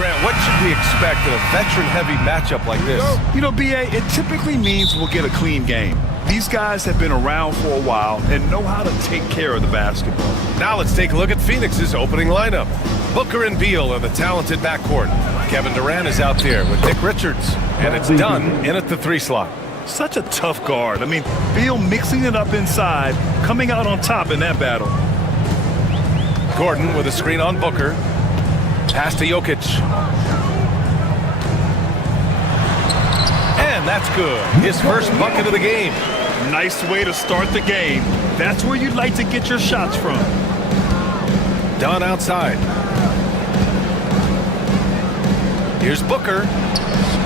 Grant, what should we expect in a veteran-heavy matchup like this? You know, B.A., it typically means we'll get a clean game. These guys have been around for a while and know how to take care of the basketball. Now let's take a look at Phoenix's opening lineup. Booker and Beal in the talented backcourt. Kevin Durant is out there with Nick Richards. And it's Dunn in at the 3 slot. Such a tough guard. I mean, Beal mixing it up inside, coming out on top in that battle. Gordon with a screen on Booker. Pass to Jokic. And that's good. His first bucket of the game. Nice way to start the game. That's where you'd like to get your shots from. Dunn outside. Here's Booker.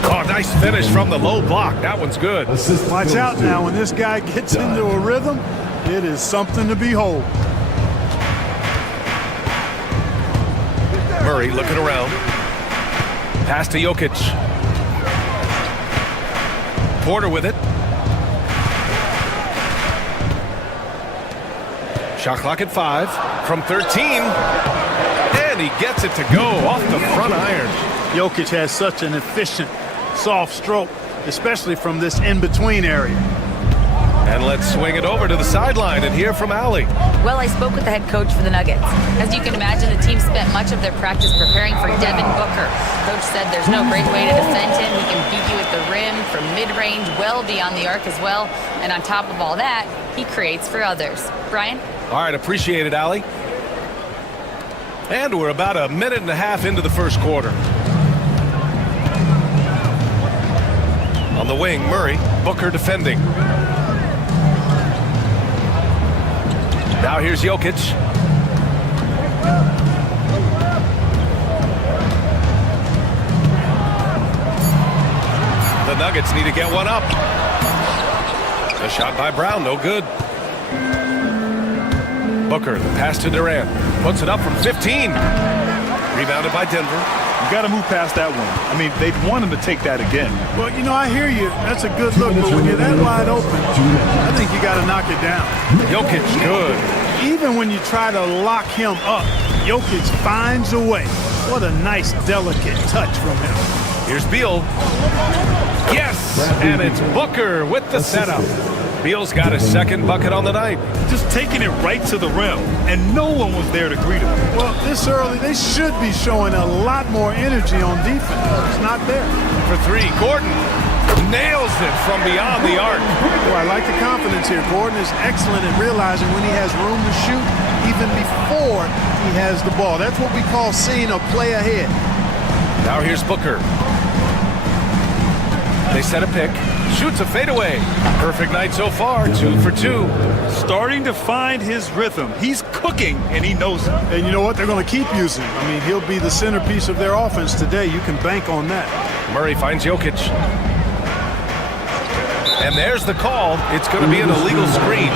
Oh, nice finish from the low block. That one's good. Watch out now. When this guy gets into a rhythm, it is something to behold. Murray looking around. Pass to Jokic. Porter with it. Shot clock at 5 from 13. And he gets it to go off the front iron. Jokic has such an efficient, soft stroke, especially from this in-between area. And let's swing it over to the sideline and hear from Allie. Well, I spoke with the head coach for the Nuggets. As you can imagine, the team spent much of their practice preparing for Devin Booker. Coach said there's no great way to defend him. He can beat you at the rim, from mid-range, well beyond the arc as well. And on top of all that, he creates for others. Brian? All right, appreciate it, Allie. And we're about a minute and a half into the first quarter. On the wing, Murray. Booker defending. Now here's Jokic. The Nuggets need to get one up. A shot by Brown, no good. Booker, the pass to Durant. Puts it up from 15. Rebounded by Denver. You got to move past that one. I mean, they'd want him to take that again. Well, you know, I hear you. That's a good look, but when you're that wide open, I think you got to knock it down. Jokic, good. Even when you try to lock him up, Jokic finds a way. What a nice, delicate touch from him. Here's Beal. Yes, and it's Booker with the setup. Beal's got his second bucket on the night. Just taking it right to the rim, and no one was there to greet him. Well, this early, they should be showing a lot more energy on defense. It's not there. For 3, Gordon nails it from beyond the arc. Well, I like the confidence here. Gordon is excellent at realizing when he has room to shoot even before he has the ball. That's what we call seeing a play ahead. Now here's Booker. They set a pick. Shoots a fadeaway. Perfect night so far, 2 for 2. Starting to find his rhythm. He's cooking, and he knows it. And you know what? They're going to keep using him. I mean, he'll be the centerpiece of their offense today. You can bank on that. Murray finds Jokic. And there's the call. It's going to be an illegal screen.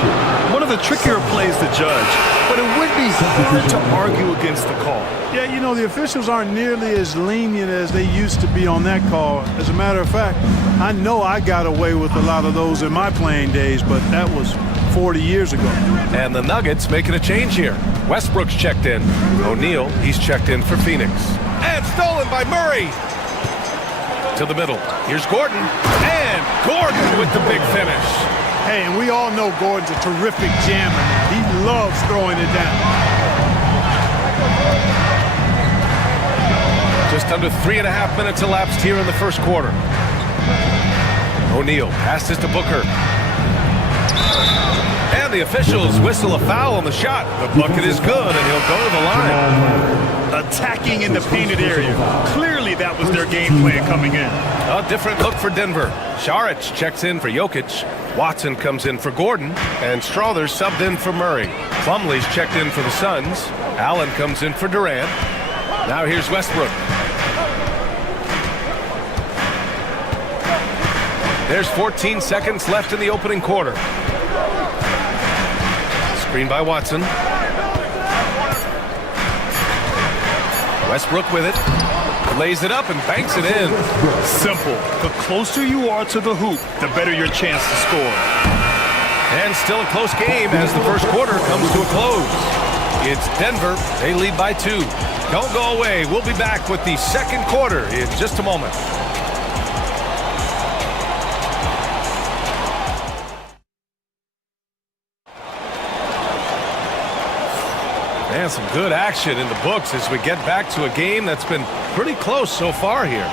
One of the trickier plays to judge, but it would be hard to argue against the call. Yeah, you know, the officials aren't nearly as lenient as they used to be on that call. As a matter of fact, I know I got away with a lot of those in my playing days, but that was 40 years ago. And the Nuggets making a change here. Westbrook's checked in. O'Neal, he's checked in for Phoenix. And stolen by Murray. to the middle. Here's Gordon. And Gordon with the big finish. Hey, and we all know Gordon's a terrific jammer. He loves throwing it down. Just under 3.5 minutes elapsed here in the first quarter. O'Neal passes to Booker. And the officials whistle a foul on the shot. The bucket is good, and he'll go to the line. Attacking in the painted area. Clearly that was their game plan coming in. A different look for Denver. Saric checks in for Jokic. Watson comes in for Gordon. And Strother's subbed in for Murray. Plumlee's checked in for the Suns. Allen comes in for Durant. Now here's Westbrook. There's 14 seconds left in the opening quarter. Screen by Watson. Westbrook with it. Lays it up and banks it in. Simple. The closer you are to the hoop, the better your chance to score. And still a close game as the first quarter comes to a close. It's Denver. They lead by 2. Don't go away. We'll be back with the second quarter in just a moment. And some good action in the books as we get back to a game that's been pretty close so far here.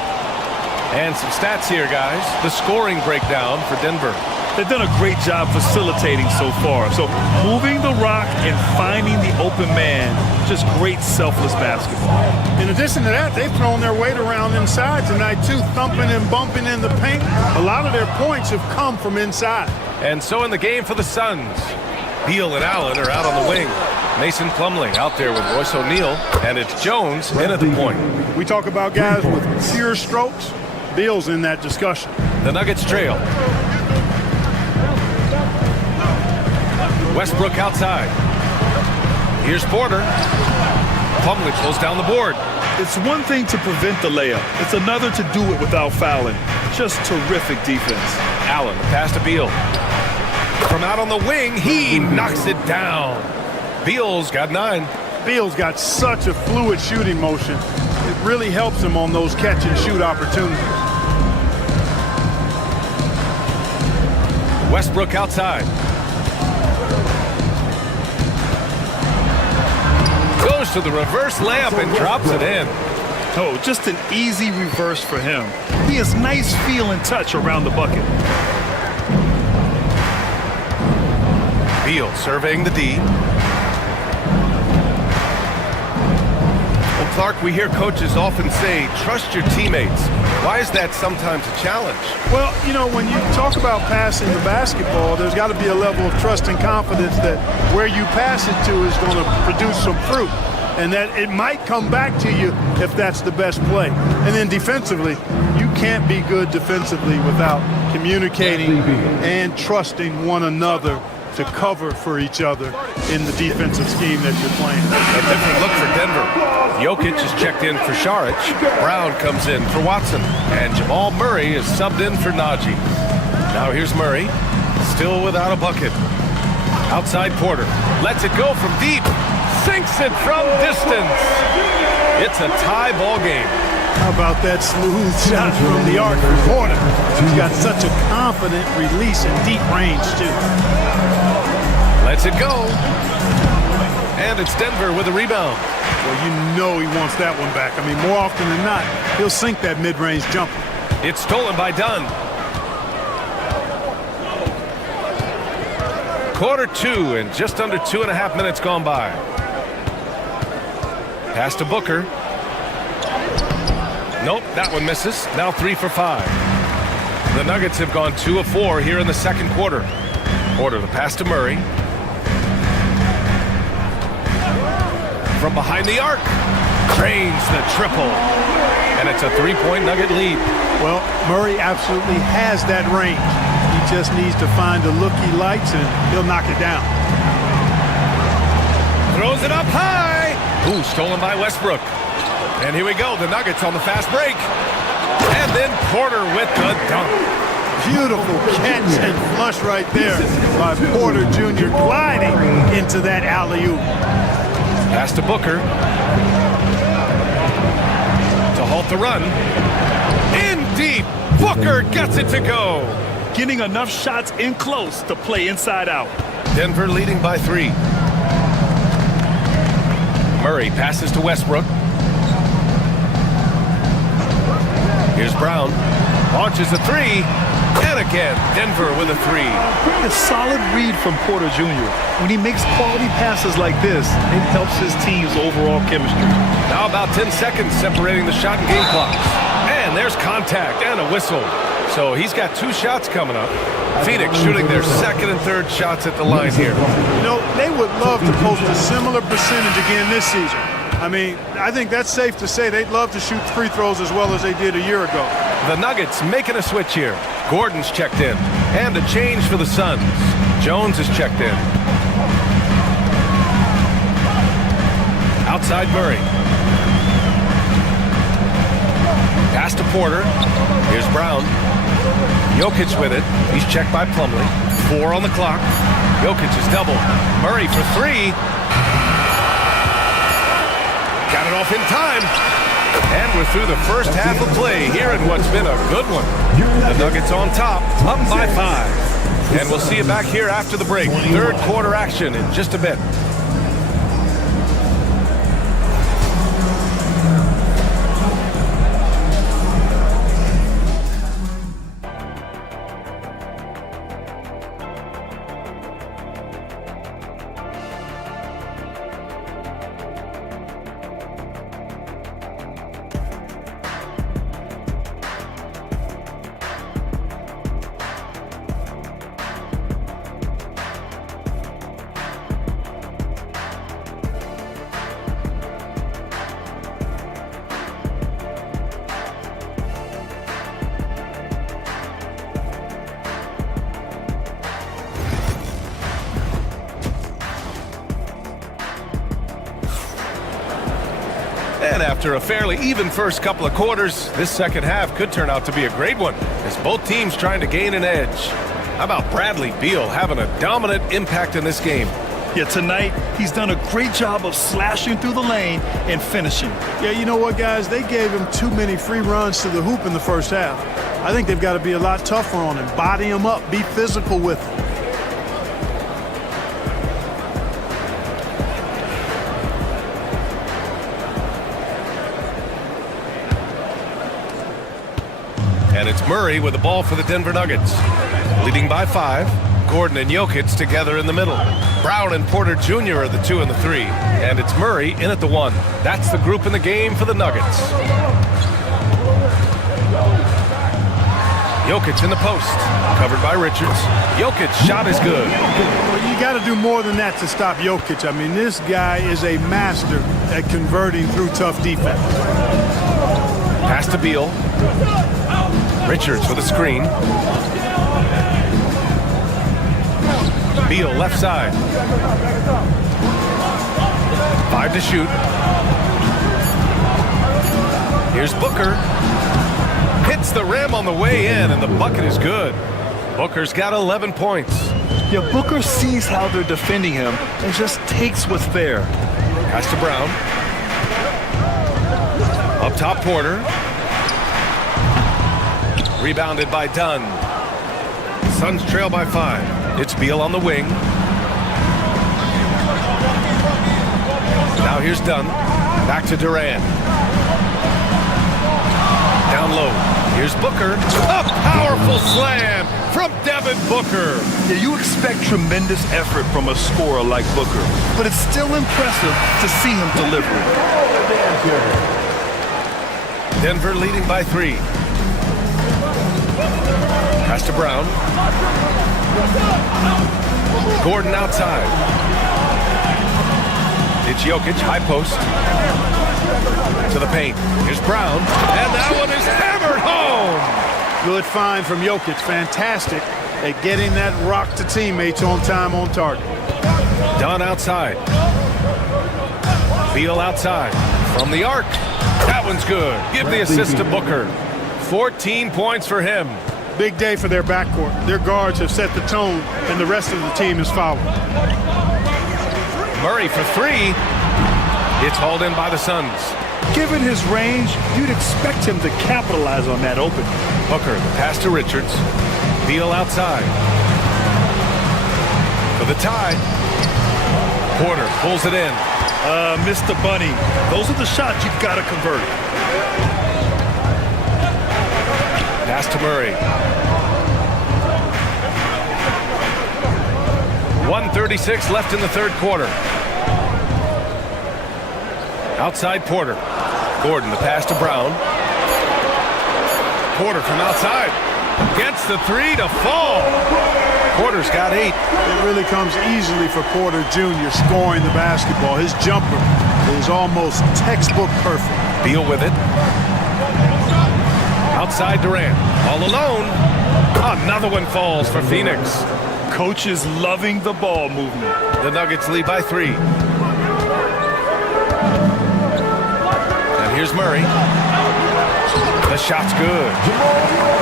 And some stats here, guys. The scoring breakdown for Denver. They've done a great job facilitating so far. So moving the rock and finding the open man, just great selfless basketball. In addition to that, they've thrown their weight around inside tonight, too, thumping and bumping in the paint. A lot of their points have come from inside. And so in the game for the Suns, Beal and Allen are out on the wing. Mason Plumlee out there with Royce O'Neal, and it's Jones in at the point. We talk about guys with pure strokes. Beal's in that discussion. The Nuggets trail. Westbrook outside. Here's Porter. Plumlee pulls down the board. It's one thing to prevent the layup. It's another to do it without fouling. Just terrific defense. Allen, pass to Beal. From out on the wing, he knocks it down. Beal's got 9. Beal's got such a fluid shooting motion. It really helps him on those catch-and-shoot opportunities. Westbrook outside. Goes to the reverse layup and drops it in. Oh, just an easy reverse for him. He has nice feel and touch around the bucket. Beal surveying the D. Well, Clark, we hear coaches often say, trust your teammates. Why is that sometimes a challenge? Well, you know, when you talk about passing the basketball, there's got to be a level of trust and confidence that where you pass it to is going to produce some fruit, and that it might come back to you if that's the best play. And then defensively, you can't be good defensively without communicating and trusting one another to cover for each other in the defensive scheme that you're playing. A different look for Denver. Jokic is checked in for Saric. Brown comes in for Watson. And Jamal Murray is subbed in for Najee. Now here's Murray, still without a bucket. Outside Porter, lets it go from deep. Sinks it from distance. It's a tie ball game. How about that smooth shot from the arc for Porter? He's got such a confident release in deep range, too. Lets it go. And it's Denver with a rebound. Well, you know he wants that one back. I mean, more often than not, he'll sink that mid-range jumper. It's stolen by Dunn. Quarter 2 and just under 2.5 minutes gone by. Pass to Booker. Nope, that one misses. Now 3 for 5. The Nuggets have gone 2 of 4 here in the second quarter. Porter, the pass to Murray. From behind the arc, drains the triple. And it's a 3-point Nugget lead. Well, Murray absolutely has that range. He just needs to find a look he likes, and he'll knock it down. Throws it up high. Ooh, stolen by Westbrook. And here we go, the Nuggets on the fast break. And then Porter with the dunk. Beautiful catch and flush right there by Porter Jr. gliding into that alley-oop. Pass to Booker. To halt the run. In deep. Booker gets it to go. Getting enough shots in close to play inside out. Denver leading by 3. Murray passes to Westbrook. Here's Brown. Launches a 3. And again, Denver with a 3. A solid read from Porter Jr. When he makes quality passes like this, it helps his team's overall chemistry. Now about 10 seconds separating the shot and game clocks. And there's contact and a whistle. So he's got 2 shots coming up. Phoenix shooting their second and third shots at the line here. You know, they would love to post a similar percentage again this season. I mean, I think that's safe to say they'd love to shoot free throws as well as they did a year ago. The Nuggets making a switch here. Gordon's checked in. And a change for the Suns. Jones is checked in. Outside Murray. Pass to Porter. Here's Brown. Jokic with it. He's checked by Plumlee. 4 on the clock. Jokic is doubled. Murray for 3. Got it off in time. And we're through the first half of play here in what's been a good one. The Nuggets on top, up by 5. And we'll see you back here after the break. Third quarter action in just a bit. And after a fairly even first couple of quarters, this second half could turn out to be a great one as both teams trying to gain an edge. How about Bradley Beal having a dominant impact in this game? Yeah, tonight he's done a great job of slashing through the lane and finishing. Yeah, you know what, guys? They gave him too many free runs to the hoop in the first half. I think they've got to be a lot tougher on him. Body him up. Be physical with him. And it's Murray with the ball for the Denver Nuggets. Leading by 5. Gordon and Jokic together in the middle. Brown and Porter Jr. are the 2 and the 3. And it's Murray in at the 1. That's the group in the game for the Nuggets. Jokic in the post. Covered by Richards. Jokic's shot is good. Well, you got to do more than that to stop Jokic. I mean, this guy is a master at converting through tough defense. Pass to Beal. Richards with a screen. Beal left side. 5 to shoot. Here's Booker. Hits the rim on the way in, and the bucket is good. Booker's got 11 points. Yeah, Booker sees how they're defending him and just takes what's there. Pass to Brown. Up top, Porter. Rebounded by Dunn. Suns trail by 5. It's Beal on the wing. Now here's Dunn. Back to Durant. Down low. Here's Booker. A powerful slam from Devin Booker. Yeah, you expect tremendous effort from a scorer like Booker, but it's still impressive to see him deliver it. Denver leading by 3. Pass to Brown. Gordon outside. It's Jokic, high post. To the paint. Here's Brown. And that one is hammered home. Good find from Jokic. Fantastic at getting that rock to teammates on time, on target. Dunn outside. Beal outside. From the arc. That one's good. Give the assist to Booker. 14 points for him. Big day for their backcourt. Their guards have set the tone, and the rest of the team is following. Murray for 3. It's hauled in by the Suns. Given his range, you'd expect him to capitalize on that opening. Booker, the pass to Richards. Beal outside. For the tie. Porter pulls it in. Mr. Bunny, those are the shots you've got to convert. Pass to Murray. 1:36 left in the third quarter. Outside Porter. Gordon, the pass to Brown. Porter from outside. Gets the three to fall. Porter's got 8. It really comes easily for Porter Jr. scoring the basketball. His jumper is almost textbook perfect. Beal with it. Outside Durant. All alone. Another one falls for Phoenix. Coach is loving the ball movement. The Nuggets lead by 3. And here's Murray. The shot's good.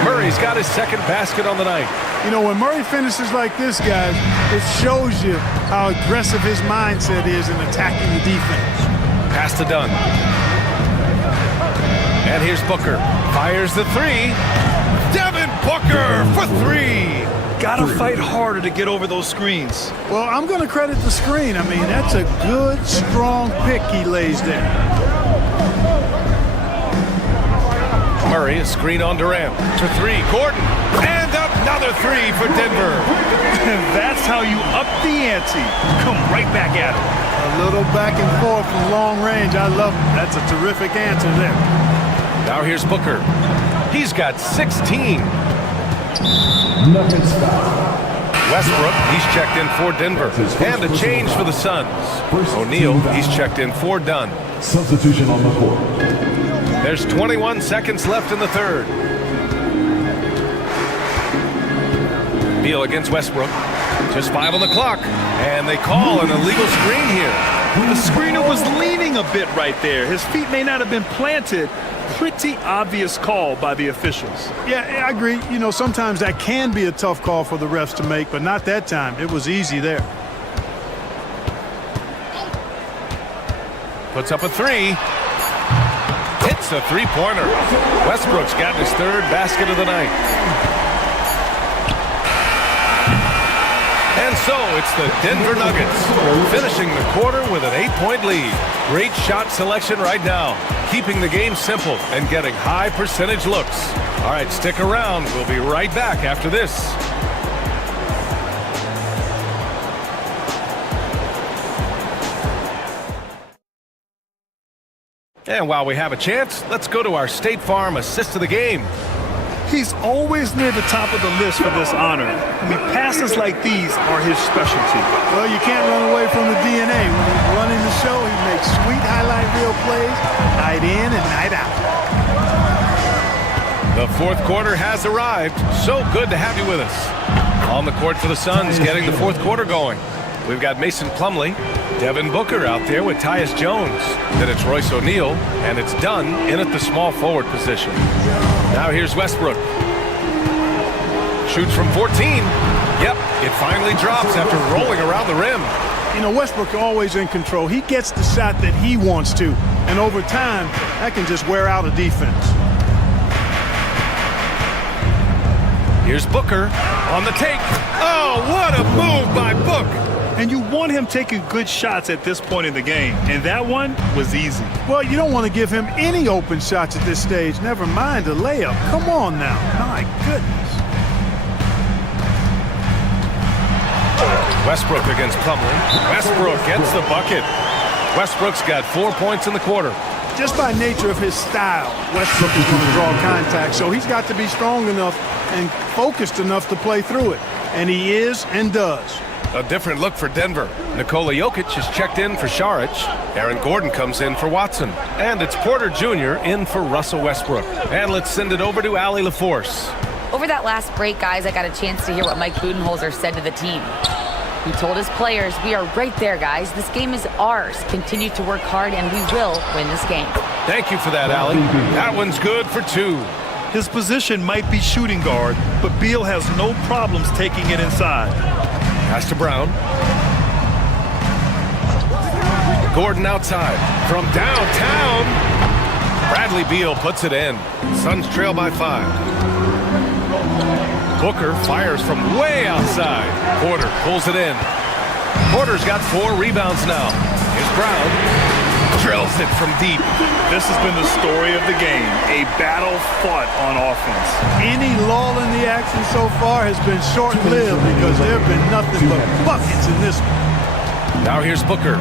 Murray's got his second basket on the night. You know, when Murray finishes like this, guys, it shows you how aggressive his mindset is in attacking the defense. Pass to Dunn. And here's Booker. Fires the 3. Devin Booker for 3. Gotta fight harder to get over those screens. Well, I'm going to credit the screen. I mean, that's a good, strong pick he lays there. Murray, a screen on Durant. To 3. Gordon. And another 3 for Denver. And that's how you up the ante. Come right back at it. A little back and forth from long range. I love it. That's a terrific answer there. Now here's Booker. He's got 16. Westbrook, he's checked in for Denver. And a change for the Suns. O'Neal, he's checked in for Dunn. Substitution on the court. There's 21 seconds left in the third. Beal against Westbrook. Just 5 on the clock. And they call an illegal screen here. The screener was leaning a bit right there. His feet may not have been planted. Pretty obvious call by the officials. Yeah, I agree. You know, sometimes that can be a tough call for the refs to make, but not that time. It was easy there. Puts up a 3. Hits a 3-pointer. Westbrook's got his third basket of the night. And so it's the Denver Nuggets finishing the quarter with an 8-point lead. Great shot selection right now, keeping the game simple and getting high percentage looks. All right, stick around. We'll be right back after this. And while we have a chance, let's go to our State Farm assist of the game. He's always near the top of the list for this honor. I mean, passes like these are his specialty. Well, you can't run away from the DNA. When he's running the show, he makes sweet highlight reel plays, night in and night out. The fourth quarter has arrived. So good to have you with us. On the court for the Suns, getting the fourth quarter going. We've got Mason Plumlee, Devin Booker out there with Tyus Jones. Then it's Royce O'Neal, and it's Dunn in at the small forward position. Now here's Westbrook. Shoots from 14. Yep, it finally drops after rolling around the rim. You know, Westbrook always in control. He gets the shot that he wants to. And over time, that can just wear out a defense. Here's Booker on the take. Oh, what a move by Book. And you want him taking good shots at this point in the game. And that one was easy. Well, you don't want to give him any open shots at this stage. Never mind a layup. Come on now. My goodness. Westbrook against Plumlee. Westbrook gets the bucket. Westbrook's got 4 points in the quarter. Just by nature of his style, Westbrook is going to draw contact. So he's got to be strong enough and focused enough to play through it. And he is and does. A different look for Denver. Nikola Jokic is checked in for Šarić. Aaron Gordon comes in for Watson. And it's Porter Jr. in for Russell Westbrook. And let's send it over to Allie LaForce. Over that last break, guys, I got a chance to hear what Mike Budenholzer said to the team. He told his players, we are right there, guys. This game is ours. Continue to work hard, and we will win this game. Thank you for that, Allie. That one's good for 2. His position might be shooting guard, but Beal has no problems taking it inside. Pass to Brown. Gordon outside. From downtown. Bradley Beal puts it in. Suns trail by 5. Booker fires from way outside. Porter pulls it in. Porter's got 4 rebounds now. Here's Brown. Drills it from deep. This has been the story of the game. A battle fought on offense. Any lull in the action so far has been short-lived because there have been nothing but buckets in this one. Now here's Booker.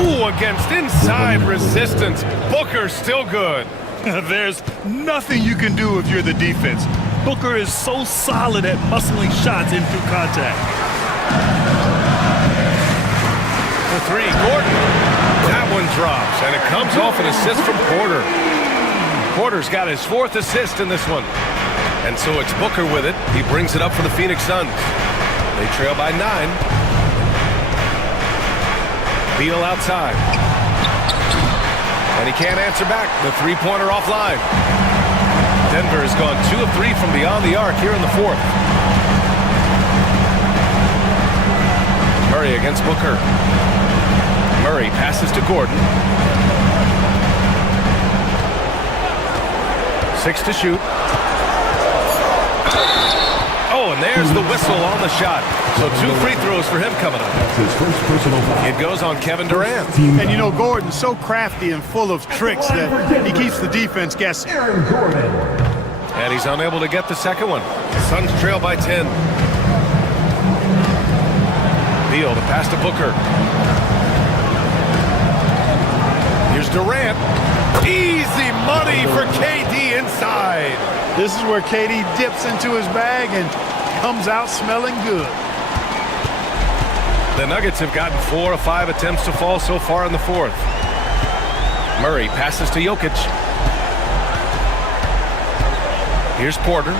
Ooh, against inside resistance. Booker still good. There's nothing you can do if you're the defense. Booker is so solid at muscling shots in through contact. For 3, Gordon. That one drops, and it comes off an assist from Porter. Porter's got his 4th assist in this one. And so it's Booker with it. He brings it up for the Phoenix Suns. They trail by 9. Beal outside. And he can't answer back. The 3-pointer offline. Denver has gone 2 of 3 from beyond the arc here in the 4th. Murray against Booker. Murray passes to Gordon. 6 to shoot. Oh, and there's the whistle on the shot. So 2 free throws for him coming up. It goes on Kevin Durant. And you know, Gordon's so crafty and full of tricks that he keeps the defense guessing. And he's unable to get the second one. Suns trail by 10. Beal to pass to Booker. Here's Durant. Easy money for KD inside. This is where KD dips into his bag and comes out smelling good. The Nuggets have gotten 4 of 5 attempts to fall so far in the 4th. Murray passes to Jokic. Here's Porter.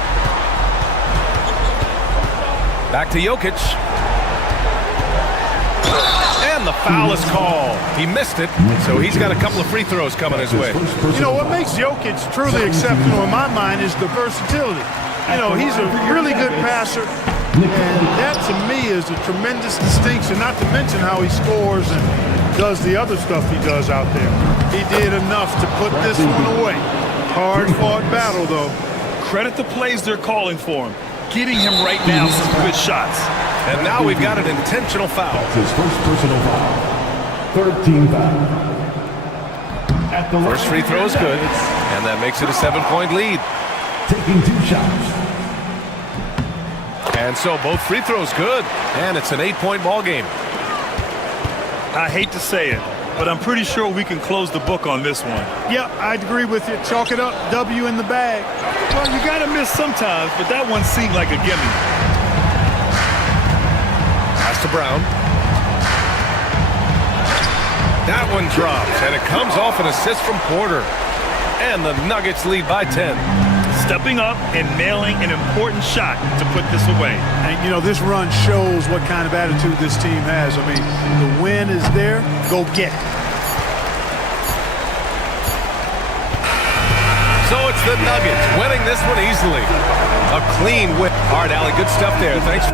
Back to Jokic. And the foul is called. He missed it, so he's got a couple of free throws coming his way. You know, what makes Jokic truly exceptional in my mind is the versatility. You know, he's a really good passer, and that to me is a tremendous distinction, not to mention how he scores and does the other stuff he does out there. He did enough to put this one away. Hard-fought battle, though. Credit the plays they're calling for him. Getting him right now some good shots. And now we've got an intentional foul. That's his first personal foul. 3rd team foul. At the First free throw is good, and that makes it a 7-point lead. Taking 2 shots. And so both free throws good, and it's an 8-point ball game. I hate to say it, but I'm pretty sure we can close the book on this one. Yeah, I'd agree with you. Chalk it up. W in the bag. Well, you got to miss sometimes, but that one seemed like a gimme. Pass to Brown. That one drops, and it comes off an assist from Porter. And the Nuggets lead by 10. Stepping up and nailing an important shot to put this away. And, you know, this run shows what kind of attitude this team has. I mean, the win is there. Go get it. So it's the Nuggets winning this one easily. A clean win. All right, Allie, good stuff there. Thanks.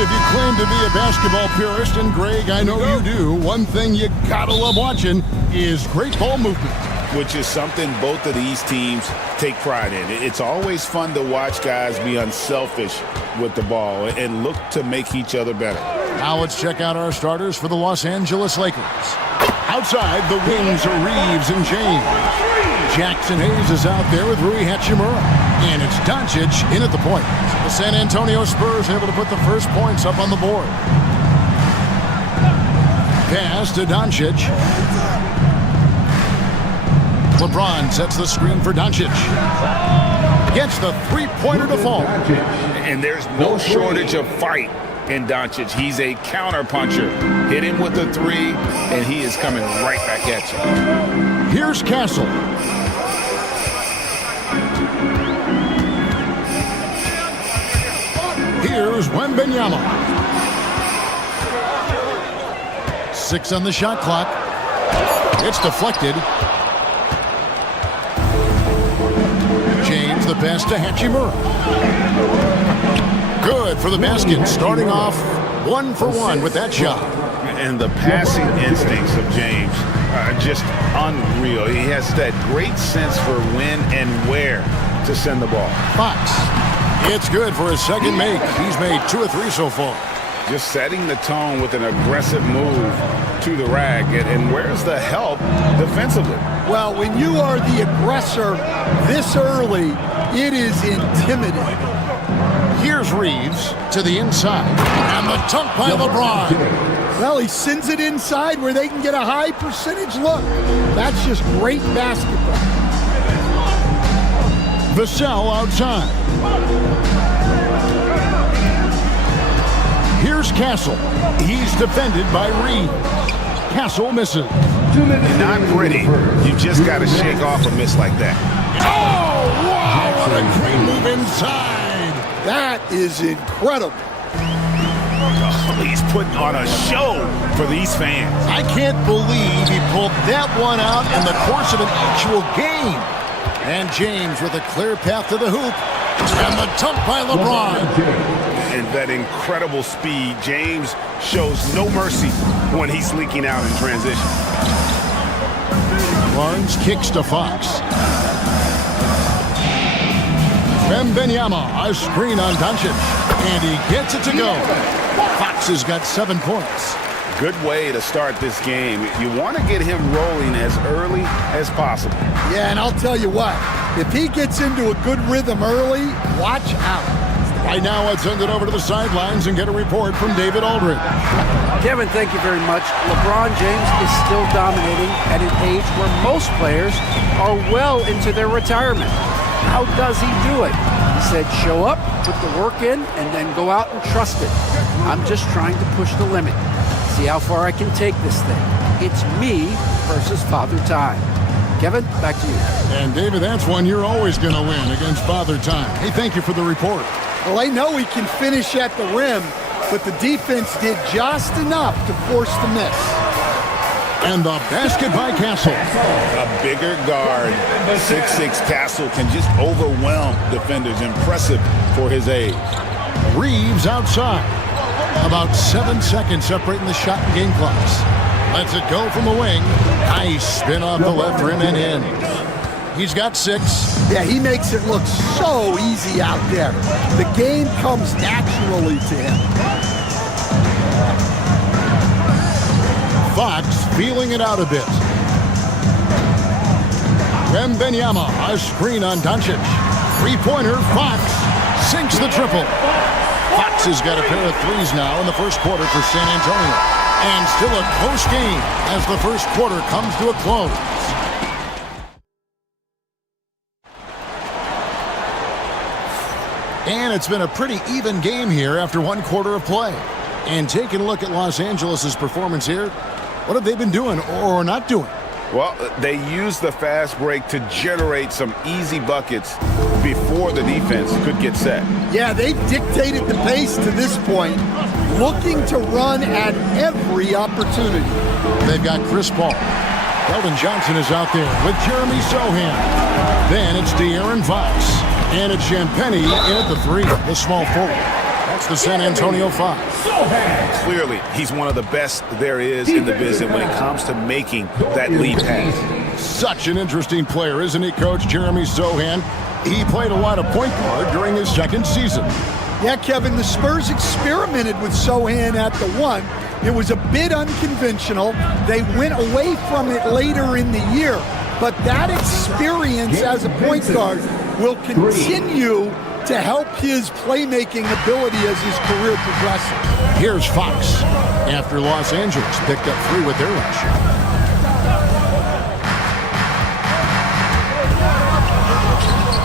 And if you claim to be a basketball purist, and Greg, I know you do, one thing you gotta love watching is great ball movement. Which is something both of these teams take pride in. It's always fun to watch guys be unselfish with the ball and look to make each other better. Now let's check out our starters for the Los Angeles Lakers. Outside, the wings are Reeves and James. Jackson Hayes is out there with Rui Hachimura. And it's Doncic in at the point. The San Antonio Spurs able to put the first points up on the board. Pass to Doncic. LeBron sets the screen for Doncic. Gets the three-pointer to fall. And there's no shortage of fight in Doncic. He's a counter-puncher. Hit him with the three, and he is coming right back at you. Here's Castle. Here's Wembanyama. 6 on the shot clock. It's deflected. James the pass to Hachimura. Good for the basket. Starting off 1 for 1 with that shot. And the passing instincts of James are just unreal. He has that great sense for when and where to send the ball. Fox. It's good for his second make. He's made 2 or 3 so far. Just setting the tone with an aggressive move to the rack. And where's the help defensively? Well, when you are the aggressor this early, it is intimidating. Here's Reeves to the inside. And the dunk by LeBron. Well, he sends it inside where they can get a high percentage look. That's just great basketball. Vassell outside. Here's Castle. He's defended by Reeves. Castle misses. Not pretty. You just got to shake off a miss like that. Oh, wow! What a great move inside. That is incredible. Oh, he's putting on a show for these fans. I can't believe he pulled that one out in the course of an actual game. And James with a clear path to the hoop. And the dunk by LeBron. And that incredible speed. James shows no mercy when he's leaking out in transition. Barnes kicks to Fox. Wembanyama, a screen on Doncic. And he gets it to go. Fox has got 7 points. Good way to start this game. You want to get him rolling as early as possible. Yeah, and I'll tell you what, if he gets into a good rhythm early, watch out. Right now, let's send it over to the sidelines and get a report from David Aldridge. Kevin, thank you very much. LeBron James is still dominating at an age where most players are well into their retirement. How does he do it? He said, show up, put the work in, and then go out and trust it. I'm just trying to push the limit. See how far I can take this thing. It's me versus Father Time. Kevin, back to you. And David, that's one you're always going to win against Father Time. Hey, thank you for the report. Well, I know he can finish at the rim, but the defense did just enough to force the miss. And the basket by Castle. A bigger guard, 6'6" Castle, can just overwhelm defenders. Impressive for his age. Reeves outside. About 7 seconds separating the shot and game clocks. Lets it go from the wing. Nice spin off the left rim and in. He's got 6. Yeah, he makes it look so easy out there. The game comes naturally to him. Fox feeling it out a bit. Wembanyama, a screen on Doncic. 3-pointer, Fox sinks the triple. Fox has got a pair of 3s now in the first quarter for San Antonio. And still a close game as the first quarter comes to a close. And it's been a pretty even game here after 1 quarter of play. And taking a look at Los Angeles' performance here, what have they been doing or not doing? Well, they used the fast break to generate some easy buckets before the defense could get set. Yeah, they've dictated the pace to this point, looking to run at every opportunity. They've got Chris Paul. Keldon Johnson is out there with Jeremy Sohan. Then it's De'Aaron Fox. And it's Champagnie in at the 3, the small forward. It's the San Antonio Fox. Clearly, he's one of the best there is in the business when it comes to making that lead pass. Such an interesting player, isn't he, Coach Jeremy Sohan? He played a lot of point guard during his second season. Yeah, Kevin, the Spurs experimented with Sohan at the 1. It was a bit unconventional. They went away from it later in the year. But that experience as a point guard will continue to help his playmaking ability as his career progresses. Here's Fox after Los Angeles picked up 3 with their last shot.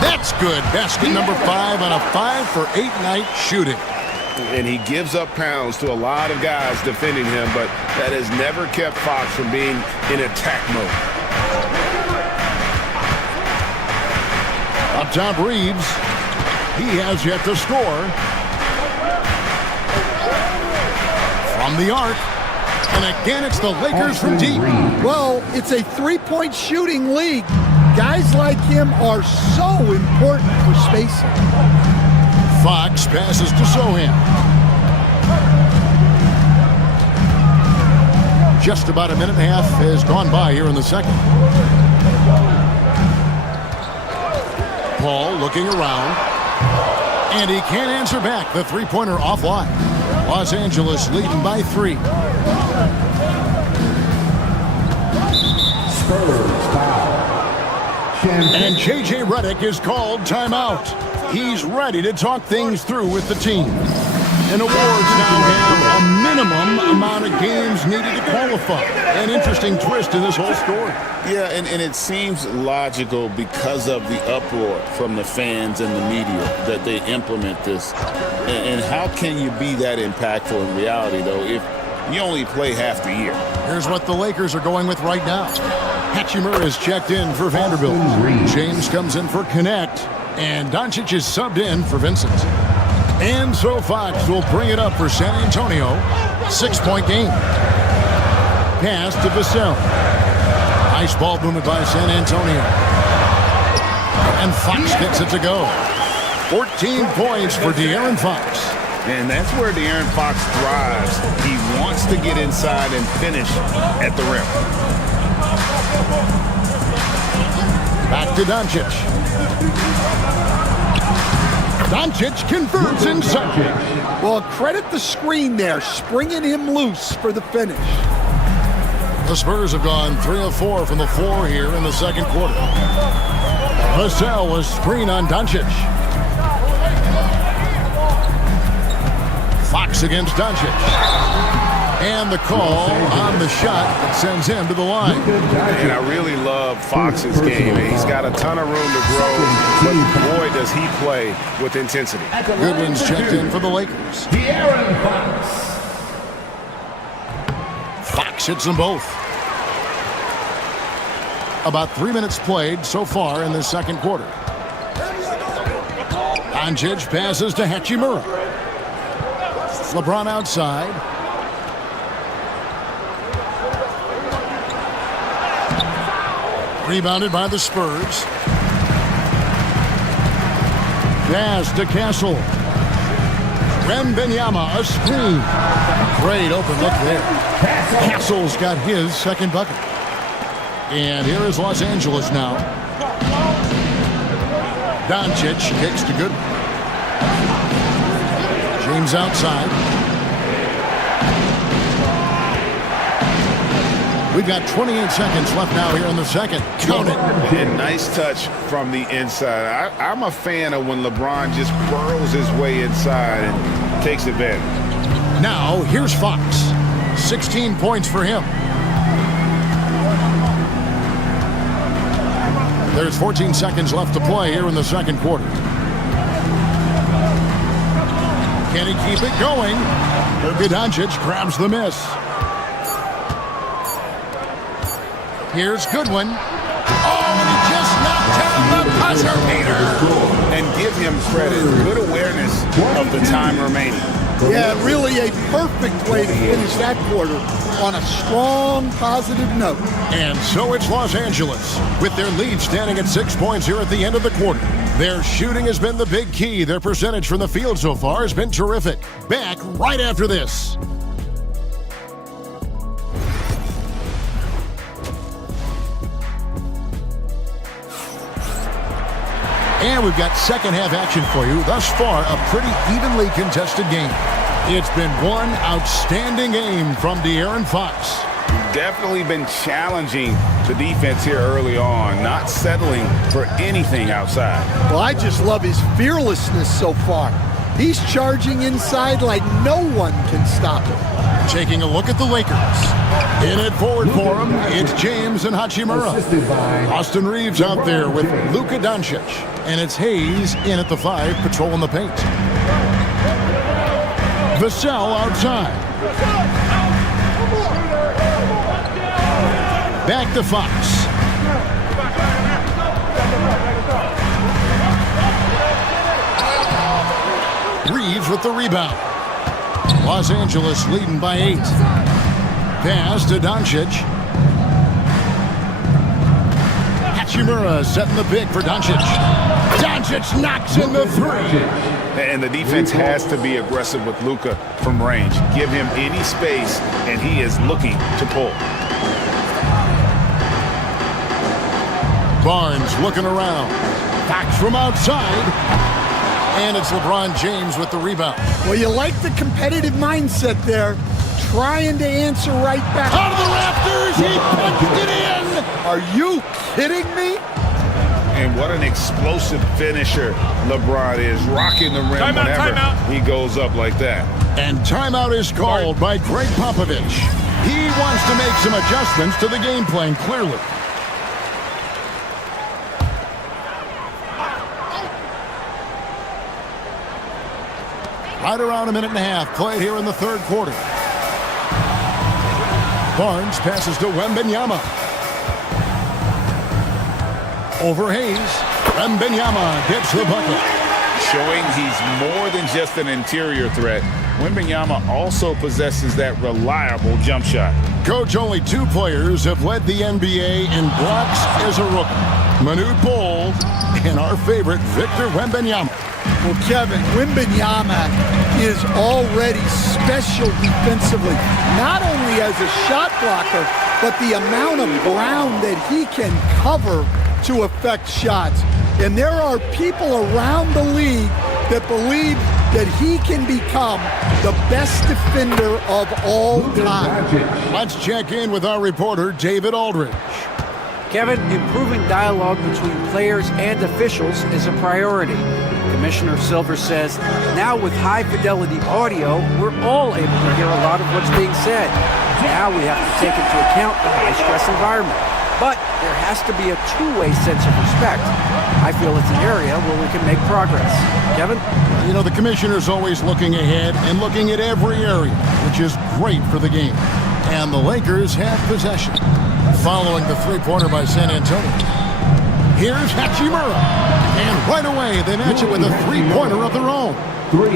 That's good. Basket number 5 on a 5-for-8 night shooting. And he gives up pounds to a lot of guys defending him, but that has never kept Fox from being in attack mode. Up top, Reeves. He has yet to score. From the arc. And again, it's the Lakers from deep. Well, it's a three-point shooting league. Guys like him are so important for spacing. Fox passes to Sohan. Just about a minute and a half has gone by here in the second. Paul looking around. And he can't answer back. The three-pointer offline. Los Angeles leading by 3. Spurs foul. And J.J. Redick is called timeout. He's ready to talk things through with the team. And awards now have a minimum amount of games needed to qualify. An interesting twist in this whole story. Yeah, and it seems logical because of the uproar from the fans and the media that they implement this. And how can you be that impactful in reality, though, if you only play half the year? Here's what the Lakers are going with right now. Hachimura is checked in for Vanderbilt. James comes in for Connect. And Doncic is subbed in for Vincent. And so Fox will bring it up for San Antonio. 6-point game. Pass to Vassell. Nice ball movement by San Antonio. And Fox gets it to go. 14 points for De'Aaron Fox. And that's where De'Aaron Fox thrives. He wants to get inside and finish at the rim. Back to Doncic. Doncic converts inside. Well, credit the screen there, springing him loose for the finish. The Spurs have gone 3 of 4 from the floor here in the second quarter. Vassell was screen on Doncic. Fox against Doncic. And the call on the shot that sends him to the line. And I really love Fox's game. He's got a ton of room to grow, but boy, does he play with intensity. Goodwin's checked in for the Lakers. De'Aaron Fox. Fox hits them both. About 3 minutes played so far in the second quarter. Doncic passes to Hachimura. LeBron outside. Rebounded by the Spurs. Pass to Castle. Wembanyama, a screen. Great open look there. Castle's got his second bucket. And here is Los Angeles now. Doncic kicks to Goodwin. James outside. We've got 28 seconds left now here in the second. Count it. And nice touch from the inside. I'm a fan of when LeBron just burrows his way inside and takes advantage. Now, here's Fox. 16 points for him. There's 14 seconds left to play here in the second quarter. Can he keep it going? Doncic grabs the miss. Here's Goodwin. Oh, and he just knocked down the buzzer beater. And give him credit. Good awareness of the time remaining. Yeah, really a perfect way to finish that quarter on a strong, positive note. And so it's Los Angeles, with their lead standing at 6 points here at the end of the quarter. Their shooting has been the big key. Their percentage from the field so far has been terrific. Back right after this. And we've got second half action for you. Thus far, a pretty evenly contested game. It's been one outstanding game from De'Aaron Fox. Definitely been challenging the defense here early on, not settling for anything outside. Well, I just love his fearlessness so far. He's charging inside like no one can stop him. Taking a look at the Lakers. In it forward for him, it's James and Hachimura. Austin Reeves out there with Luka Doncic. And it's Hayes in at the 5, patrolling the paint. Vassell outside. Back to Fox. Reeves with the rebound. Los Angeles leading by 8. Pass to Doncic. Hachimura setting the pick for Doncic. Doncic knocks in the 3. And the defense has to be aggressive with Luka from range. Give him any space, and he is looking to pull. Barnes looking around. Fox from outside. And it's LeBron James with the rebound. Well, you like the competitive mindset there. Trying to answer right back. Out of the rafters, he punched it in. Are you kidding me? And what an explosive finisher LeBron is, rocking the rim whenever he goes up like that. And timeout is called by Greg Popovich. He wants to make some adjustments to the game plan, clearly. Right around a minute and a half played here in the third quarter. Barnes passes to Wembanyama. Over Hayes. Wembanyama gets the bucket. Showing he's more than just an interior threat. Wembanyama also possesses that reliable jump shot. Coach, only 2 players have led the NBA in blocks as a rookie. Manute Bol and our favorite Victor Wembanyama. Well, Kevin, Wembanyama is already special defensively, not only as a shot blocker, but the amount of ground that he can cover to affect shots. And there are people around the league that believe that he can become the best defender of all time. Let's check in with our reporter, David Aldridge. Kevin, improving dialogue between players and officials is a priority. Commissioner Silver says, now with high-fidelity audio, we're all able to hear a lot of what's being said. Now we have to take into account the high-stress environment. But there has to be a two-way sense of respect. I feel it's an area where we can make progress. Kevin? You know, the commissioner's always looking ahead and looking at every area, which is great for the game. And the Lakers have possession. Following the three-pointer by San Antonio. Here's Hachimura. And right away, they match it with a three-pointer of their own. 3.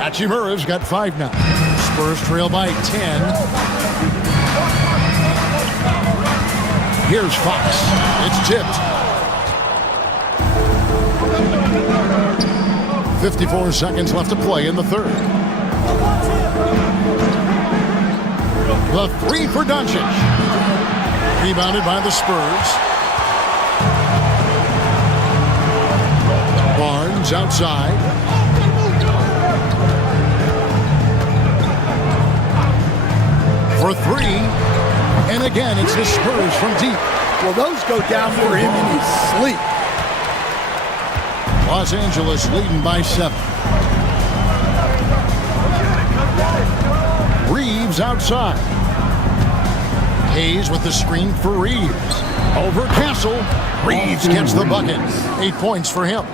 Hachimura's got 5 now. Spurs trail by 10. Here's Fox. It's tipped. 54 seconds left to play in the third. The 3 for Doncic. Rebounded by the Spurs. Barnes outside. For 3. And again, it's the Spurs from deep. Well, those go down for him in his sleep. Los Angeles leading by 7. Reeves outside. Hayes with the screen for Reeves. Over Castle. Reeves gets the bucket. 8 points for him.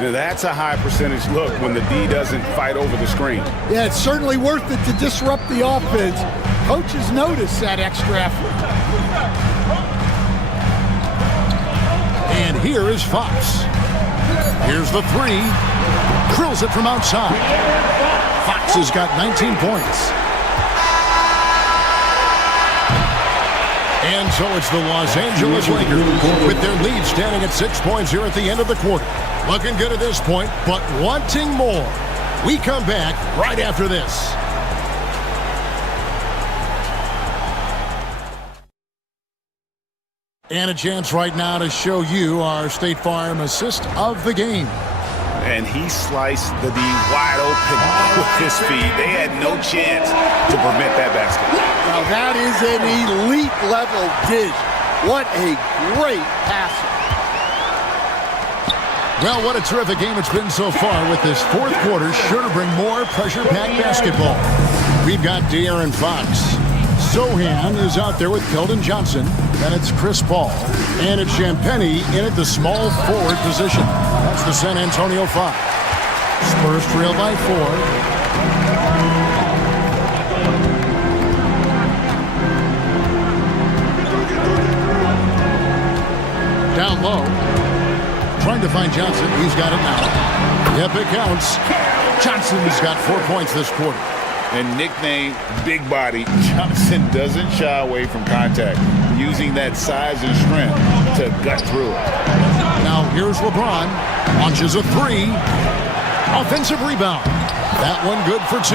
Now that's a high percentage look when the D doesn't fight over the screen. Yeah, it's certainly worth it to disrupt the offense. Coaches notice that extra effort. And here is Fox. Here's the 3. Drills it from outside. Fox has got 19 points. And so it's the Los Angeles Lakers with their lead standing at 6 points here at the end of the quarter. Looking good at this point, but wanting more. We come back right after this. And a chance right now to show you our State Farm assist of the game. And he sliced the D wide open with his speed. They had no chance to prevent that basket. Now that is an elite level dish. What a great passer. Well, what a terrific game it's been so far with this fourth quarter. Sure to bring more pressure-packed basketball. We've got De'Aaron Fox. Sohan is out there with Keldon Johnson. Then it's Chris Paul. And it's Champagnie in at the small forward position. That's the San Antonio 5. Spurs trail by 4. Down low. Trying to find Johnson. He's got it now. Yep, it counts. Johnson's got 4 points this quarter. And nicknamed Big Body, Johnson doesn't shy away from contact, using that size and strength to gut through it. Now here's LeBron. Launches a 3. Offensive rebound. That one good for 2.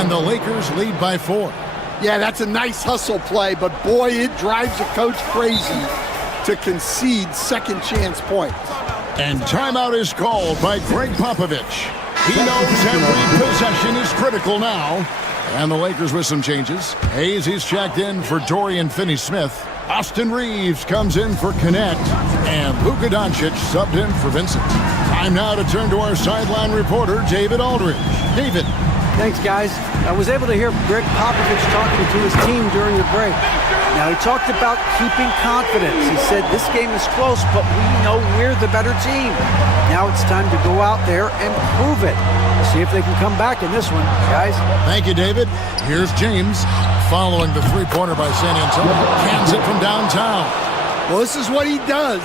And the Lakers lead by 4. Yeah, that's a nice hustle play, but boy, it drives a coach crazy to concede second chance points. And timeout is called by Greg Popovich. He knows every possession is critical now. And the Lakers with some changes. Hayes is checked in for Dorian Finney-Smith. Austin Reeves comes in for Connect. And Luka Doncic subbed in for Vincent. Time now to turn to our sideline reporter, David Aldridge. David. Thanks, guys. I was able to hear Greg Popovich talking to his team during the break. Now, he talked about keeping confidence. He said, this game is close, but we know we're the better team. Now it's time to go out there and prove it. See if they can come back in this one, guys. Thank you, David. Here's James following the three-pointer by San Antonio. Cans it from downtown. Well, this is what he does.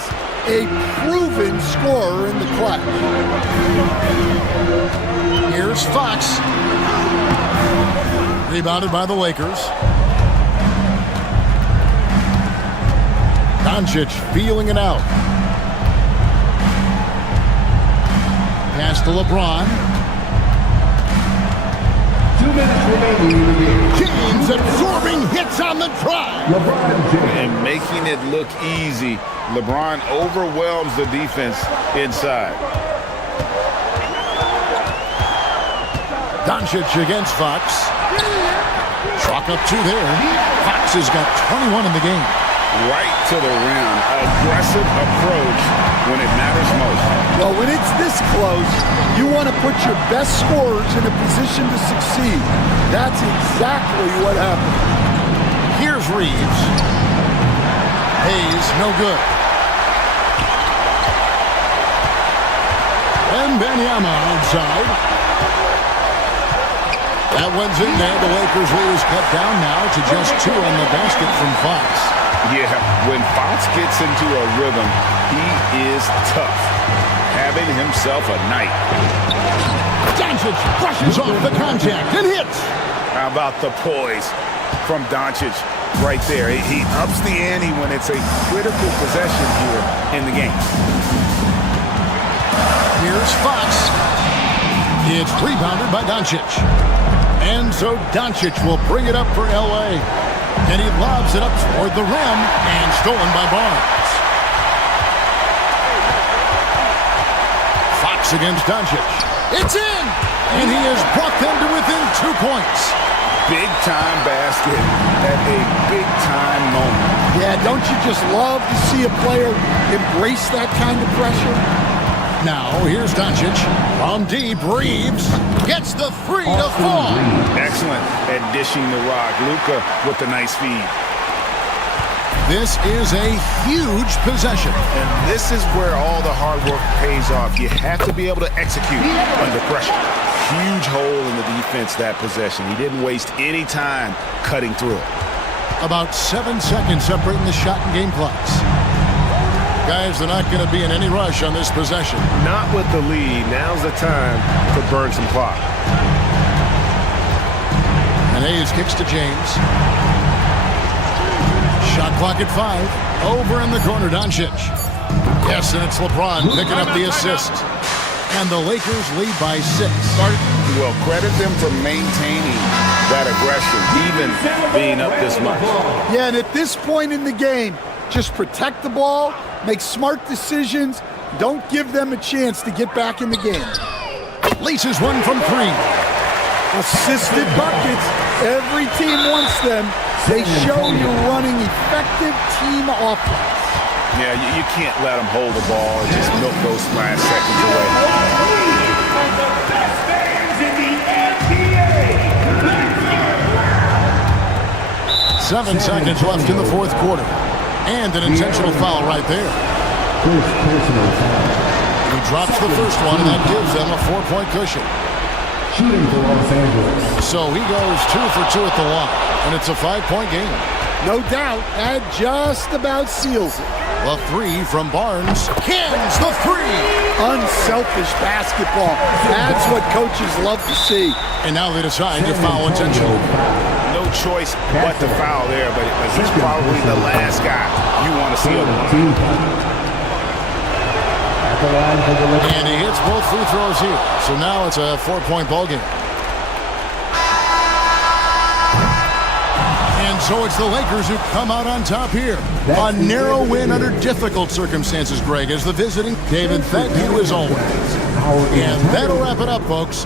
A proven scorer in the clutch. Here's Fox. Rebounded by the Lakers. Doncic feeling it out. Pass to LeBron. 2 minutes remaining in the game. James absorbing hits on the drive. And making it look easy. LeBron overwhelms the defense inside. Doncic against Fox. Chalk up 2 there. Fox has got 21 in the game. Right to the rim. Aggressive approach when it matters most. Well, when it's this close, you want to put your best scorers in a position to succeed. That's exactly what happened. Here's Reeves. Hayes, no good. And Benyama outside. That one's in there. The Lakers lead is cut down now to just 2 on the basket from Fox. Yeah, when Fox gets into a rhythm, he is tough, having himself a night. Doncic brushes off the contact and hits. How about the poise from Doncic right there? He ups the ante when it's a critical possession here in the game. Here's Fox. It's rebounded by Doncic. And so Doncic will bring it up for L.A. And he lobs it up toward the rim and stolen by Barnes. Fox against Doncic. It's in! And he has brought them to within 2 points. Big-time basket at a big-time moment. Yeah, don't you just love to see a player embrace that kind of pressure? Now, here's Doncic. From deep, Reeves gets the 3 to fall. Excellent at dishing the rock. Luka with the nice feed. This is a huge possession. And this is where all the hard work pays off. You have to be able to execute under pressure. Huge hole in the defense that possession. He didn't waste any time cutting through it. About 7 seconds separating the shot and game clocks. Guys, they're not going to be in any rush on this possession. Not with the lead. Now's the time to burn some clock. And Hayes kicks to James. Shot clock at 5. Over in the corner, Doncic. Yes, and it's LeBron picking up the assist. And the Lakers lead by 6. Well, credit them for maintaining that aggression, even being up this much. Yeah, and at this point in the game, just protect the ball, make smart decisions, don't give them a chance to get back in the game. Laces one from 3. Assisted buckets, every team wants them. They show you're running effective team offense. Yeah, you can't let them hold the ball and just milk those last seconds away. One of the best fans in the NBA. 7 seconds left in the fourth quarter. And an intentional foul right there. He drops the first one, and that gives them a 4-point cushion. Shooting for Los Angeles. So he goes 2 for 2 at the line, and it's a 5-point game. No doubt, that just about seals it. The 3 from Barnes. Cans the 3. Unselfish basketball. That's what coaches love to see. And now they decide to foul intentionally. No choice but to foul there, but he's probably the last guy you want to see on the line. And he hits both free throws here. So now it's a 4-point ball game. And so it's the Lakers who come out on top here. A narrow win under difficult circumstances, Greg, as the visiting. David, thank you as always. And that'll wrap it up, folks.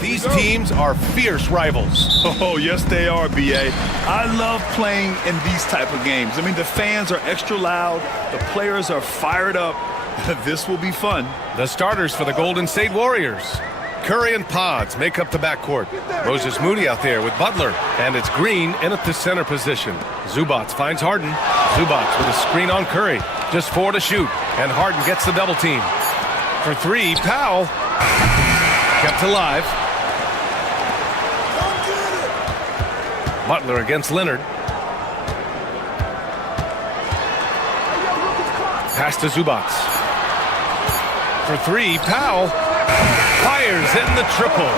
These teams are fierce rivals. Oh, yes, they are, B.A. I love playing in these type of games. I mean, the fans are extra loud. The players are fired up. This will be fun. The starters for the Golden State Warriors. Curry and Pods make up the backcourt. Moses Moody out there with Butler. And it's Green in at the center position. Zubats finds Harden. Zubats with a screen on Curry. Just 4 to shoot. And Harden gets the double team. For 3, Powell. Kept alive. Butler against Leonard. Pass to Zubats. For 3, Powell fires in the triple.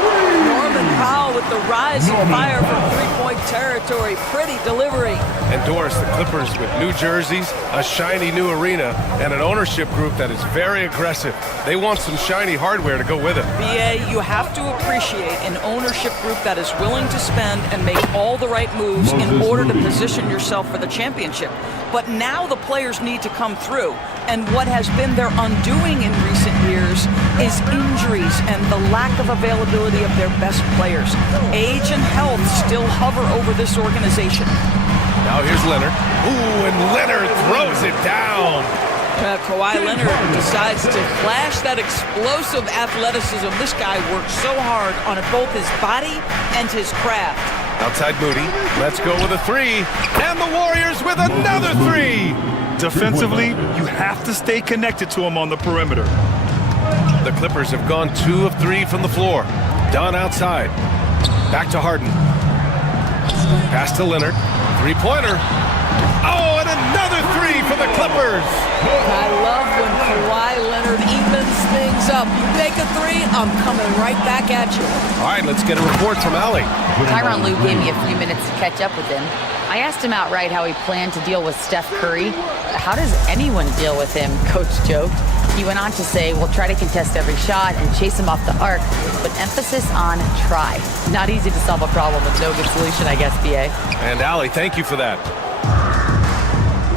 Norman Powell with the rising fire from three-point territory. Pretty delivery. And Doris, the Clippers with new jerseys, a shiny new arena, and an ownership group that is very aggressive. They want some shiny hardware to go with it. BA, you have to appreciate an ownership group that is willing to spend and make all the right moves in order to position yourself for the championship. But now the players need to come through. And what has been their undoing in recent years is injuries and the lack of availability of their best players. Age and health still hover over this organization. Now here's Leonard. Ooh, and Leonard throws it down. Kawhi Leonard decides to flash that explosive athleticism. This guy works so hard on both his body and his craft. Outside Moody. Let's go with a 3. And the Warriors with another 3. Defensively, you have to stay connected to him on the perimeter. The Clippers have gone 2 of 3 from the floor. Dunn outside. Back to Harden. Pass to Leonard. 3-pointer. Oh, and another 3 for the Clippers. I love when Kawhi Leonard evens things up. You make a 3, I'm coming right back at you. All right, let's get a report from Allie. Tyronn Lue gave me a few minutes to catch up with him. I asked him outright how he planned to deal with Steph Curry. How does anyone deal with him? Coach joked. He went on to say, we'll try to contest every shot and chase him off the arc, but emphasis on try. Not easy to solve a problem with no good solution, I guess, BA. And Allie, thank you for that.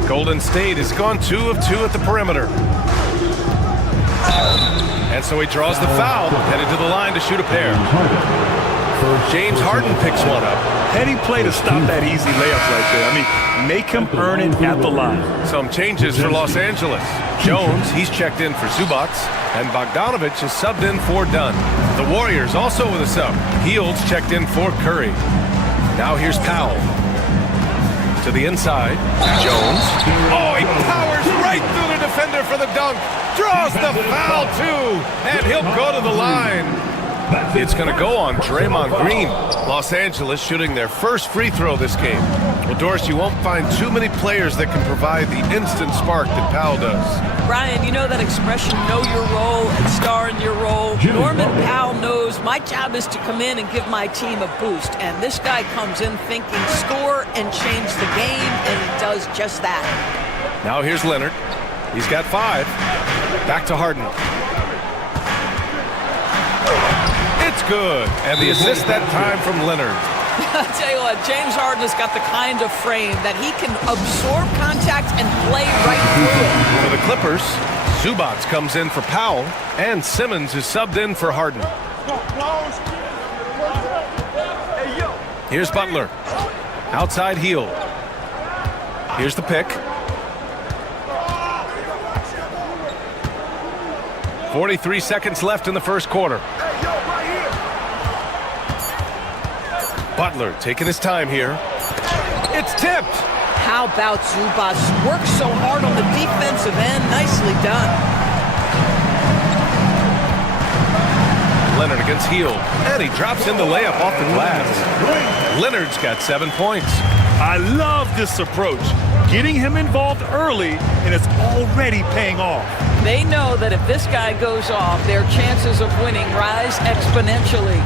Golden State has gone 2 of 2 at the perimeter. And so he draws the foul, headed to the line to shoot a pair. James Harden picks one up. Heady play to stop that easy layup right there. I mean, make him earn it at the line. Some changes for Los Angeles. Jones, he's checked in for Zubats, and Bogdanovich is subbed in for Dunn. The Warriors also with a sub. Heald's checked in for Curry. Now here's Powell. To the inside, Jones. Oh, he powers right through the defender for the dunk. Draws the foul, too, and he'll go to the line. It's going to go on Draymond Green. Los Angeles shooting their first free throw this game. Well, Doris, you won't find too many players that can provide the instant spark that Powell does. Brian, you know that expression, know your role and star in your role? Norman Powell knows my job is to come in and give my team a boost. And this guy comes in thinking score and change the game, and he does just that. Now here's Leonard. He's got 5. Back to Harden. It's good. And the assist that time from Leonard. I'll tell you what, James Harden has got the kind of frame that he can absorb contact and play right through it. For the Clippers, Zubats comes in for Powell, and Simmons is subbed in for Harden. Here's Butler. Outside heel. Here's the pick. 43 seconds left in the first quarter. Butler taking his time here. It's tipped. How about Zubats? Works so hard on the defensive end. Nicely done. Leonard against Hield. And he drops in the layup off the glass. Leonard's got 7 points. I love this approach. Getting him involved early, and it's already paying off. They know that if this guy goes off, their chances of winning rise exponentially.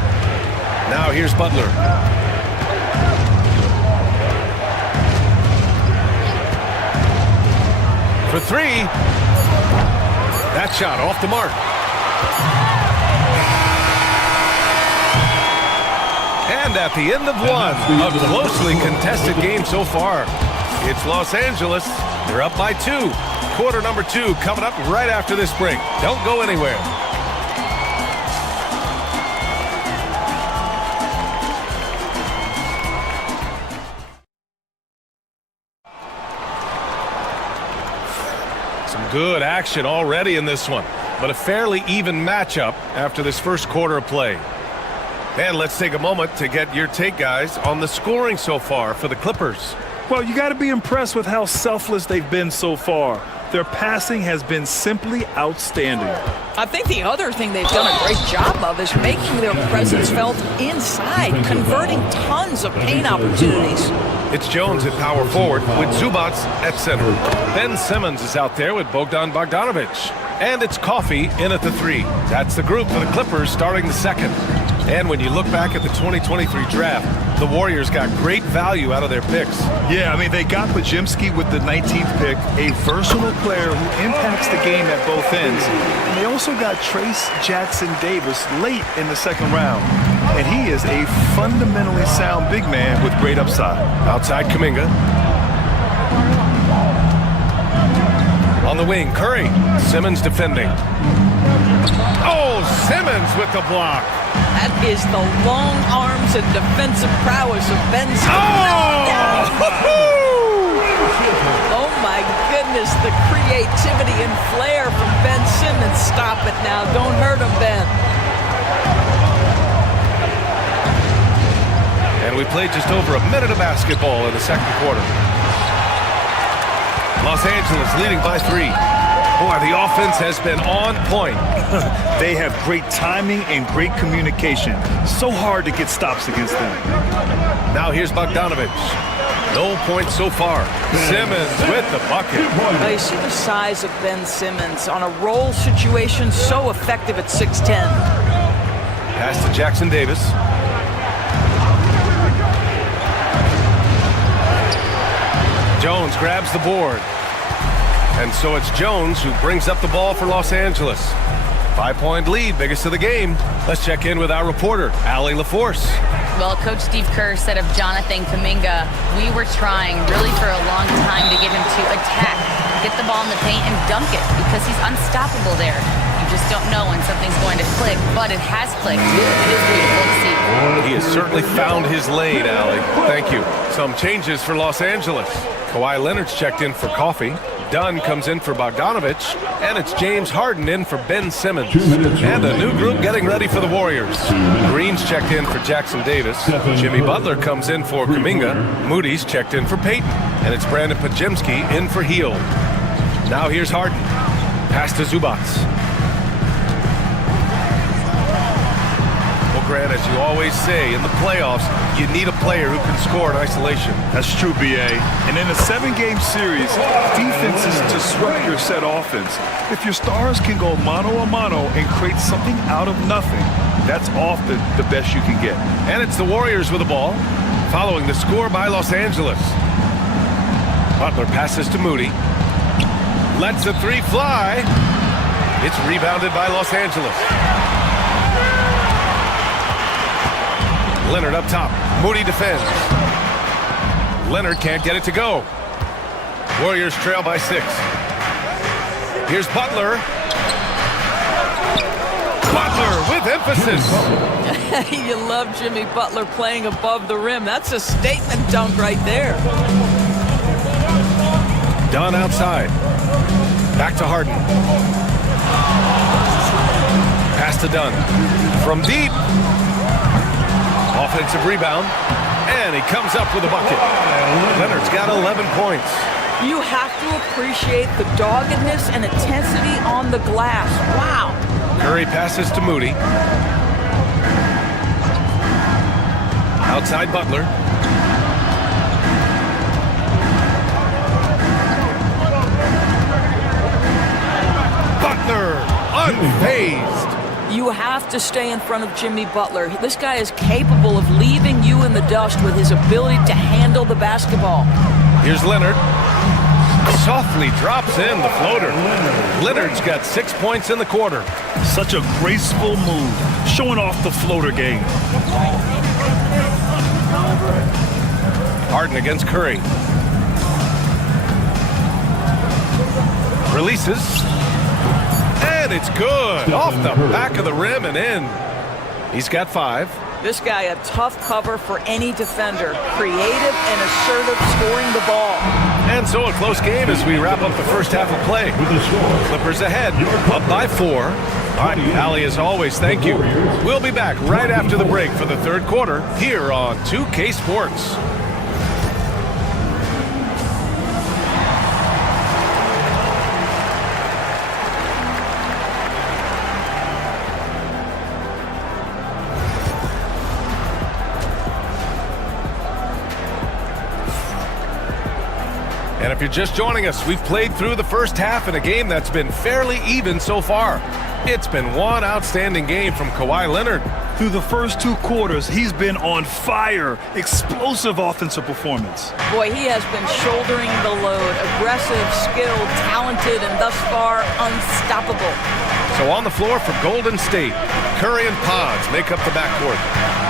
Now here's Butler. For 3. That shot off the mark. And at the end of one, a closely contested game so far. It's Los Angeles. They're up by 2. Quarter number 2 coming up right after this break. Don't go anywhere. Some good action already in this one, but a fairly even matchup after this first quarter of play. And let's take a moment to get your take, guys, on the scoring so far for the Clippers. Well, you got to be impressed with how selfless they've been so far. Their passing has been simply outstanding. I think the other thing they've done a great job of is making their presence felt inside, converting tons of paint opportunities. It's Jones at power forward with Zubats at center. Ben Simmons is out there with Bogdan Bogdanovich. And it's Coffey in at the 3. That's the group for the Clippers starting the second. And when you look back at the 2023 draft, the Warriors got great value out of their picks. Yeah, I mean, they got Podziemski with the 19th pick, a versatile player who impacts the game at both ends. And they also got Trace Jackson-Davis late in the second round. And he is a fundamentally sound big man with great upside. Outside Kuminga. On the wing, Curry. Simmons defending. Oh, Simmons with the block. That is the long arms and defensive prowess of Ben Simmons. Oh, my goodness, the creativity and flair from Ben Simmons. Stop it now. Don't hurt him, Ben. And we played just over a minute of basketball in the second quarter. Los Angeles leading by 3. Boy, the offense has been on point. They have great timing and great communication. So hard to get stops against them. Now here's Bogdanovich. No points so far. Simmons with the bucket. Now you see the size of Ben Simmons on a roll situation, so effective at 6'10". Pass to Jackson-Davis. Jones grabs the board. And so it's Jones who brings up the ball for Los Angeles. 5-point lead, biggest of the game. Let's check in with our reporter, Allie LaForce. Well, Coach Steve Kerr said of Jonathan Kuminga, we were trying really for a long time to get him to attack, get the ball in the paint and dunk it because he's unstoppable there. You just don't know when something's going to click, but it has clicked. It is beautiful to see. He has certainly found his lane, Allie. Thank you. Some changes for Los Angeles. Kawhi Leonard's checked in for Coffee. Dunn comes in for Bogdanovich, and it's James Harden in for Ben Simmons. And a new group getting ready for the Warriors. Green's checked in for Jackson Davis. Jimmy Butler comes in for Kuminga. Moody's checked in for Payton. And it's Brandon Podziemski in for Heel. Now here's Harden. Pass to Zubac. Grant, as you always say, in the playoffs, you need a player who can score in isolation. That's true, B.A. And in a 7-game series, defense is to sweat your set offense. If your stars can go mano-a-mano and create something out of nothing, that's often the best you can get. And it's the Warriors with the ball, following the score by Los Angeles. Butler passes to Moody. Lets the three fly. It's rebounded by Los Angeles. Leonard up top. Moody defends. Leonard can't get it to go. Warriors trail by 6. Here's Butler. Butler with emphasis. You love Jimmy Butler playing above the rim. That's a statement dunk right there. Dunn outside. Back to Harden. Pass to Dunn. From deep. Offensive rebound, and he comes up with a bucket. Leonard's got 11 points. You have to appreciate the doggedness and intensity on the glass. Wow. Curry passes to Moody. Outside Butler. Butler, unfazed. You have to stay in front of Jimmy Butler. This guy is capable of leaving you in the dust with his ability to handle the basketball. Here's Leonard. Softly drops in the floater. Leonard's got 6 points in the quarter. Such a graceful move, showing off the floater game. Harden against Curry. Releases. And it's good. Off the back of the rim and in. He's got 5. This guy a tough cover for any defender. Creative and assertive scoring the ball. And so a close game as we wrap up the first half of play. Clippers ahead, up by 4. All right, Allie, as always, thank you. We'll be back right after the break for the third quarter here on 2K Sports. And if you're just joining us, we've played through the first half in a game that's been fairly even so far. It's been one outstanding game from Kawhi Leonard. Through the first 2 quarters, he's been on fire. Explosive offensive performance. Boy, he has been shouldering the load. Aggressive, skilled, talented, and thus far unstoppable. So on the floor for Golden State, Curry and Pods make up the backcourt.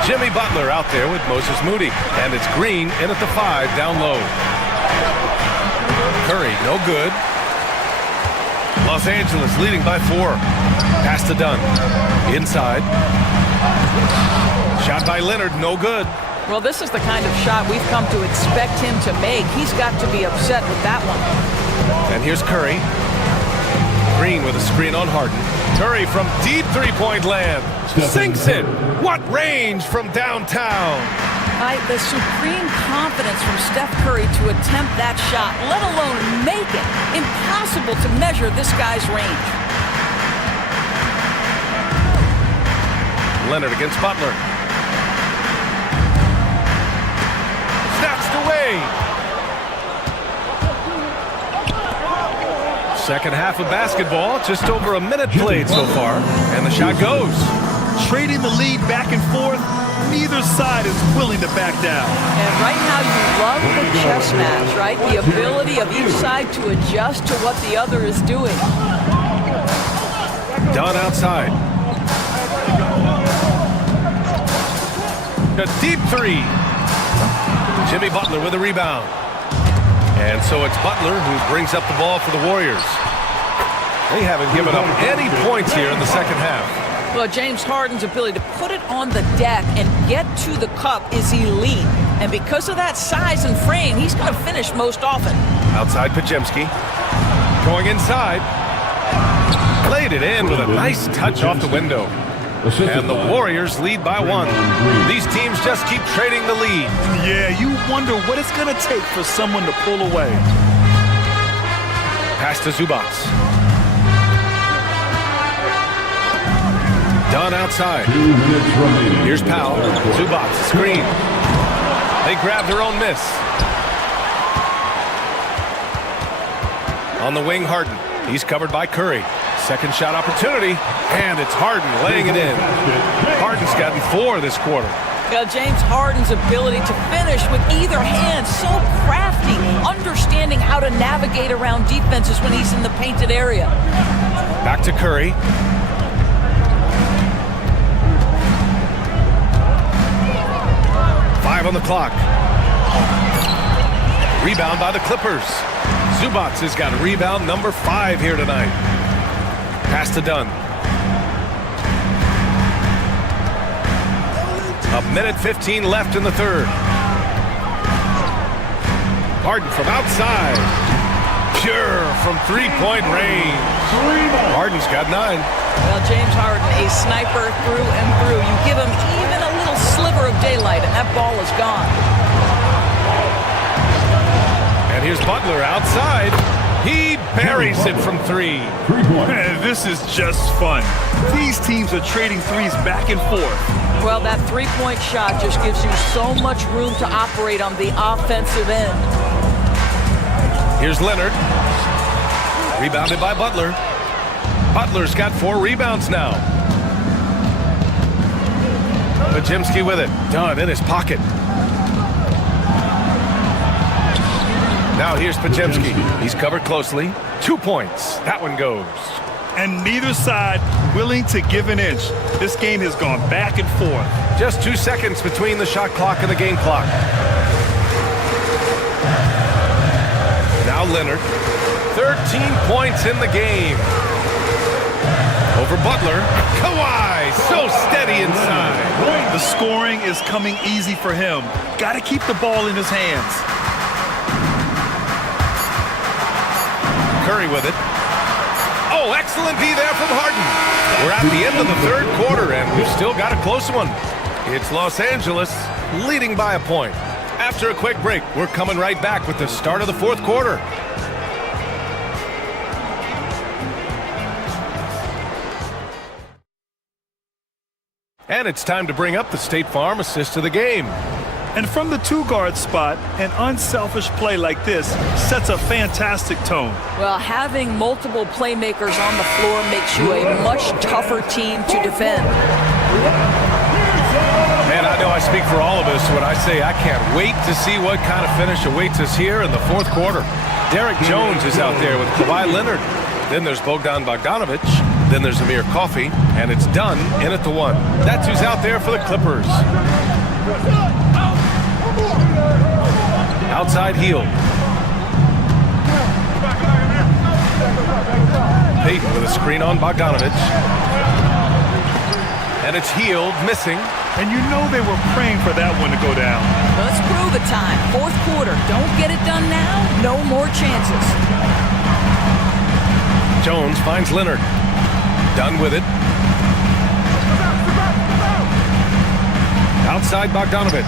Jimmy Butler out there with Moses Moody. And it's Green in at the 5 down low. Curry, no good. Los Angeles leading by 4. Pass to Dunn. Inside. Shot by Leonard, no good. Well, this is the kind of shot we've come to expect him to make. He's got to be upset with that one. And here's Curry. Green with a screen on Harden. Curry from deep three-point land. Sinks it. What range from downtown. The supreme confidence from Steph Curry to attempt that shot, let alone make it. Impossible to measure this guy's range. Leonard against Butler. Snatched away. Second half of basketball, just over a minute played so far, and the shot goes. Trading the lead back and forth, neither side is willing to back down. And right now you love the chess match, right? The ability of each side to adjust to what the other is doing. Dunn outside. A deep three. Jimmy Butler with a rebound. And so it's Butler who brings up the ball for the Warriors. They haven't given up any points here in the second half. Well, James Harden's ability to put it on the deck and get to the cup is elite. And because of that size and frame, he's going to finish most often. Outside Pajemski. Going inside. Laid it in with a nice touch off the window. And the Warriors lead by 1. These teams just keep trading the lead. Yeah, you wonder what it's going to take for someone to pull away. Pass to Zubac. Dunn outside. 2 minutes remaining. Here's Powell. Zubac, screen. They grab their own miss. On the wing, Harden. He's covered by Curry. Second shot opportunity, and it's Harden laying it in. Harden's gotten 4 this quarter. Now, James Harden's ability to finish with either hand, so crafty, understanding how to navigate around defenses when he's in the painted area. Back to Curry. Five on the clock. Rebound by the Clippers. Zubac has got rebound number 5 here tonight. Pass to Dunn. A minute 15 left in the third. Harden from outside. Pure from three-point range. Harden's got 9. Well, James Harden, a sniper through and through. You give him even a little sliver of daylight, and that ball is gone. And here's Butler outside. He buries it from 3. Man, this is just fun. These teams are trading threes back and forth. Well, that three-point shot just gives you so much room to operate on the offensive end. Here's Leonard. Rebounded by Butler. Butler's got 4 rebounds now. Pajemski with it. Dunn in his pocket. Now here's Pajemski. He's covered closely. 2 points. That one goes. And neither side willing to give an inch. This game has gone back and forth. Just 2 seconds between the shot clock and the game clock. Now Leonard. 13 points in the game. Over Butler. Kawhi, so steady inside. The scoring is coming easy for him. Got to keep the ball in his hands. Curry with it. Oh, excellent D there from Harden. We're at the end of the third quarter, and we've still got a close one. It's Los Angeles leading by a point. After a quick break, we're coming right back with the start of the fourth quarter. And it's time to bring up the State Farm assist of the game. And from the 2-guard spot, an unselfish play like this sets a fantastic tone. Well, having multiple playmakers on the floor makes you a much tougher team to defend. Man, I know I speak for all of us when I say I can't wait to see what kind of finish awaits us here in the fourth quarter. Derek Jones is out there with Kawhi Leonard. Then there's Bogdan Bogdanovic. Then there's Amir Coffey. And it's Dunn in at the 1. That's who's out there for the Clippers. Outside heel. Payton with a screen on Bogdanovic. And it's Hield missing. And you know they were praying for that one to go down. Let's prove it time. Fourth quarter. Don't get it done now. No more chances. Jones finds Leonard. Dunn with it. Outside Bogdanovic.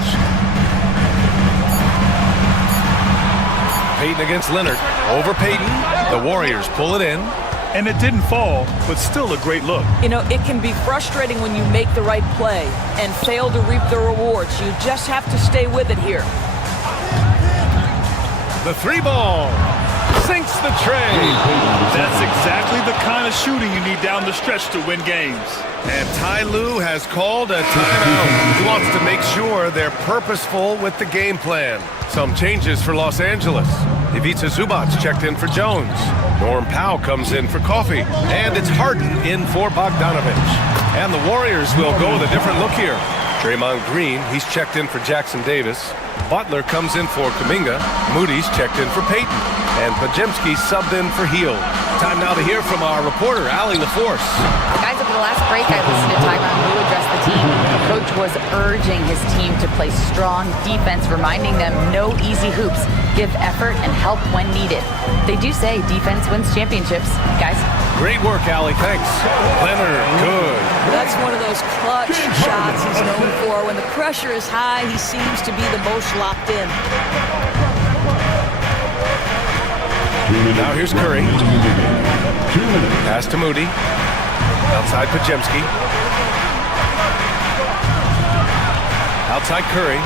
Payton against Leonard. Over Payton. The Warriors pull it in. And it didn't fall, but still a great look. You know, it can be frustrating when you make the right play and fail to reap the rewards. You just have to stay with it here. The 3 ball. sinks the tray. That's exactly the kind of shooting you need down the stretch to win games. And Ty Lue has called a timeout. He wants to make sure they're purposeful with the game plan. Some changes for Los Angeles. Ivica Zubac's checked in for Jones. Norm Powell comes in for Coffee. And it's Harden in for Bogdanovich. And the Warriors will go with a different look here. Draymond Green, he's checked in for Jackson Davis. Butler comes in for Kuminga. Moody's checked in for Payton. And Podziemski subbed in for Hield. Time now to hear from our reporter, Allie LaForce. Guys, over the last break, I listened to Tyronn Lue address the team. The coach was urging his team to play strong defense, reminding them no easy hoops, give effort, and help when needed. They do say defense wins championships, guys. Great work, Allie. Thanks. Leonard, good. That's one of those clutch shots he's known for. When the pressure is high, he seems to be the most locked in. Now here's Curry. Pass to Moody. Outside Podziemski. Outside Curry.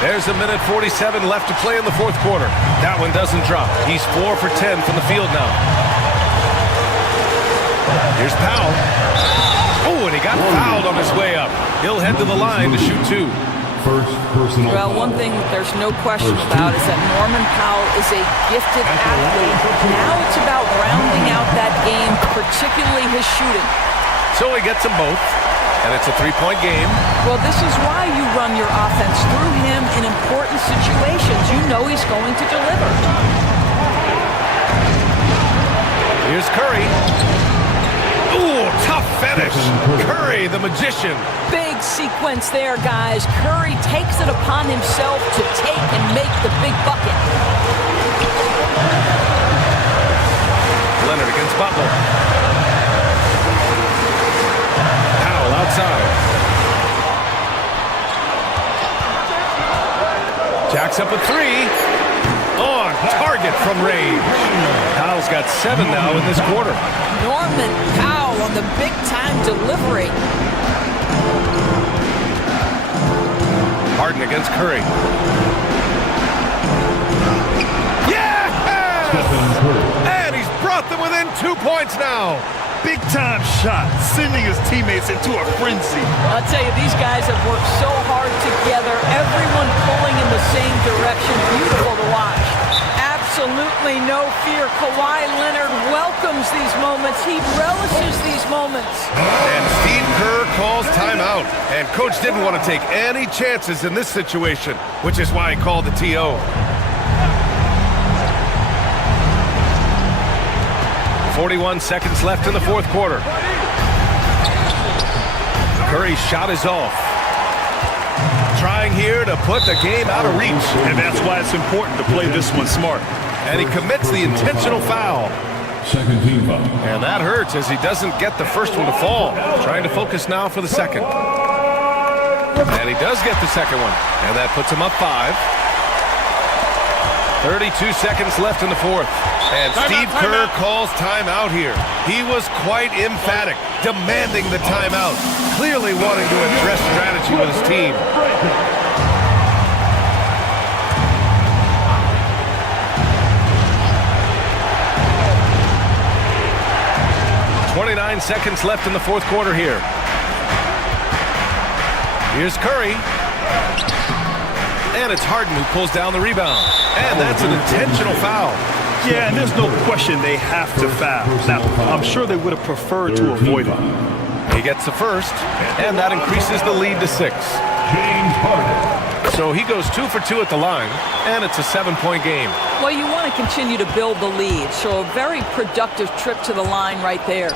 There's a minute 47 left to play in the fourth quarter. That one doesn't drop. He's 4 for 10 from the field now. Here's Powell. Oh, and he got fouled on his way up. He'll head to the line to shoot 2. First personal Well, one thing there's no question about is that Norman Powell is a gifted athlete. Now it's about rounding out that game, particularly his shooting. So he gets them both, and it's a 3-point game. Well, this is why you run your offense through him in important situations. You know he's going to deliver. Here's Curry. Ooh, tough finish. Curry, the magician. Big sequence there, guys. Curry takes it upon himself to take and make the big bucket. Leonard against Butler. Powell outside. Jacks up a 3. On target from range. Powell's got 7 now in this quarter. Norman Powell on the big-time delivery. Harden against Curry. Yeah! And he's brought them within 2 points now. Big-time shot, sending his teammates into a frenzy. I'll tell you, these guys have worked so hard together. Everyone pulling in the same direction. Beautiful to watch. Absolutely no fear. Kawhi Leonard welcomes these moments. He relishes these moments. And Steve Kerr calls timeout. And Coach didn't want to take any chances in this situation, which is why he called the TO. 41 seconds left in the fourth quarter. Curry's shot is off. Trying here to put the game out of reach. And that's why it's important to play this one smart. And he commits the intentional foul. Second team foul. And that hurts as he doesn't get the first one to fall. Trying to focus now for the second. And he does get the second one. And that puts him up 5. 32 seconds left in the fourth. And Steve Kerr calls timeout here. He was quite emphatic, demanding the timeout, clearly wanting to address strategy with his team. "29 seconds left in the fourth quarter here. Here's Curry. And it's Harden who pulls down the rebound. And that's an intentional foul. Yeah, and there's no question they have to foul. Now, I'm sure they would have preferred to avoid it. He gets the first, and that increases the lead to 6. James Harden. So he goes 2 for 2 at the line, and it's a 7-point game. Well, you want to continue to build the lead, so a very productive trip to the line right there.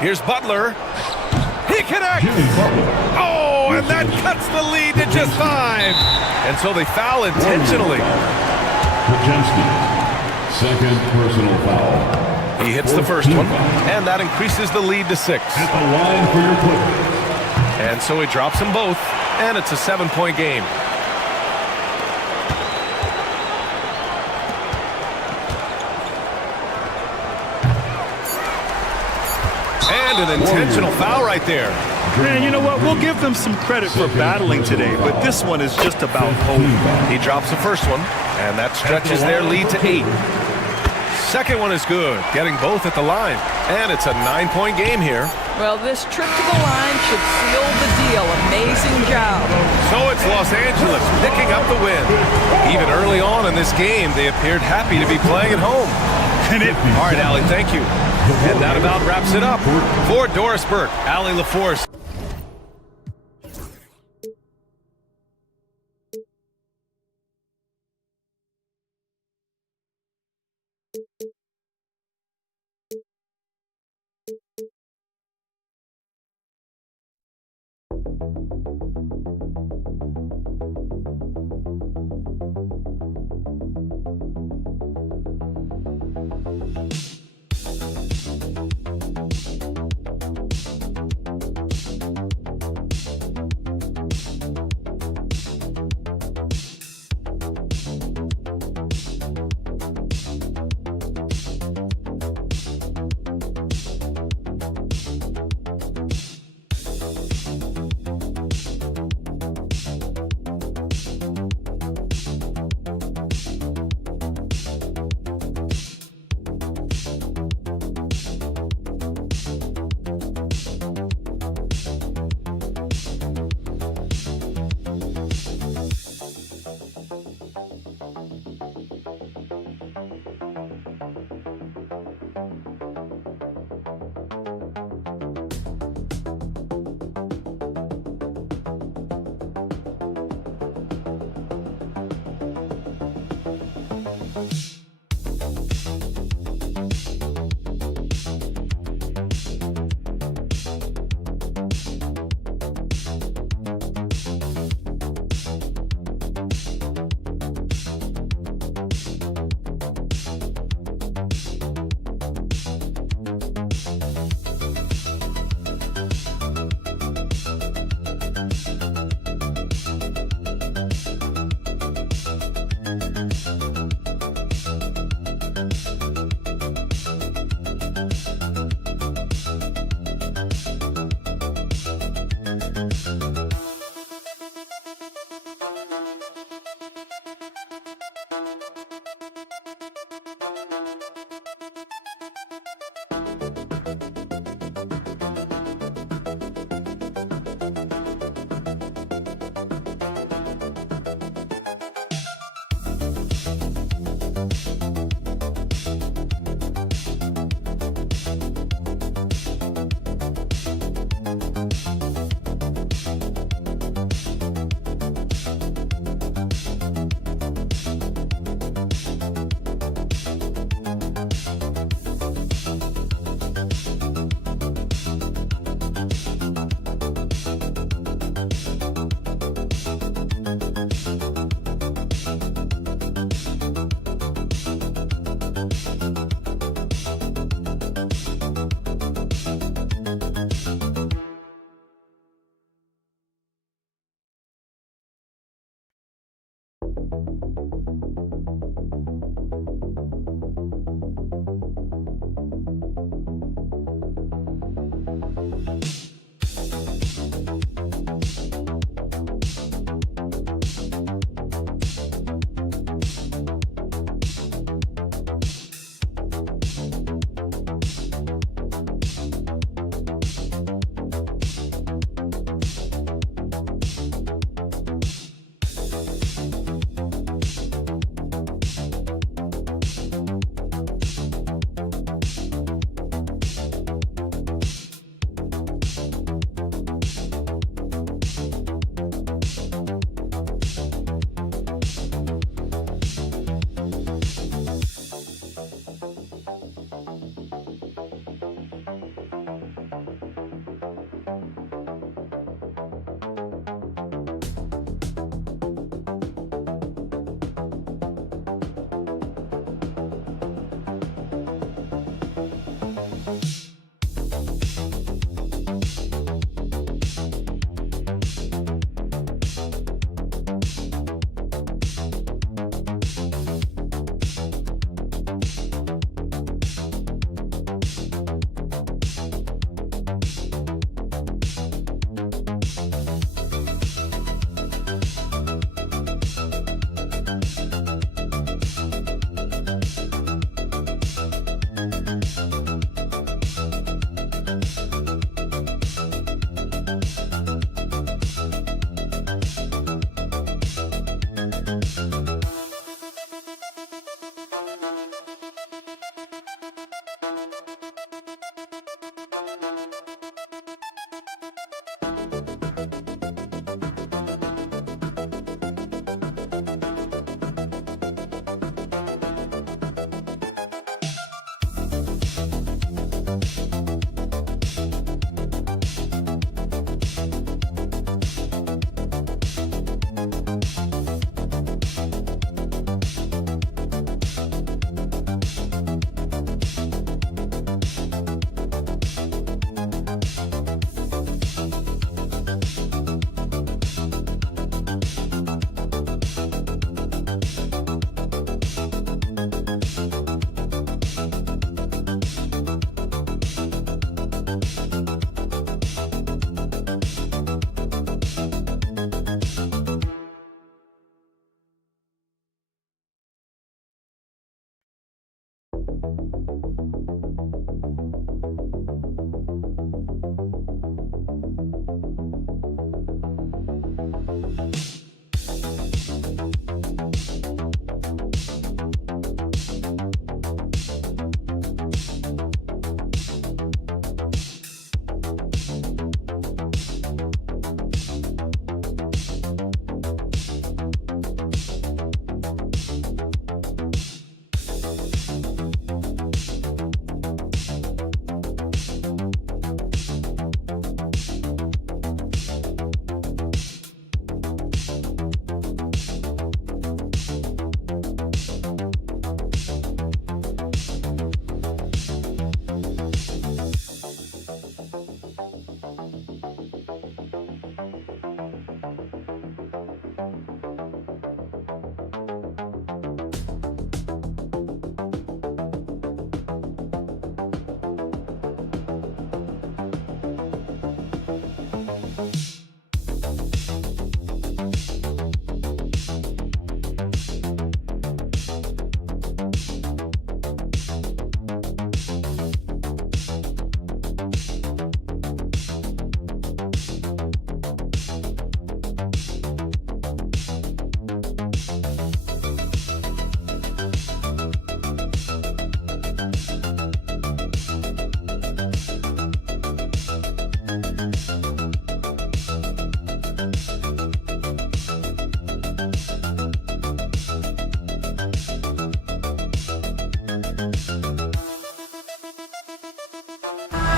Here's Butler. He connects! Oh, and that cuts the lead to just 5. And so they foul intentionally. Podziemski. Second personal foul. He hits the first one, and that increases the lead to 6. At the line for your Clippers. And so he drops them both, and it's a 7-point game. And an intentional foul right there. Man, you know what? We'll give them some credit for battling today, but this one is just about hope. He drops the first one, and that stretches their lead to 8. Second one is good, getting both at the line. And it's a 9-point game here. Well, this trip to the line should seal the deal. Amazing job. So it's Los Angeles picking up the win. Even early on in this game, they appeared happy to be playing at home. All right, Allie, thank you. And that about wraps it up. For Doris Burke, Allie LaForce.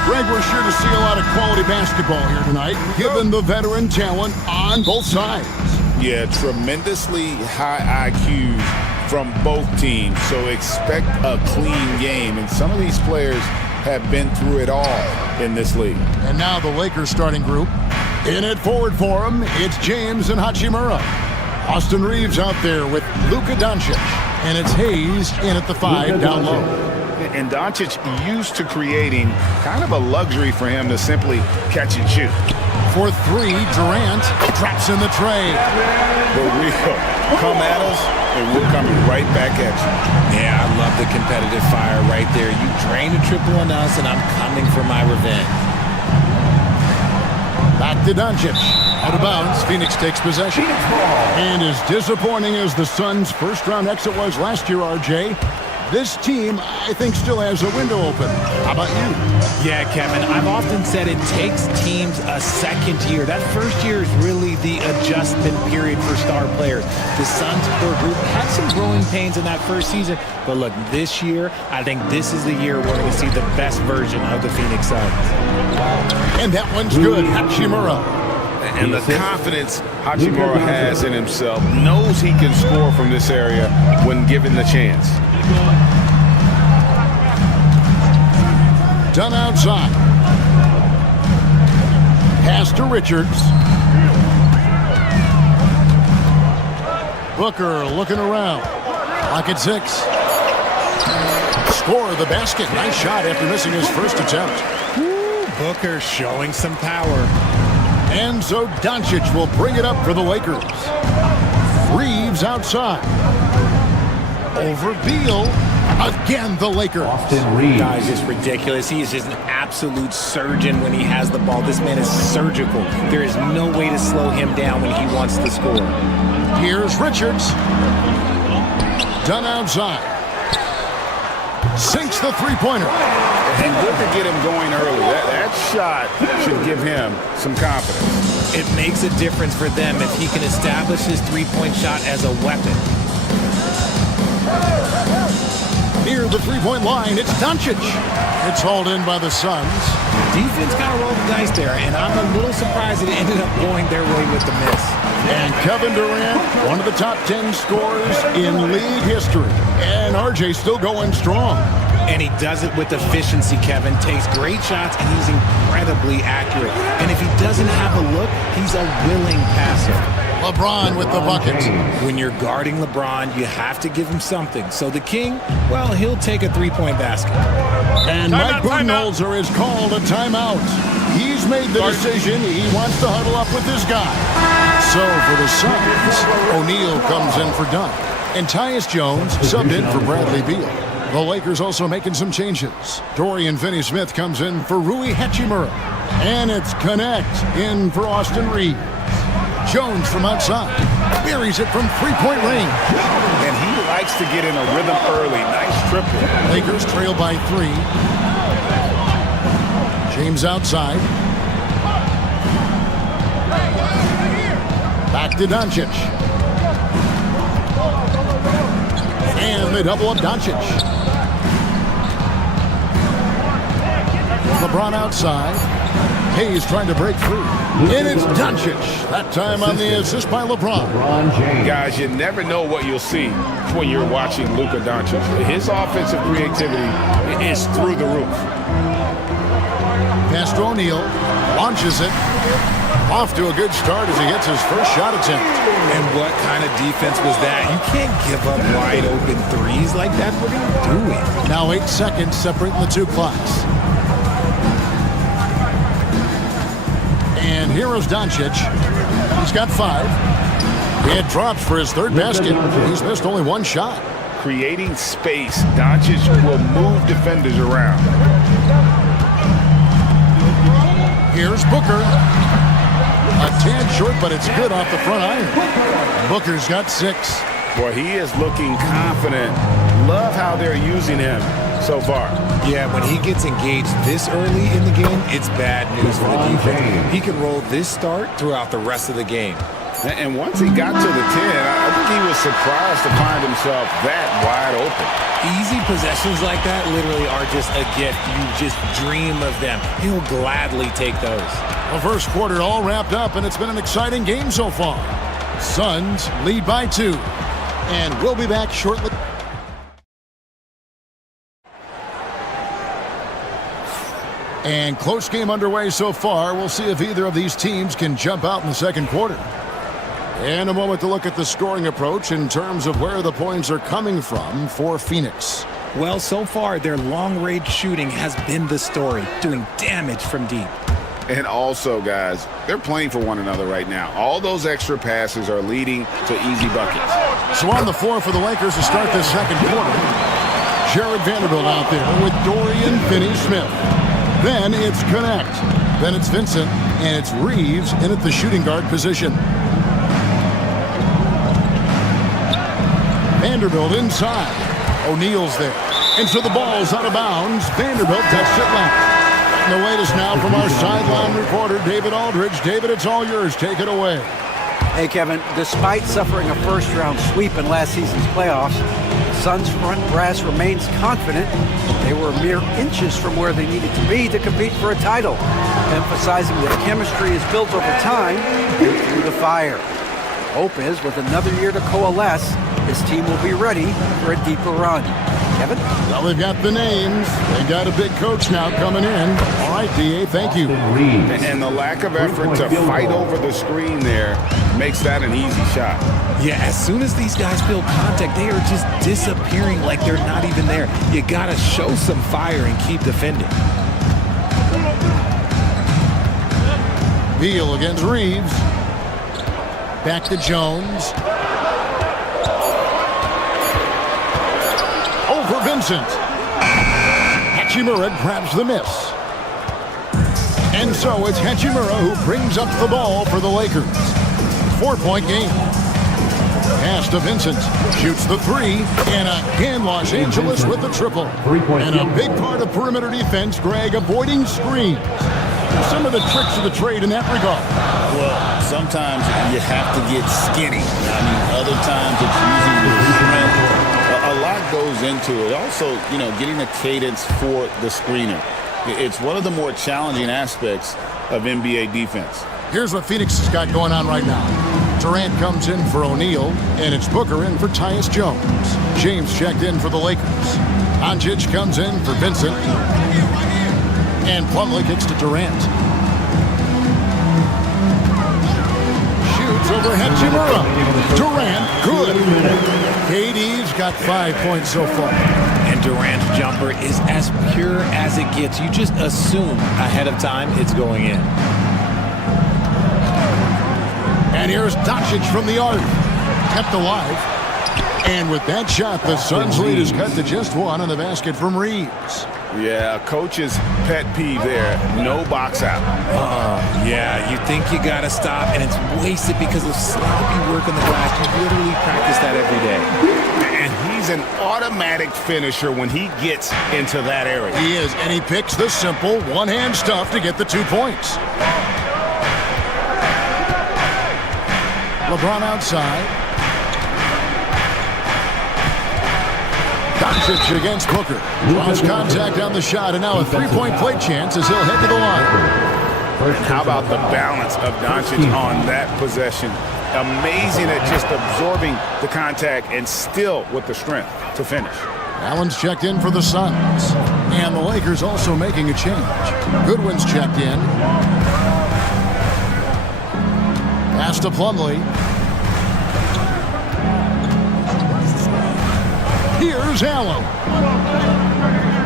Greg, we're sure to see a lot of quality basketball here tonight, given the veteran talent on both sides. Yeah, tremendously high IQs from both teams, so expect a clean game. And some of these players have been through it all in this league. And now the Lakers starting group. In it forward for them, it's James and Hachimura. Austin Reeves out there with Luka Doncic. And it's Hayes in at the 5 down low. And Doncic used to creating kind of a luxury for him to simply catch and shoot. For 3, Durant drops in the tray. But we'll come at us, and we're coming right back at you. Yeah, I love the competitive fire right there. You drain a triple on us, and I'm coming for my revenge. Back to Doncic. Out of bounds, Phoenix takes possession. And as disappointing as the Suns' first-round exit was last year, RJ, this team, I think, still has a window open. How about you? Yeah, Kevin, I've often said it takes teams a second year. That first year is really the adjustment period for star players. The Suns core group had some growing pains in that first season, but look, this year, I think this is the year we're going to see the best version of the Phoenix Suns. And that one's good. Hachimura. And the confidence Hachimura has in himself, knows he can score from this area when given the chance. Done outside. Pass to Richards. Booker looking around. Clock at 6. Score the basket. Nice shot after missing his first attempt. Woo, Booker showing some power. And so Doncic will bring it up for the Lakers. Reeves outside. Over Beal. Again, the Lakers. Guys, it's ridiculous. He is just an absolute surgeon when he has the ball. This man is surgical. There is no way to slow him down when he wants to score. Here's Richards. Done outside. Sinks the three-pointer. And good to get him going early. That shot should give him some confidence. It makes a difference for them if he can establish his three-point shot as a weapon. Near the three-point line, it's Doncic. It's hauled in by the Suns. Defense kind of rolled the dice there, and I'm a little surprised it ended up going their way with the miss. And Kevin Durant, one of the top 10 scorers in league history. And RJ still going strong. And he does it with efficiency, Kevin. Takes great shots, and he's incredibly accurate. And if he doesn't have a look, he's a willing passer. LeBron with the bucket. When you're guarding LeBron, you have to give him something. So the King, well, he'll take a three-point basket. And Mike Budenholzer has called a timeout. He's made the decision. He wants to huddle up with his guy. So for the Suns, O'Neal comes in for Dunn. And Tyus Jones subbed in for Bradley Beal. The Lakers also making some changes. Dorian Finney-Smith comes in for Rui Hachimura. And it's Connect in for Austin Reeves. Jones from outside. Buries it from three-point range. And he likes to get in a rhythm early. Nice triple. Lakers trail by 3. James outside. Back to Doncic. And they double up Doncic. LeBron outside. Hayes trying to break through. And it's Doncic. That time on the assist by LeBron. Guys, you never know what you'll see when you're watching Luka Doncic. His offensive creativity is through the roof. Pass to O'Neal. Launches it. Off to a good start as he hits his first shot attempt. And what kind of defense was that? You can't give up wide open threes like that. What are you doing? Now 8 seconds separating the two clocks. And here is Doncic. He's got 5. He had drops for his third basket. He's missed only 1 shot. Creating space. Doncic will move defenders around. Here's Booker. A tad short, but it's good off the front iron. Booker's got 6. Boy, he is looking confident. Love how they're using him so far. Yeah, when he gets engaged this early in the game, it's bad news for the defense. He can roll this start throughout the rest of the game. And once he got to the 10, I think he was surprised to find himself that wide open. Easy possessions like that literally are just a gift. You just dream of them. He'll gladly take those. The first quarter all wrapped up, and it's been an exciting game so far. Suns lead by 2. And we'll be back shortly. And close game underway so far. We'll see if either of these teams can jump out in the second quarter. In a moment to look at the scoring approach in terms of where the points are coming from for Phoenix. Well, so far, their long-range shooting has been the story, doing damage from deep. And also, guys, they're playing for one another right now. All those extra passes are leading to easy buckets. So on the floor for the Lakers to start this second quarter, Jared Vanderbilt out there with Dorian Finney-Smith. Then it's Connect. Then it's Vincent. And it's Reeves in at the shooting guard position. Vanderbilt inside. O'Neal's there. And so the ball's out of bounds. Vanderbilt touched it last. And the latest now from our sideline reporter, David Aldridge. David, it's all yours. Take it away. Hey, Kevin, despite suffering a first-round sweep in last season's playoffs, the Suns' front brass remains confident they were mere inches from where they needed to be to compete for a title, emphasizing that chemistry is built over time and through the fire. Hope is, with another year to coalesce, this team will be ready for a deeper run. Kevin? Well, they've got the names. They got a big coach now coming in. All right, D.A., thank you. And the lack of effort to fight over the screen there makes that an easy shot. Yeah, as soon as these guys feel contact, they are just disappearing like they're not even there. You got to show some fire and keep defending. Beal against Reeves. Back to Jones. Over Vincent. Hachimura grabs the miss. And so it's Hachimura who brings up the ball for the Lakers. 4-point game. Pass to Vincent. Shoots the 3. And again, Los Angeles with the triple. And a big part of perimeter defense, Greg, avoiding screens. Some of the tricks of the trade in that regard. Well, sometimes you have to get skinny. I mean, other times it's using your strength. A lot goes into it. Also, you know, getting a cadence for the screener. It's one of the more challenging aspects of NBA defense. Here's what Phoenix has got going on right now. Durant comes in for O'Neal, and it's Booker in for Tyus Jones. James checked in for the Lakers. Doncic comes in for Vincent. And Plumlee kicks to Durant. Shoots over Hachimura. Durant, good. KD's got 5 points so far. And Durant's jumper is as pure as it gets. You just assume ahead of time it's going in. And here's Doncic from the arc. Kept alive. And with that shot, the Suns' lead is cut to just one on the basket from Reeves. Yeah, coach's pet peeve there. No box out. Yeah, you think you got to stop, and it's wasted because of sloppy work on the glass. You literally practice that every day. And he's an automatic finisher when he gets into that area. He is, and he picks the simple one-hand stuff to get the 2 points. LeBron outside. Doncic against Booker. Lost contact on the shot, and now a three-point play chance as he'll head to the line. And how about the balance of Doncic on that possession? Amazing at just absorbing the contact and still with the strength to finish. Allen's checked in for the Suns. And the Lakers also making a change. Goodwin's checked in. Pass to Plumlee. Here's Allen.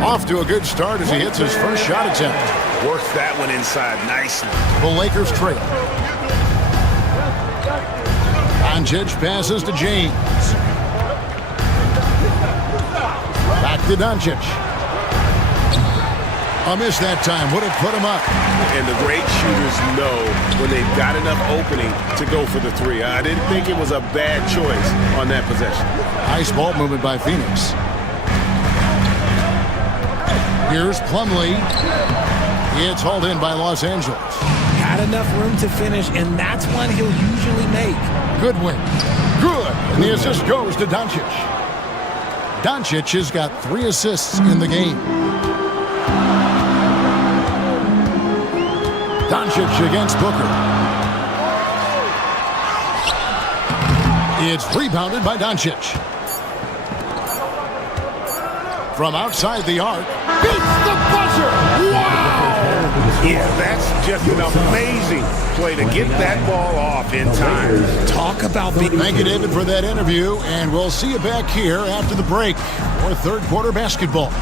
Off to a good start as he hits his first shot attempt. Works that one inside nicely. The Lakers trail. Doncic passes to James. Back to Doncic. A miss that time would have put him up. And the great shooters know when they've got enough opening to go for the three. I didn't think it was a bad choice on that possession. Nice ball movement by Phoenix. Here's Plumlee. It's hauled in by Los Angeles. Had enough room to finish, and that's one he'll usually make. Goodwin. Good. And the assist goes to Doncic. Doncic has got 3 assists in the game. Doncic against Booker. It's rebounded by Doncic. From outside the arc. Beats the buzzer! Wow! Yeah, that's just an amazing play to get that ball off in time. Talk about being... Thank you, David, for that interview, and we'll see you back here after the break for third quarter basketball.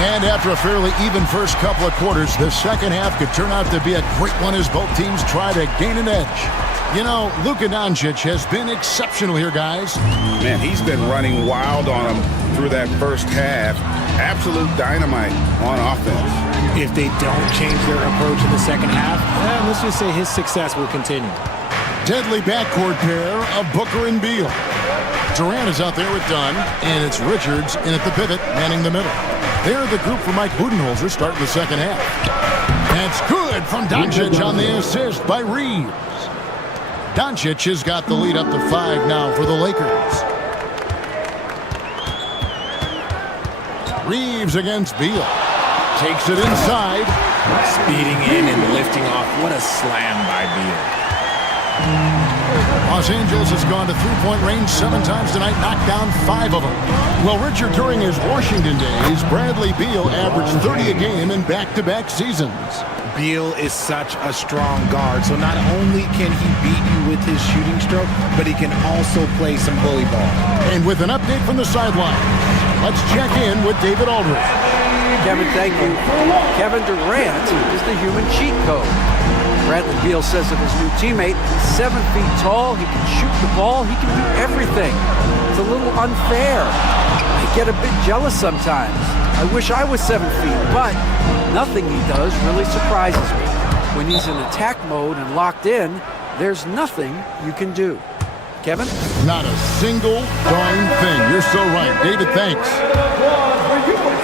And after a fairly even first couple of quarters, the second half could turn out to be a great one as both teams try to gain an edge. You know, Luka Doncic has been exceptional here, guys. Man, he's been running wild on him through that first half. Absolute dynamite on offense. If they don't change their approach in the second half, let's just say his success will continue. Deadly backcourt pair of Booker and Beal. Durant is out there with Dunn, and it's Richards in at the pivot, manning the middle. They're the group for Mike Budenholzer starting the second half. That's good from Doncic on the assist by Reeves. Doncic has got the lead up to 5 now for the Lakers. Reeves against Beal. Takes it inside. Speeding in and lifting off. What a slam by Beal. Los Angeles has gone to three-point range 7 times tonight, knocked down 5 of them. Well, Richard, during his Washington days, Bradley Beal averaged 30 a game in back-to-back seasons. Beal is such a strong guard, so not only can he beat you with his shooting stroke, but he can also play some bully ball. And with an update from the sideline, let's check in with David Aldridge. Kevin, thank you. Kevin Durant is the human cheat code. Bradley Beal says of his new teammate, he's 7 feet tall, he can shoot the ball, he can do everything. It's a little unfair. I get a bit jealous sometimes. I wish I was 7 feet, but nothing he does really surprises me. When he's in attack mode and locked in, there's nothing you can do. Kevin? Not a single darn thing. You're so right. David, thanks.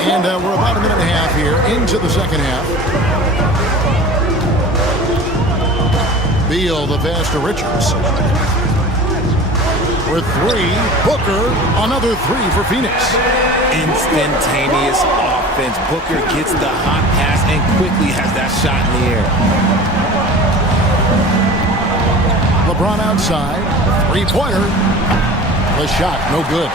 And we're about a minute and a half here into the second half. Beal, the pass to Richards. For 3, Booker, another 3 for Phoenix. Instantaneous offense. Booker gets the hot pass and quickly has that shot in the air. LeBron outside, 3-pointer. The shot, no good.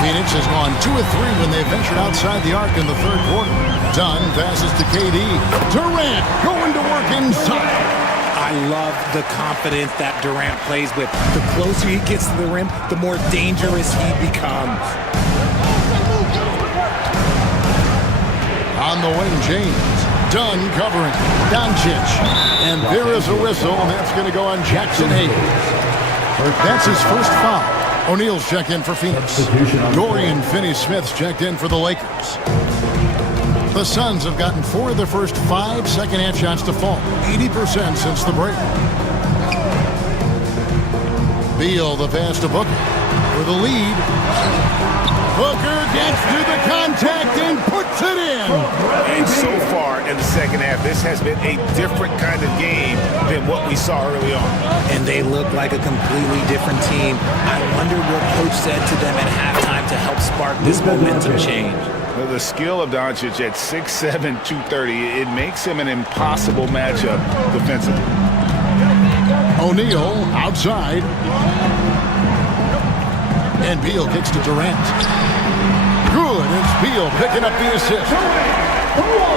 Phoenix has gone 2 of 3 when they ventured outside the arc in the third quarter. Dunn passes to KD. Durant going to work inside. I love the confidence that Durant plays with. The closer he gets to the rim, the more dangerous he becomes. On the wing, James. Dunn covering. Doncic. And there is a whistle, and that's going to go on Jackson Hayes. That's his first foul. O'Neal's checked in for Phoenix. Dorian Finney-Smith's checked in for the Lakers. The Suns have gotten 4 of their first 5 second-hand shots to fall. 80% since the break. Beal, the pass to Booker. For the lead. Booker gets to the contact and puts it in. And so far in the second half, this has been a different kind of game than what we saw early on. And they look like a completely different team. I wonder what Coach said to them at halftime to help spark this momentum change. Well, the skill of Doncic at 6'7", 230, it makes him an impossible matchup defensively. O'Neal outside. And Beal kicks to Durant. Good. It's Beal picking up the assist.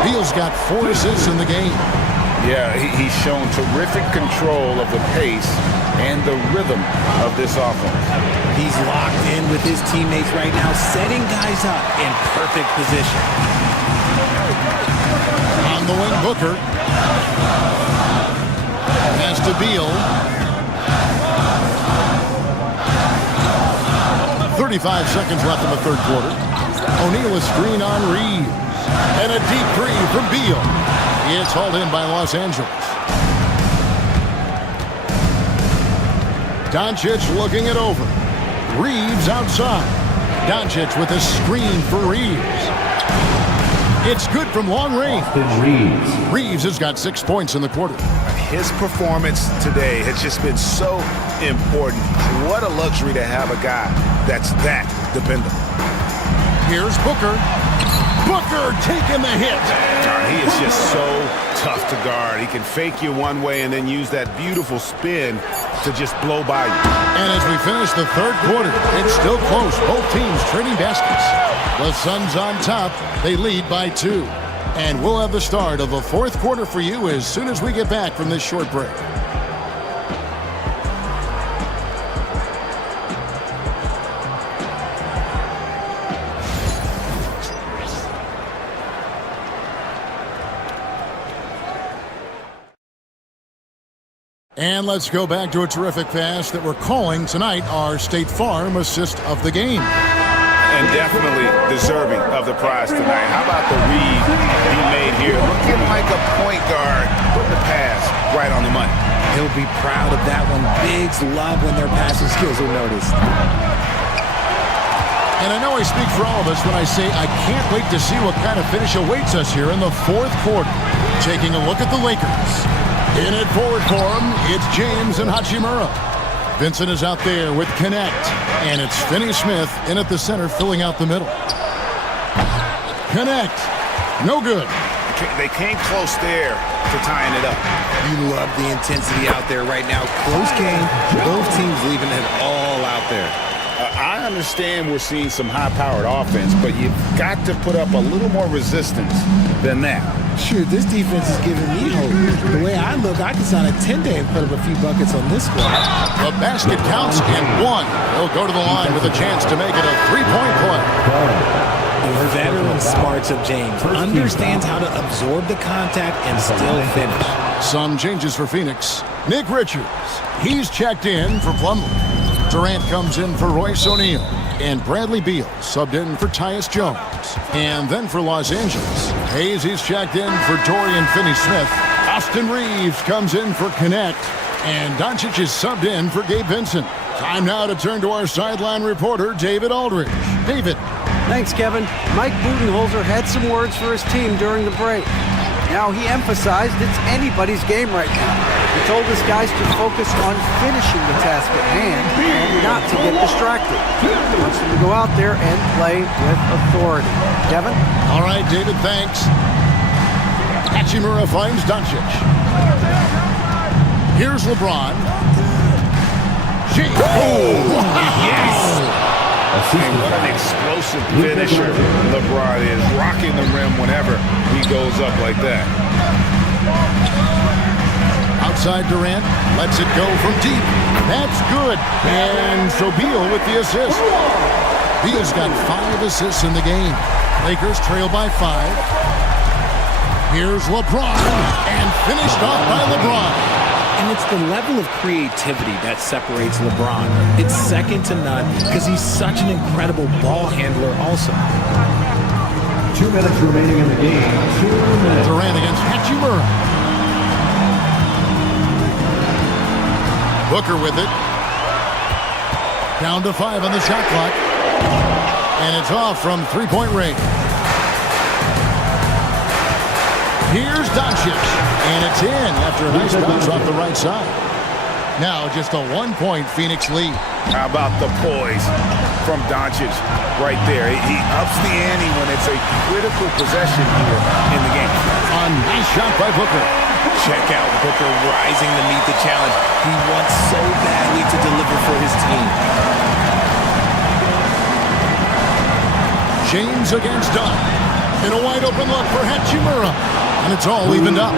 Beal's got 4 assists in the game. Yeah, he's shown terrific control of the pace and the rhythm of this offense. He's locked in with his teammates right now, setting guys up in perfect position. On the wing, Booker. Pass to Beal. 35 seconds left in the third quarter. O'Neal is screen on Reeves. And a deep three from Beal. It's hauled in by Los Angeles. Doncic looking it over. Reeves outside. Doncic with a screen for Reeves. It's good from long range. Reeves has got 6 points in the quarter. His performance today has just been so important. What a luxury to have a guy that's that dependable. Here's Booker. Booker taking the hit. He is just so tough to guard. He can fake you one way and then use that beautiful spin to just blow by you. And as we finish the third quarter, it's still close. Both teams trading baskets. The Suns on top. They lead by 2. And we'll have the start of the fourth quarter for you as soon as we get back from this short break. And let's go back to a terrific pass that we're calling tonight our State Farm assist of the game. And definitely deserving of the prize tonight. How about the read he made here? Looking like a point guard. Putting the pass right on the money. He'll be proud of that one. Bigs love when their passing skills are noticed. And I know I speak for all of us when I say I can't wait to see what kind of finish awaits us here in the fourth quarter. Taking a look at the Lakers. In at forward for him, it's James and Hachimura. Vincent is out there with Connect. And it's Finney-Smith in at the center, filling out the middle. Connect. No good. They came close there to tying it up. You love the intensity out there right now. Close game. Both teams leaving it all out there. I understand we're seeing some high-powered offense, but you've got to put up a little more resistance than that. Sure, this defense is giving me hope. The way I look, I can sign a 10-day and put up a few buckets on this squad. The basket counts and 1. He'll go to the line with a chance to make it a 3-point play. The veteran smarts of James understands how to absorb the contact and still finish. Some changes for Phoenix. Nick Richards. He's checked in for Plumlee. Durant comes in for Royce O'Neal. And Bradley Beal subbed in for Tyus Jones. And then for Los Angeles, Hayes is checked in for Dorian Finney-Smith. Austin Reeves comes in for Connect. And Doncic is subbed in for Gabe Vincent. Time now to turn to our sideline reporter, David Aldridge. David. Thanks, Kevin. Mike Budenholzer had some words for his team during the break. Now, he emphasized it's anybody's game right now. He told his guys to focus on finishing the task at hand and not to get distracted. He wants them to go out there and play with authority. Kevin? All right, David, thanks. Hachimura finds Doncic. Here's LeBron. Yes! And what an explosive finisher LeBron is, rocking the rim whenever he goes up like that. outside Durant. Lets it go from deep. That's good. And so Beal with the assist. Beal's got 5 assists in the game. Lakers trail by 5. Here's LeBron. And finished off by LeBron. And it's the level of creativity that separates LeBron. It's second to none because he's such an incredible ball handler also. 2 minutes remaining in the game. 2 minutes. Durant against Hachimura. Booker with it. Down to 5 on the shot clock. And it's off from three-point range. Here's Doncic, and it's in after a nice bounce off the right side. Now just a 1-point Phoenix lead. How about the poise from Doncic right there? He ups the ante when it's a critical possession here in the game. A nice shot by Booker. Check out Booker rising to meet the challenge. He wants so badly to deliver for his team. James against Dunn. In a wide open look for Hachimura. And it's all evened up.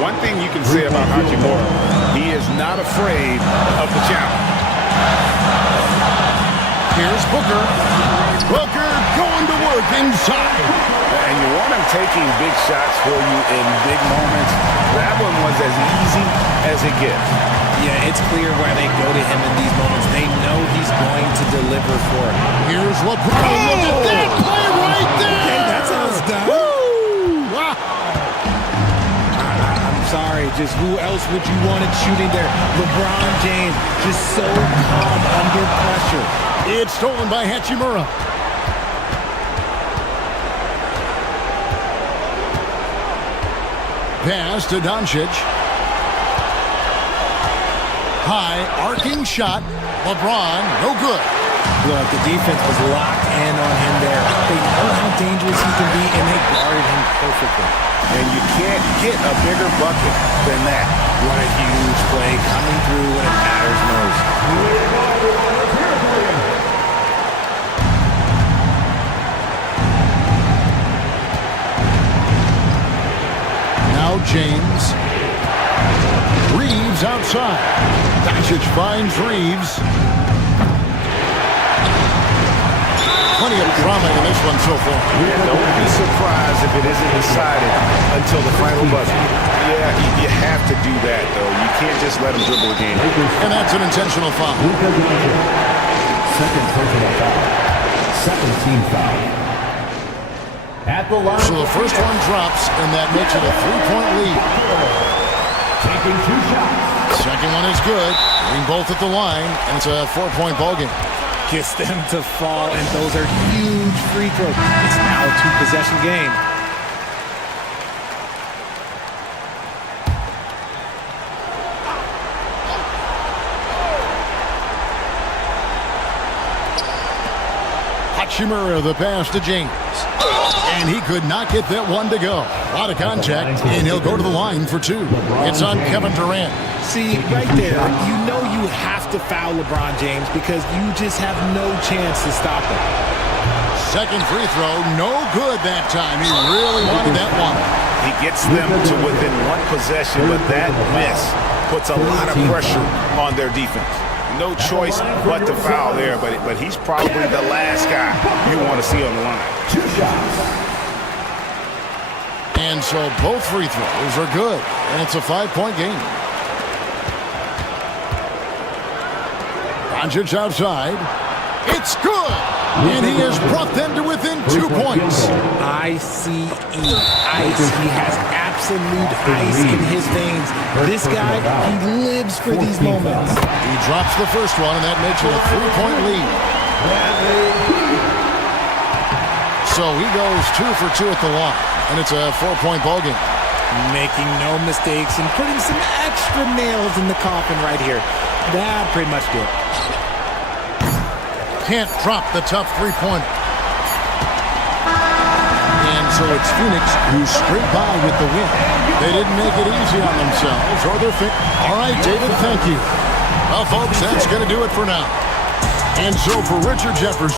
One thing you can say about Hachimura, he is not afraid of the challenge. Here's Booker. Booker going to work inside. And you want him taking big shots for you in big moments. That one was as easy as it gets. Yeah, it's clear why they go to him in these moments. They know he's going to deliver for it. Here's LeBron. Look at that play right there. Okay, that's how it's done. Woo! Sorry, just who else would you want it shooting there? LeBron James, just so calm under pressure. It's stolen by Hachimura. Pass to Doncic. High, arcing shot. LeBron, no good. Look, the defense was locked in on him there. They know how dangerous he can be, and they guarded him perfectly. And you can't get a bigger bucket than that. What a huge play coming through when it matters most. Now James. Reeves outside. Doncic finds Reeves. Plenty of drama in this one so far. Don't be surprised if it isn't decided until the final buzzer. Yeah, you have to do that, though. You can't just let him dribble a game. And that's an intentional foul. Second personal foul. Second team foul. At the line. So the first one drops, and that makes it a 3-point lead. Taking 2 shots. Second one is good. Bring both at the line, and it's a 4-point ballgame. Gets them to fall, and those are huge free throws. It's now a 2-possession game. Hachimura the pass to James. And he could not get that one to go. A lot of contact, and he'll go to the line for 2. It's on Kevin Durant. See, right there, you know you have to foul LeBron James because you just have no chance to stop him. Second free throw, no good that time. He really wanted that one. He gets them to within 1 possession, but that miss puts a lot of pressure on their defense. No choice but to foul there, but he's probably the last guy you want to see on the line. 2 shots. And so both free throws are good, and it's a 5-point game. Doncic outside. It's good! And he has brought them to within 2 points. ICE. Ice. He has absolute ice in his veins. This guy, he lives for these moments. He drops the first one, and that makes it a 3-point lead. So he goes 2 for 2 at the line, and it's a 4-point ballgame. Making no mistakes and putting some extra nails in the coffin right here. That pretty much did. Can't drop the tough 3-pointer. And so it's Phoenix who scraped by with the win. They didn't make it easy on themselves or their fit. All right, David, thank you. Well, folks, that's going to do it for now. And so for Richard Jefferson.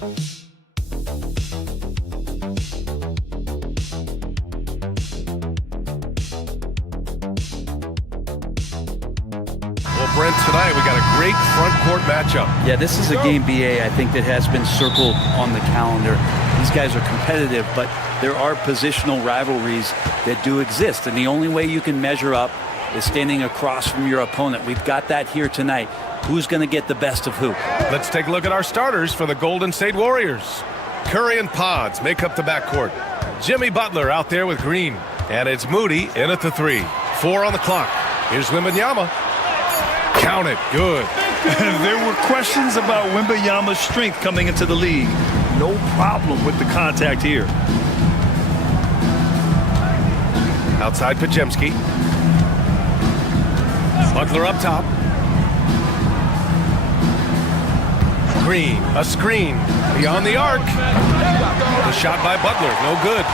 Well, Brent, tonight we got a great front court matchup. Yeah, this is a game, BA, I think that has been circled on the calendar. These guys are competitive, but there are positional rivalries that do exist, and the only way you can measure up is standing across from your opponent. We've got that here tonight. Who's going to get the best of who? Let's take a look at our starters for the Golden State Warriors. Curry and Pods make up the backcourt. Jimmy Butler out there with Green. And it's Moody in at the 3. 4 on the clock. Here's Wembanyama. Count it. Good. There were questions about Wembanyama's strength coming into the league. No problem with the contact here. Outside Pajemski. Butler up top. Green, a screen, beyond the arc. The shot by Butler, no good.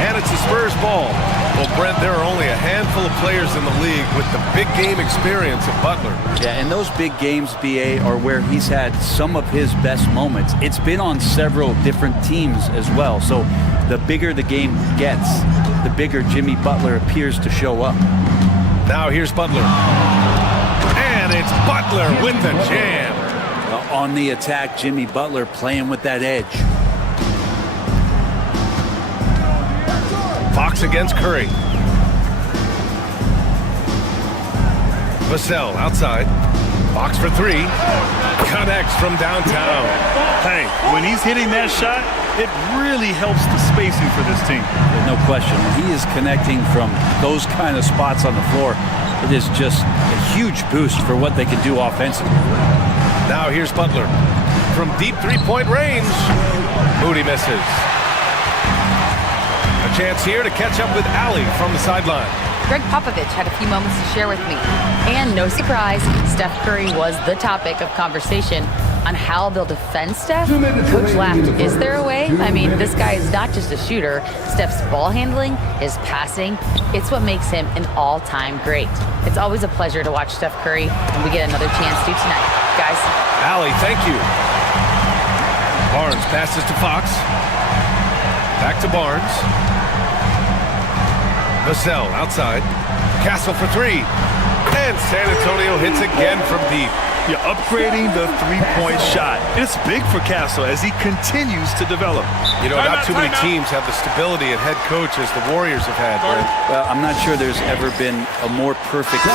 And it's the Spurs ball. Well, Brent, there are only a handful of players in the league with the big game experience of Butler. Yeah, and those big games, BA, are where he's had some of his best moments. It's been on several different teams as well. So the bigger the game gets, the bigger Jimmy Butler appears to show up. Now here's Butler. And it's Butler with the jam. On the attack, Jimmy Butler playing with that edge. Fox against Curry. Vassell outside. Fox for 3. Connects from downtown. Hey, when he's hitting that shot, it really helps the spacing for this team. No question. When he is connecting from those kind of spots on the floor, it is just a huge boost for what they can do offensively. Now here's Butler. From deep three-point range. Moody misses. A chance here to catch up with Allie from the sideline. Greg Popovich had a few moments to share with me. And no surprise, Steph Curry was the topic of conversation on how they'll defend Steph. Coach laughed, is there a way? I mean, this guy is not just a shooter. Steph's ball handling, his passing, it's what makes him an all-time great. It's always a pleasure to watch Steph Curry, and we get another chance to tonight. Guys. Allie, thank you. Barnes passes to Fox. Back to Barnes. Vassell outside. Castle for 3. And San Antonio hits again from deep. You're upgrading the three-point shot. It's big for Castle as he continues to develop. You know, not too many teams have the stability at head coach as the Warriors have had, Brent. Well, I'm not sure there's ever been a more perfect fit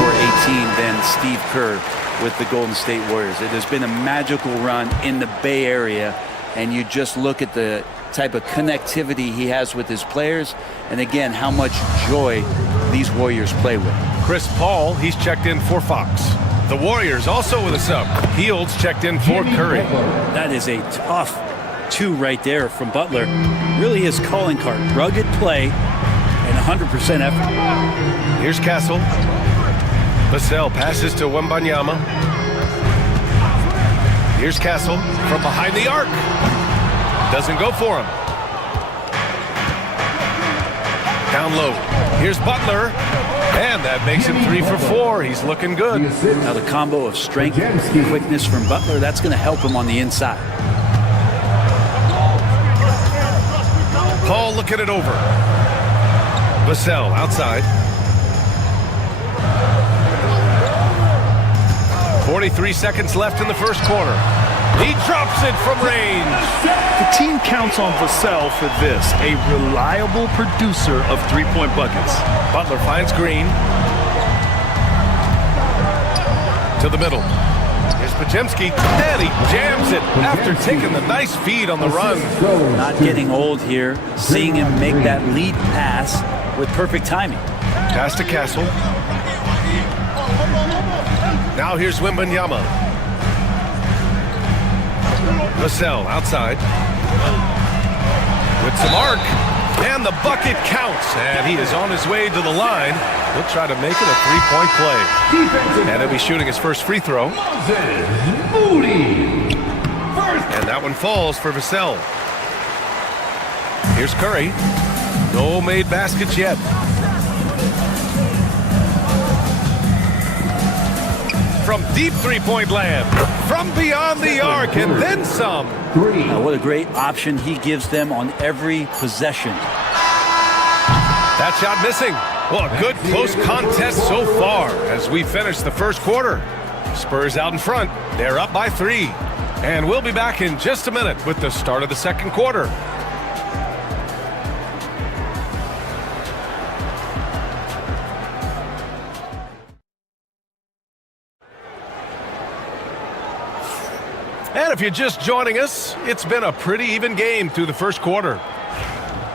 for a team than Steve Kerr with the Golden State Warriors. It has been a magical run in the Bay Area, and you just look at the type of connectivity he has with his players, and again, how much joy these Warriors play with. Chris Paul, he's checked in for Fox. The Warriors also with a sub. Fields checked in for Curry. That is a tough 2 right there from Butler. Really his calling card. Rugged play and 100% effort. Here's Castle. Vassell passes to Wembanyama. Here's Castle from behind the arc. Doesn't go for him. Down low. Here's Butler. And that makes him 3 for 4. He's looking good. Now the combo of strength and quickness from Butler, that's going to help him on the inside. Paul looking it over. Vassell outside. 43 seconds left in the first quarter. He drops it from range. The team counts on Vassell for this, a reliable producer of three-point buckets. Butler finds Green. To the middle. Here's Pajemski, and he jams it after taking the nice feed on the run. Not getting old here, seeing him make that lead pass with perfect timing. Pass to Castle. Now here's Wembanyama. Vassell outside. With some arc. And the bucket counts. And he is on his way to the line. He'll try to make it a three-point play. And he'll be shooting his first free throw. And that one falls for Vassell. Here's Curry. No made baskets yet. from deep three-point land, from beyond the arc, and then some. What a great option he gives them on every possession. That shot missing. Well, a good close contest so far as we finish the first quarter. Spurs out in front. They're up by 3. And we'll be back in just a minute with the start of the second quarter. And if you're just joining us, it's been a pretty even game through the first quarter.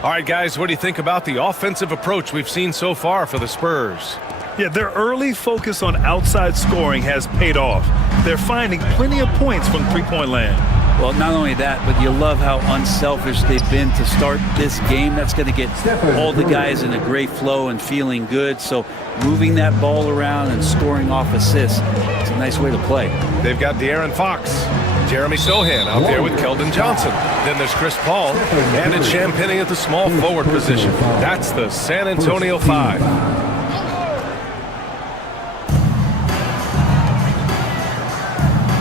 All right, guys, what do you think about the offensive approach we've seen so far for the Spurs? Yeah, their early focus on outside scoring has paid off. They're finding plenty of points from three-point land. Well, not only that, but you love how unselfish they've been to start this game. That's going to get all the guys in a great flow and feeling good. So moving that ball around and scoring off assists, it's a nice way to play. They've got De'Aaron Fox, Jeremy Sohan out there with Keldon Johnson. Then there's Chris Paul, and it's Champagnie at the small forward position. That's the San Antonio 5.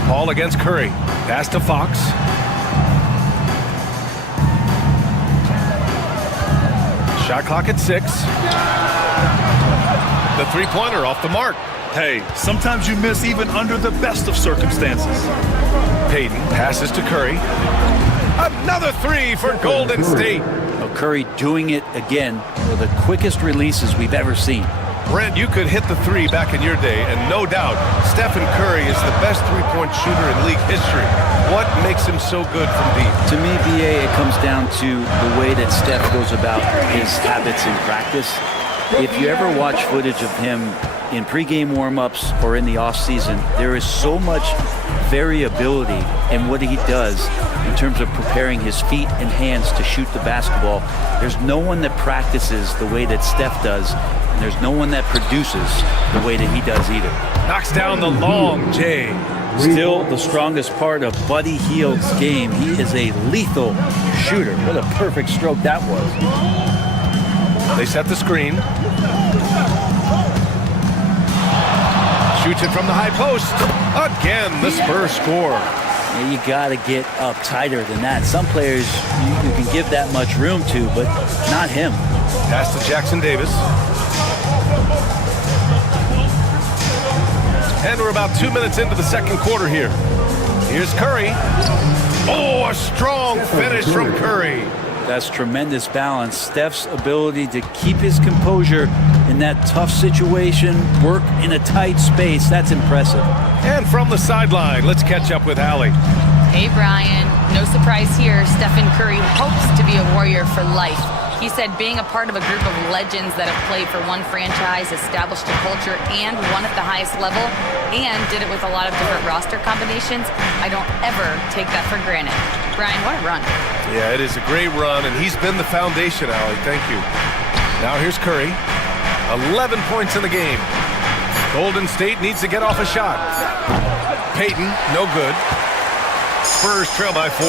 Paul against Curry. Pass to Fox. Shot clock at 6. The three-pointer off the mark. Hey, sometimes you miss even under the best of circumstances. Payton passes to Curry. Another 3 for Golden State. Well, Curry doing it again, one of the quickest releases we've ever seen. Brent, you could hit the 3 back in your day, and no doubt, Stephen Curry is the best three-point shooter in league history. What makes him so good from deep? To me, BA, it comes down to the way that Steph goes about his habits in practice. If you ever watch footage of him in pregame warm-ups or in the offseason, there is so much variability in what he does in terms of preparing his feet and hands to shoot the basketball. There's no one that practices the way that Steph does, and there's no one that produces the way that he does either. Knocks down the long J. Still the strongest part of Buddy Hield's game. He is a lethal shooter. What a perfect stroke that was. They set the screen. Shoots it from the high post. Again, the Spurs score. Yeah, you got to get up tighter than that. Some players you can give that much room to, but not him. Pass to Jackson Davis. And we're about 2 minutes into the second quarter here. Here's Curry. Oh, a strong finish from Curry. That's tremendous balance. Steph's ability to keep his composure in that tough situation, work in a tight space, that's impressive. And from the sideline, let's catch up with Allie. Hey, Brian. No surprise here. Stephen Curry hopes to be a Warrior for life. He said being a part of a group of legends that have played for one franchise, established a culture, and won at the highest level, and did it with a lot of different roster combinations, I don't ever take that for granted. Brian, what a run. Yeah, it is a great run, and he's been the foundation, Allie. Thank you. Now here's Curry. 11 points in the game. Golden State needs to get off a shot. Payton, no good. Spurs trail by 4.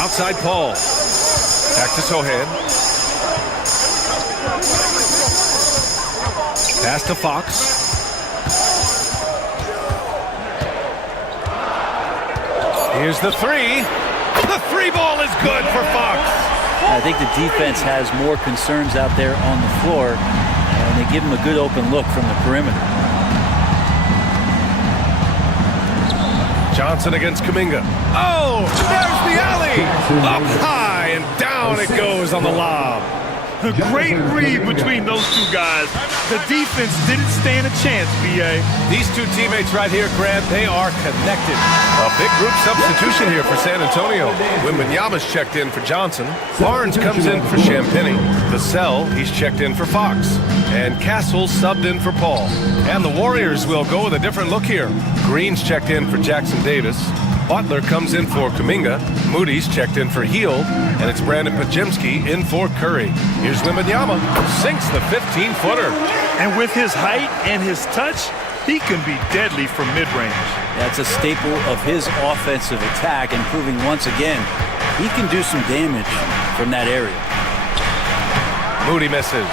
Outside Paul. Back to Sohan. Pass to Fox. Here's the 3. The 3 ball is good for Fox. I think the defense has more concerns out there on the floor, and they give him a good open look from the perimeter. Johnson against Kuminga. Oh, there's the alley. Up high and down it goes on the lob. A great read between those two guys. The defense didn't stand a chance, B.A. These two teammates right here, Grant, they are connected. A big group substitution here for San Antonio. Wembanyama's checked in for Johnson. Barnes comes in for Champagnie. Vassell, he's checked in for Fox. And Castle subbed in for Paul. And the Warriors will go with a different look here. Green's checked in for Jackson Davis. Butler comes in for Kuminga. Moody's checked in for Hield. And it's Brandon Podziemski in for Curry. Here's Wembanyama. Sinks the 15-footer. And with his height and his touch, he can be deadly from mid-range. That's a staple of his offensive attack, and proving once again he can do some damage from that area. Moody misses.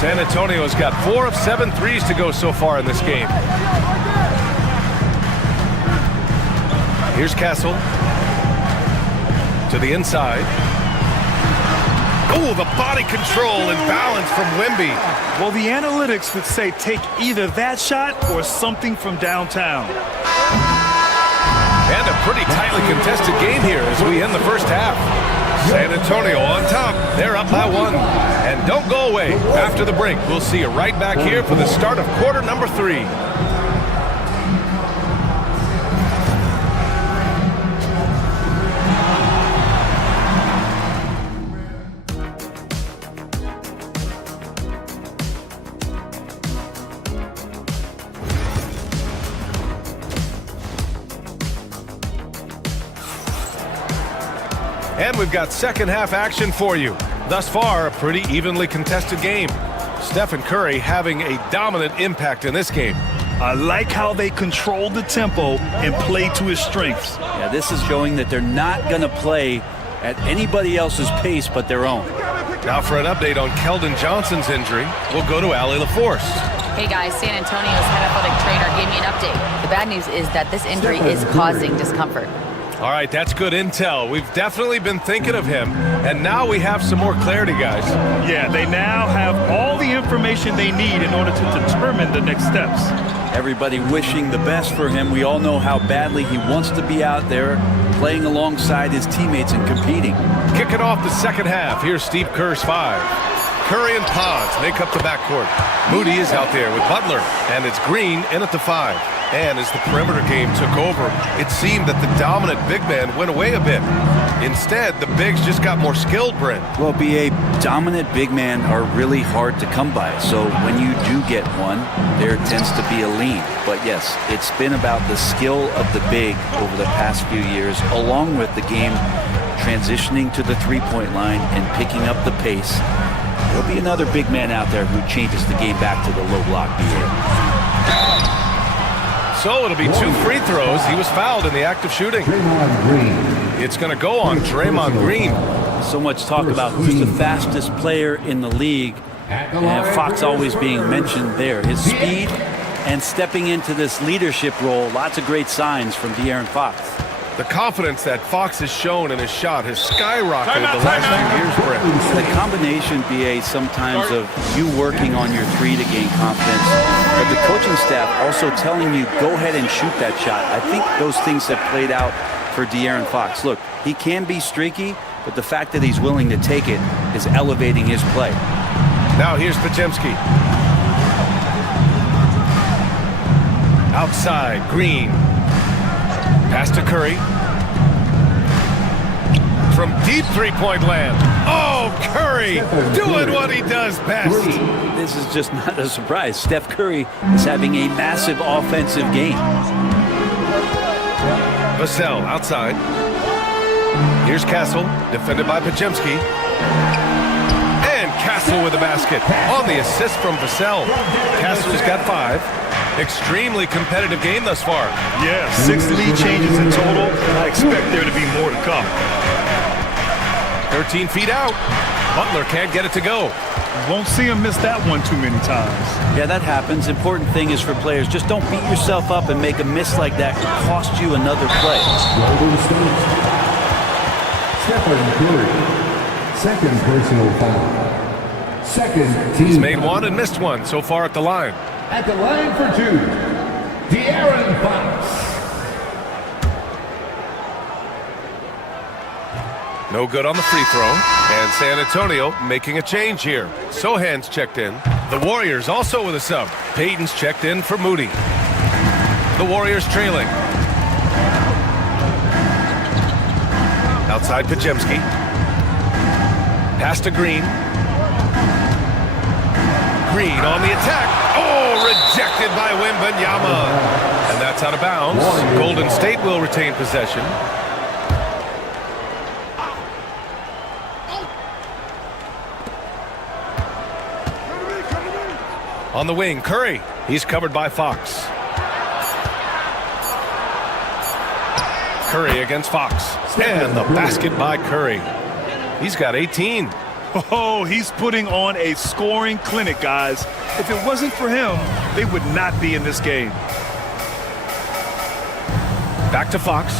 San Antonio's got 4 of 7 threes to go so far in this game. Here's Castle. To the inside. Oh, the body control and balance from Wemby. Well, the analytics would say take either that shot or something from downtown. And a pretty tightly contested game here as we end the first half. San Antonio on top. They're up by 1. And don't go away. After the break, we'll see you right back here for the start of quarter number 3. And we've got second half action for you. Thus far, a pretty evenly contested game. Stephen Curry having a dominant impact in this game. I like how they control the tempo and play to his strengths. Yeah, this is showing that they're not going to play at anybody else's pace but their own. Now for an update on Keldon Johnson's injury, we'll go to Allie LaForce. Hey guys, San Antonio's head athletic trainer gave me an update. The bad news is that this injury is causing discomfort. All right, that's good intel. We've definitely been thinking of him, and now we have some more clarity, guys. Yeah, they now have all the information they need in order to determine the next steps. Everybody wishing the best for him. We all know how badly he wants to be out there playing alongside his teammates and competing. Kicking off the second half, here's Steve Kerr's 5. Curry and Pods make up the backcourt. Moody is out there with Butler, and it's Green in at the 5. And as the perimeter game took over, it seemed that the dominant big man went away a bit. Instead, the bigs just got more skilled, Brent. Well, BA, dominant big men are really hard to come by. So when you do get one, there tends to be a lean. But yes, it's been about the skill of the big over the past few years, along with the game transitioning to the three-point line and picking up the pace. There'll be another big man out there who changes the game back to the low block, BA. So it'll be 2 free throws. He was fouled in the act of shooting. It's going to go on Draymond Green. So much talk about who's the fastest player in the league. And Fox always being mentioned there. His speed and stepping into this leadership role, lots of great signs from De'Aaron Fox. The confidence that Fox has shown in his shot has skyrocketed the last few years, Brent. The combination, BA, sometimes of you working on your 3 to gain confidence, but the coaching staff also telling you, go ahead and shoot that shot. I think those things have played out for De'Aaron Fox. Look, he can be streaky, but the fact that he's willing to take it is elevating his play. Now here's Podziemski. Outside, Green. Pass to Curry. From deep three-point land. Oh, Curry doing what he does best. This is just not a surprise. Steph Curry is having a massive offensive game. Vassell outside. Here's Castle, defended by Podziemski. And Castle with the basket on the assist from Vassell. Castle's got 5. Extremely competitive game thus far. Yeah, 6 lead changes in total. I expect there to be more to come. 13 feet out. Butler can't get it to go. Won't see him miss that one too many times. Yeah, that happens. Important thing is for players, just don't beat yourself up and make a miss like that. It could cost you another play. Stephen Curry, second personal foul. Second team. He's made 1 and missed 1 so far at the line. At the line for 2, De'Aaron Fox. No good on the free throw. And San Antonio making a change here. Sohan's checked in. The Warriors also with a sub. Payton's checked in for Moody. The Warriors trailing. Outside Podziemski. Pass to Green. Green on the attack. Oh, rejected by Wembanyama. And that's out of bounds. Golden State will retain possession. On the wing, Curry. He's covered by Fox. Curry against Fox. And the basket by Curry. He's got 18. Oh, he's putting on a scoring clinic, guys. If it wasn't for him, they would not be in this game. Back to Fox.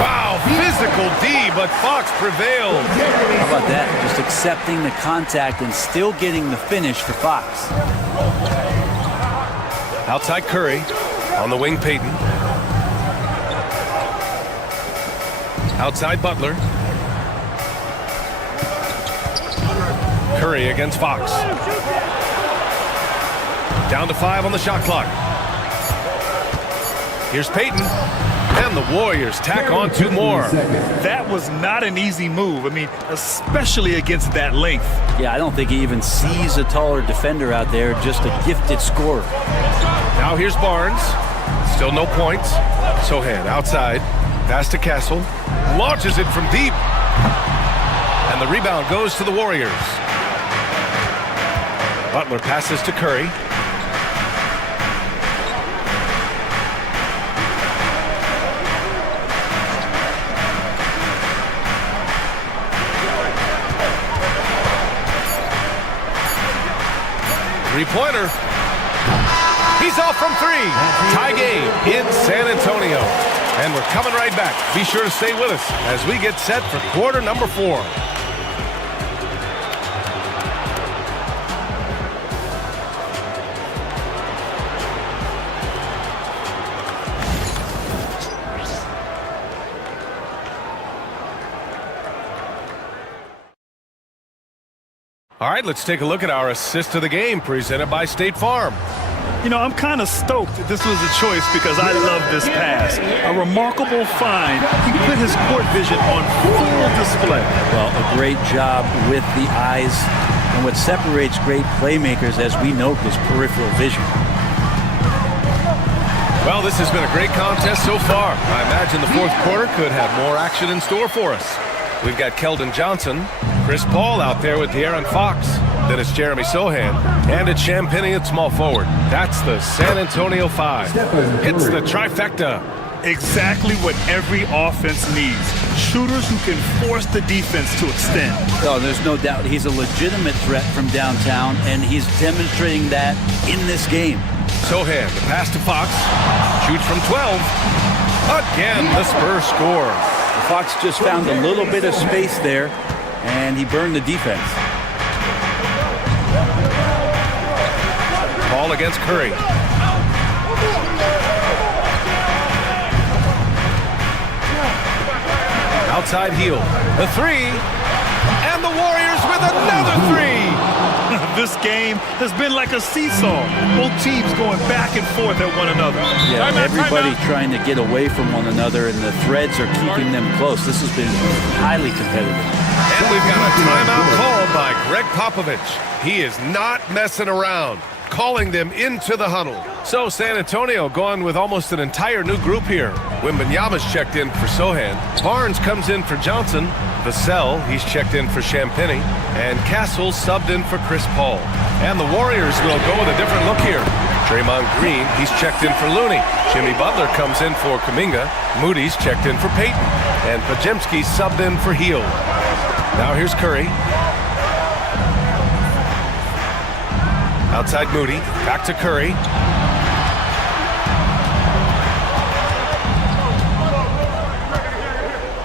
Wow, physical D, but Fox prevails. How about that? Just accepting the contact and still getting the finish for Fox. Outside Curry. On the wing, Payton. Outside Butler. Curry against Fox. Down to 5 on the shot clock. Here's Payton. And the Warriors tack on 2 more. That was not an easy move. I mean, especially against that length. Yeah, I don't think he even sees a taller defender out there, just a gifted scorer. Now here's Barnes. Still no points. Sohan outside. Pass to Castle. Launches it from deep. And the rebound goes to the Warriors. Butler passes to Curry. Three-pointer. He's off from 3. Tie game in San Antonio. And we're coming right back. Be sure to stay with us as we get set for quarter number 4. All right, let's take a look at our assist of the game presented by State Farm. You know, I'm kind of stoked that this was a choice because I love this pass. A remarkable find. He put his court vision on full display. Well, a great job with the eyes. And what separates great playmakers, as we note, is peripheral vision. Well, this has been a great contest so far. I imagine the fourth quarter could have more action in store for us. We've got Keldon Johnson, Chris Paul out there with De'Aaron Fox. Then it's Jeremy Sohan, and it's Champagnie at small forward. That's the San Antonio 5. It's the trifecta. Exactly what every offense needs. Shooters who can force the defense to extend. Oh, there's no doubt he's a legitimate threat from downtown, and he's demonstrating that in this game. Sohan, the pass to Fox. Shoots from 12. Again, the Spurs score. Fox just found a little bit of space there, and he burned the defense. Ball against Curry. Outside heel. The 3. And the Warriors with another 3. This game has been like a seesaw. Both teams going back and forth at one another. Yeah, everybody trying to get away from one another, and the threads are keeping them close. This has been highly competitive. And we've got a timeout called by Greg Popovich. He is not messing around, calling them into the huddle. So San Antonio going with almost an entire new group here. Wembanyama's checked in for Sohan. Barnes comes in for Johnson. Vassell, he's checked in for Champagnie. And Castle subbed in for Chris Paul. And the Warriors will go with a different look here. Draymond Green, he's checked in for Looney. Jimmy Butler comes in for Kuminga. Moody's checked in for Payton. And Podziemski subbed in for Hield. Now here's Curry. Outside Moody, back to Curry.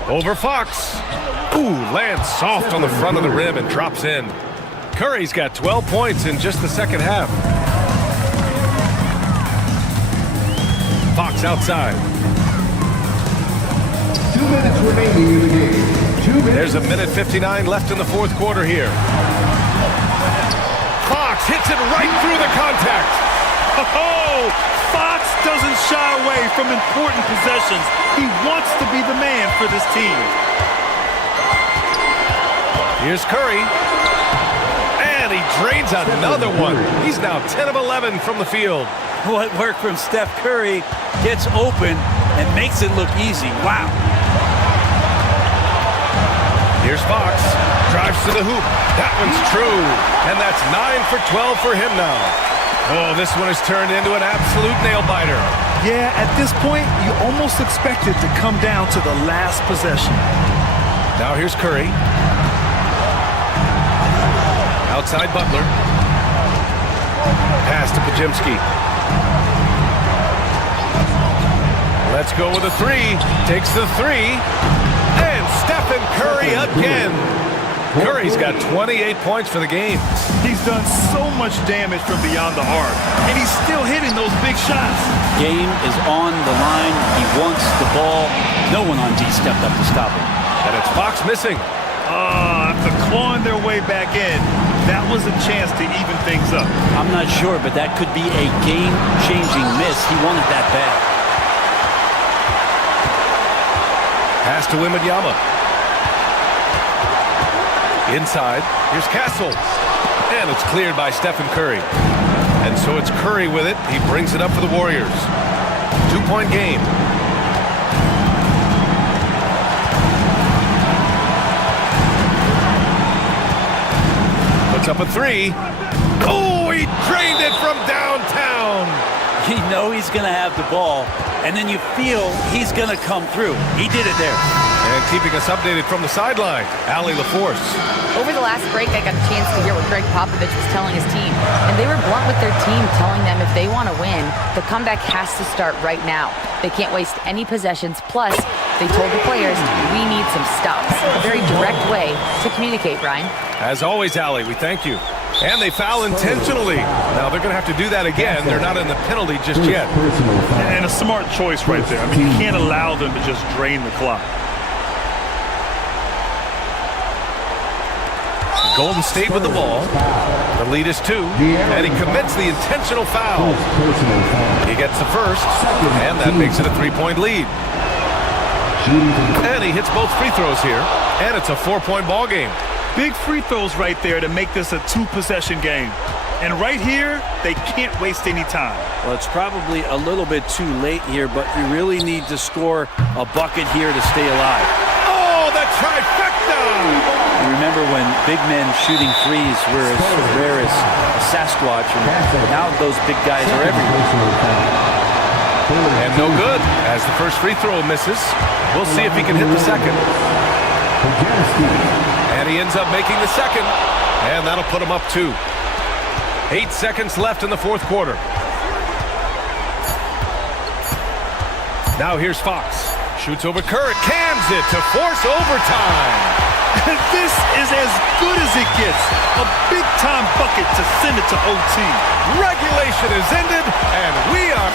Over Fox. Ooh, lands soft on the front of the rim and drops in. Curry's got 12 points in just the second half. Fox outside. 2 minutes remaining in the game. 2 minutes. There's a minute 59 left in the fourth quarter here. Fox hits it right through the contact. Oh, Fox doesn't shy away from important possessions. He wants to be the man for this team. Here's Curry. And he drains another one. He's now 10 of 11 from the field. What work from Steph Curry, gets open and makes it look easy. Wow. Here's Fox. Drives to the hoop. That one's true. And that's 9 for 12 for him now. Oh, this one has turned into an absolute nail-biter. Yeah, at this point, you almost expect it to come down to the last possession. Now here's Curry. Outside Butler. Pass to Pajemski. Let's go with a three. Takes the three. And Stephen Curry again. Curry's got 28 points for the game. He's done so much damage from beyond the arc, and he's still hitting those big shots. Game is on the line. He wants the ball. No one on D stepped up to stop him. And it's Fox missing. After clawing their way back in, that was a chance to even things up. I'm not sure, but that could be a game-changing miss. He wanted that bad. Pass to Wembanyama. Inside, here's Castle. And it's cleared by Stephen Curry. And so it's Curry with it. He brings it up for the Warriors. 2-point game. Puts up a three. Oh, he drained it from downtown. You know he's going to have the ball, and then you feel he's going to come through. He did it there. And keeping us updated from the sideline, Allie LaForce. Over the last break, I got a chance to hear what Greg Popovich was telling his team. And they were blunt with their team, telling them if they want to win, the comeback has to start right now. They can't waste any possessions. Plus, they told the players, we need some stops. A very direct way to communicate, Brian. As always, Allie, we thank you. And they foul intentionally. Now, they're going to have to do that again. They're not in the penalty just yet. And a smart choice right there. I mean, you can't allow them to just drain the clock. Golden State with the ball. The lead is 2. And he commits the intentional foul. He gets the first. And that makes it a 3-point lead. And he hits both free throws here. And it's a 4-point ball game. Big free throws right there to make this a 2-possession game. And right here, they can't waste any time. Well, it's probably a little bit too late here, but you really need to score a bucket here to stay alive. Oh, the trifecta! You remember when big men shooting threes were as rare as a Sasquatch, and now those big guys are everywhere. And no good, as the first free throw misses. We'll see if he can hit the second. And he ends up making the second, and that'll put him up 2. 8 seconds left in the fourth quarter. Now here's Fox. Shoots over Curry, cans it to force overtime. This is as good as it gets. A big-time bucket to send it to OT. Regulation is ended, and we are...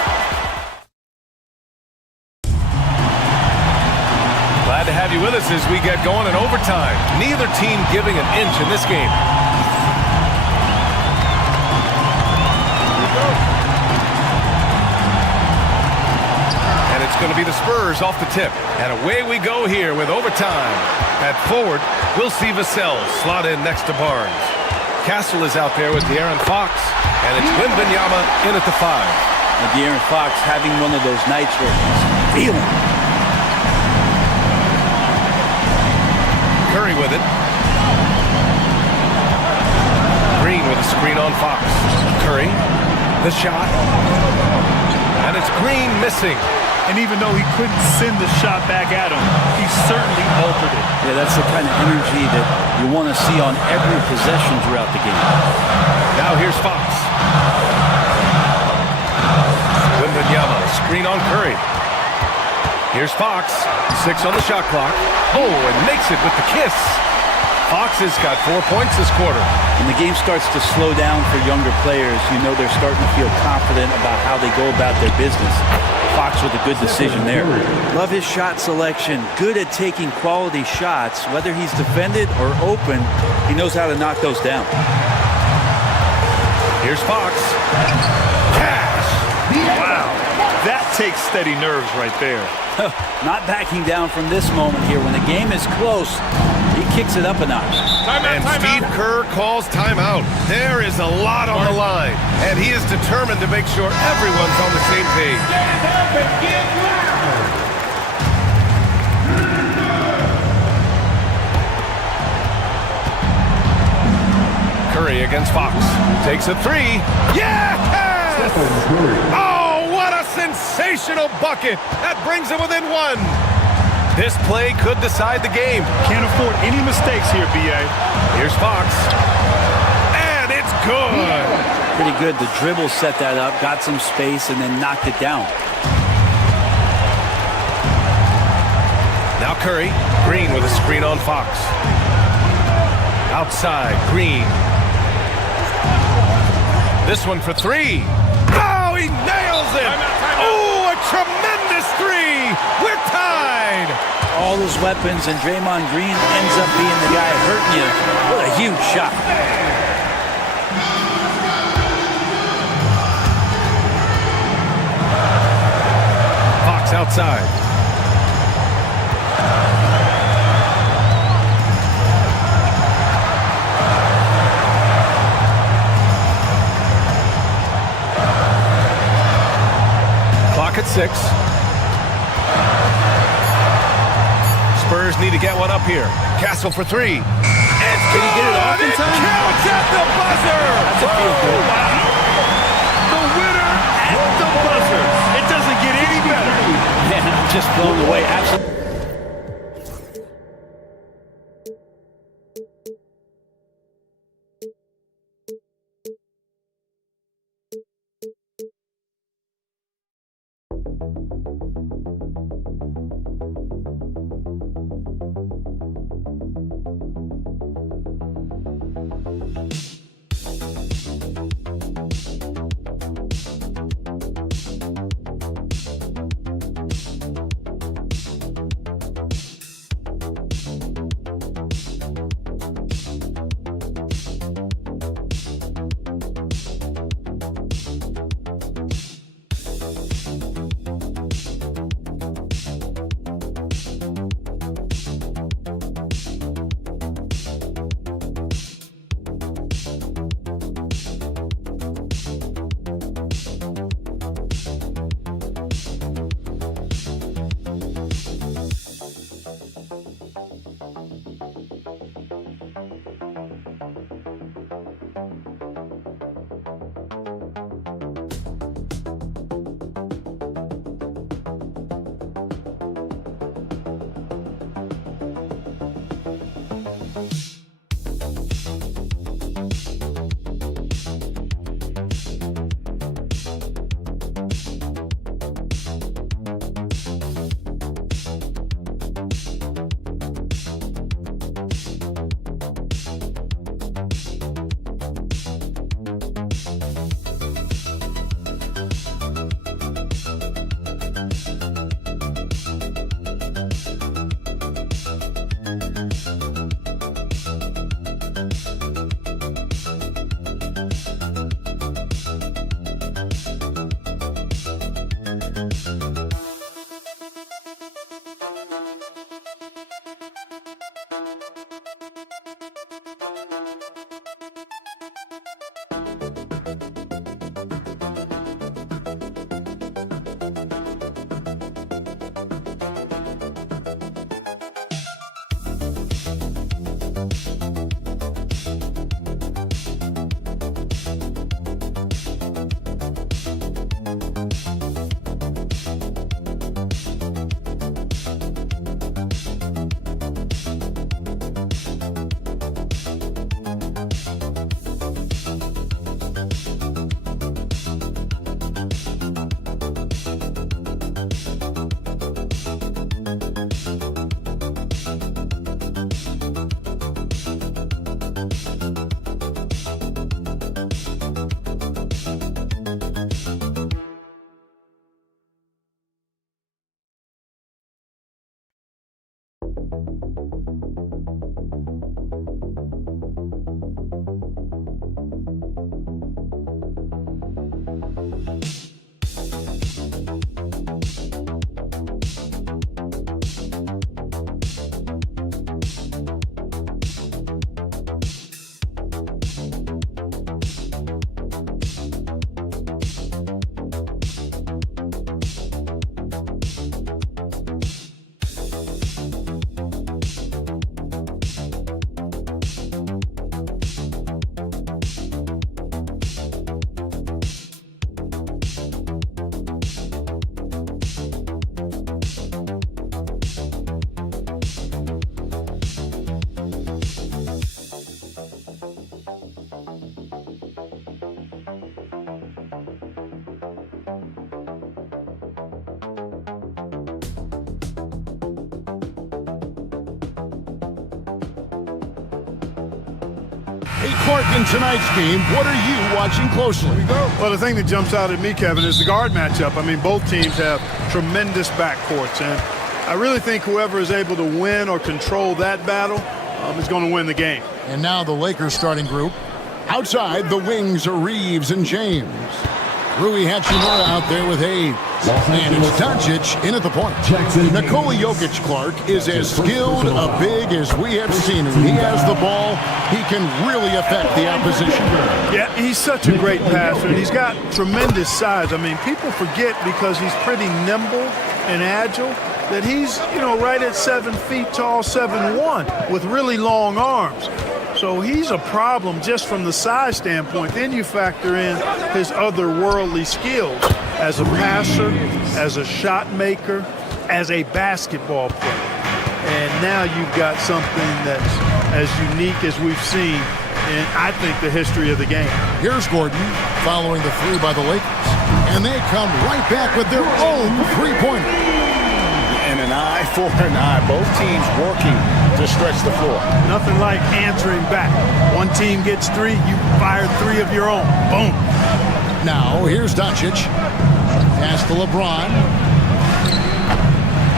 Glad to have you with us as we get going in overtime. Neither team giving an inch in this game. And it's going to be the Spurs off the tip. And away we go here with overtime. At forward, we'll see Vassell slot in next to Barnes. Castle is out there with De'Aaron Fox. And it's Wembanyama in at the 5. And De'Aaron Fox having one of those nights where he's feeling. Curry with it. Green with a screen on Fox. Curry, the shot. And it's Green missing. And even though he couldn't send the shot back at him, he certainly altered it. Yeah, that's the kind of energy that you want to see on every possession throughout the game. Now here's Fox. Wembanyama, screen on Curry. Here's Fox, 6 on the shot clock. Oh, and makes it with the kiss. Fox has got 4 points this quarter. When the game starts to slow down for younger players, you know they're starting to feel confident about how they go about their business. Fox with a good decision there. Love his shot selection. Good at taking quality shots. Whether he's defended or open, he knows how to knock those down. Here's Fox. Cash! Wow. That takes steady nerves right there. Not backing down from this moment here. When the game is close, he kicks it up a notch. And Steve Kerr calls timeout. There is a lot on the line, and he is determined to make sure everyone's on the same page. Curry against Fox. Takes a 3. Yes! Oh, what a sensational bucket. That brings him within 1. This play could decide the game. Can't afford any mistakes here, B.A. Here's Fox. And it's good. Pretty good. The dribble set that up, got some space, and then knocked it down. Now Curry. Green with a screen on Fox. Outside, Green. This one for three. Oh, he nails it. Oh, a tremendous three. We're tied. All those weapons, and Draymond Green ends up being the guy hurting you. What a huge shot. Fox outside. Clock at 6. Spurs need to get one up here. Castle for three. It's Did he get it off in time? Counts at the buzzer. That's a field goal. The winner at the buzzer. It doesn't get any better. Man, I'm just blown away. Absolutely. Hey, Clark, in tonight's game, what are you watching closely? Well, the thing that jumps out at me, Kevin, is the guard matchup. I mean, both teams have tremendous backcourts, and I really think whoever is able to win or control that battle is going to win the game. And now the Lakers starting group. Outside, the wings are Reeves and James. Rui Hachimura out there with Hayes. And it's Doncic in at the point. Nikola Jokic, Clark, is as skilled a big as we have seen him. He has the ball. He can really affect the opposition. Yeah, he's such a great passer, and he's got tremendous size. I mean, people forget because he's pretty nimble and agile that he's, right at 7 feet tall, 7'1", with really long arms. So he's a problem just from the size standpoint. Then you factor in his otherworldly skills as a passer, as a shot maker, as a basketball player. And now you've got something that's as unique as we've seen in, I think, the history of the game. Here's Gordon following the three by the Lakers. And they come right back with their own three-pointer. And an eye for an eye. Both teams working to stretch the floor. Nothing like answering back. One team gets three, you fire three of your own. Boom. Now, here's Doncic. Pass to LeBron.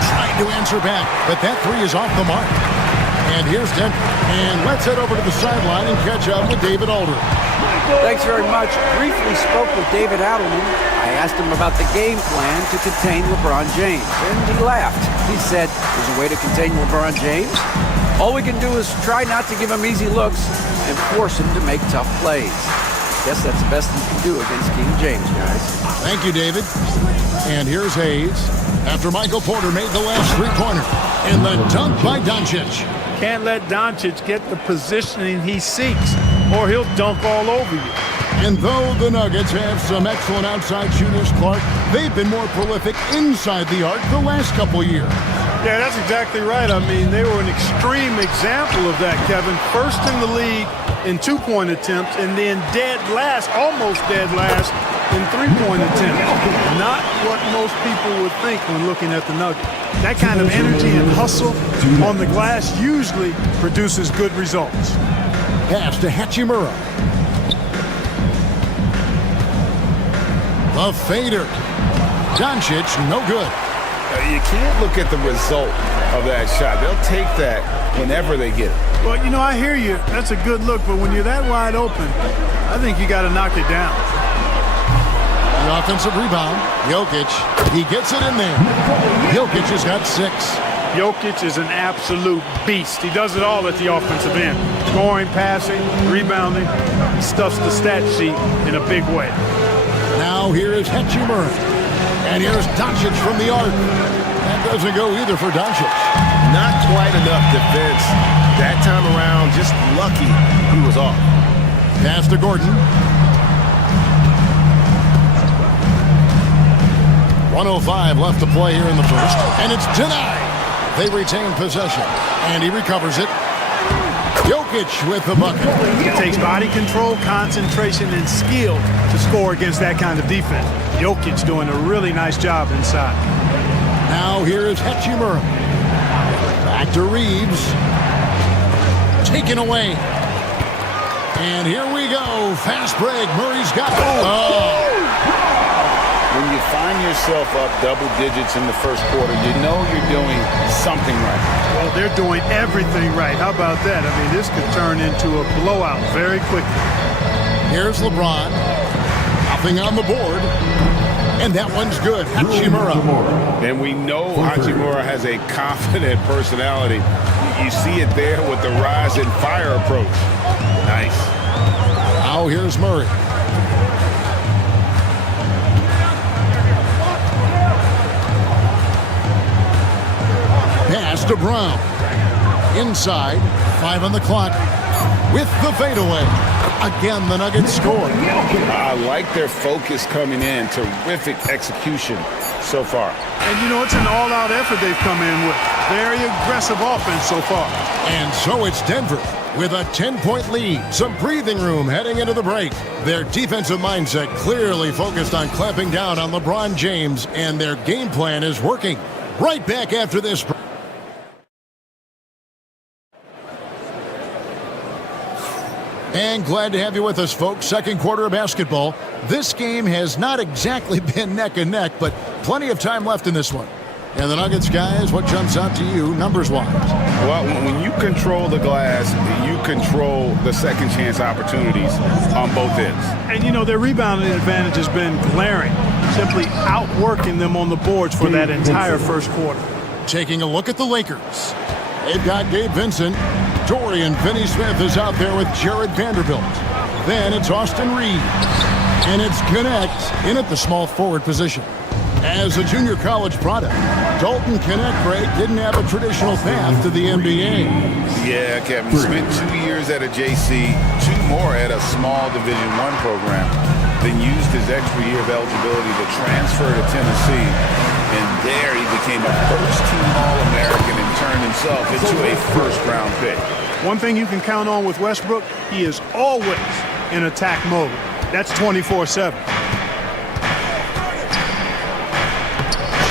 Trying to answer back, but that three is off the mark. And here's Denver. And let's head over to the sideline and catch up with David Aldridge. Thanks very much. Briefly spoke with David Adelman. I asked him about the game plan to contain LeBron James, and he laughed. He said, there's a way to contain LeBron James. All we can do is try not to give him easy looks and force him to make tough plays. Guess that's the best you can do against King James, guys. Thank you, David. And here's Hayes after Michael Porter made the last three-pointer. And the dunk by Doncic. Can't let Doncic get the positioning he seeks, or he'll dunk all over you. And though the Nuggets have some excellent outside shooters, Clark, they've been more prolific inside the arc the last couple years. Yeah, that's exactly right. I mean, they were an extreme example of that, Kevin. First in the league in two-point attempts, and then almost dead last in three-point attempts. Not what most people would think when looking at the Nuggets. That kind of energy and hustle on the glass usually produces good results. Pass to Hachimura. The fader. Doncic, no good. You can't look at the result of that shot. They'll take that whenever they get it. Well, I hear you. That's a good look, but when you're that wide open, I think you got to knock it down. The offensive rebound. Jokic, he gets it in there. Jokic has got 6. Jokic is an absolute beast. He does it all at the offensive end. Scoring, passing, rebounding. He stuffs the stat sheet in a big way. Now here is Hachimura. And here's Doncic from the arc. That doesn't go either for Doncic. Not quite enough defense. That time around, just lucky he was off. Pass to Gordon. 1:05 left to play here in the first. And it's denied. They retain possession. And he recovers it. Jokic with the bucket. It takes body control, concentration, and skill to score against that kind of defense. Jokic doing a really nice job inside. Now here is Hachimura. Back to Reeves. Taken away. And here we go. Fast break. Murray's got it. Oh. When you find yourself up double digits in the first quarter, you know you're doing something right. Well, they're doing everything right. How about that? I mean, this could turn into a blowout very quickly. Here's LeBron. Nothing on the board. And that one's good. Hachimura. And we know Hachimura has a confident personality. You see it there with the rise and fire approach. Nice. Now here's Murray. Pass to Brown. Inside. 5 on the clock. With the fadeaway. Again, the Nuggets score. I like their focus coming in. Terrific execution so far. And, it's an all-out effort they've come in with. Very aggressive offense so far. And so it's Denver with a 10-point lead. Some breathing room heading into the break. Their defensive mindset clearly focused on clamping down on LeBron James, and their game plan is working. Right back after this. And glad to have you with us, folks. Second quarter of basketball. This game has not exactly been neck and neck, but plenty of time left in this one. And the Nuggets, guys, what jumps out to you numbers-wise? Well, when you control the glass, you control the second chance opportunities on both ends. And, you know, their rebounding advantage has been glaring, simply outworking them on the boards for that entire first quarter. Taking a look at the Lakers. They've got Gabe Vincent. Dorian Finney-Smith is out there with Jared Vanderbilt. Then it's Austin Reeves. And it's Connect in at the small forward position. As a junior college product, Dalton Connect didn't have a traditional path to the NBA. Yeah, Kevin. He spent 2 years at a JC, 2 more at a small Division I program, then used his extra year of eligibility to transfer to Tennessee. And there he became a first-team All-American and turned himself into a first-round pick. One thing you can count on with Westbrook, he is always in attack mode. That's 24/7.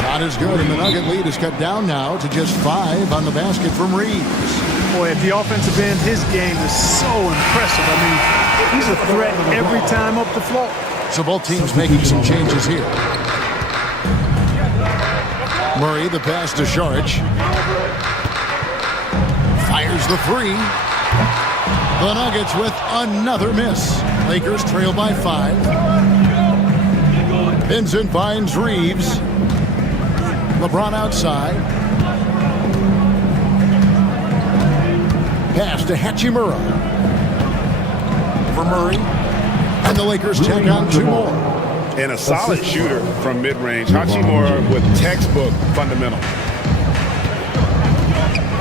Shot is good, and the Nugget lead is cut down now to just 5 on the basket from Reeves. Boy, at the offensive end, his game is so impressive. I mean, he's a threat every time up the floor. So both teams making some changes here. Murray, the pass to Šarić. Fires the 3. The Nuggets with another miss. Lakers trail by 5. Vincent finds Reeves. LeBron outside. Pass to Hachimura. For Murray. And the Lakers tack on 2 more. And a solid shooter from mid-range. Hachimura with textbook fundamentals.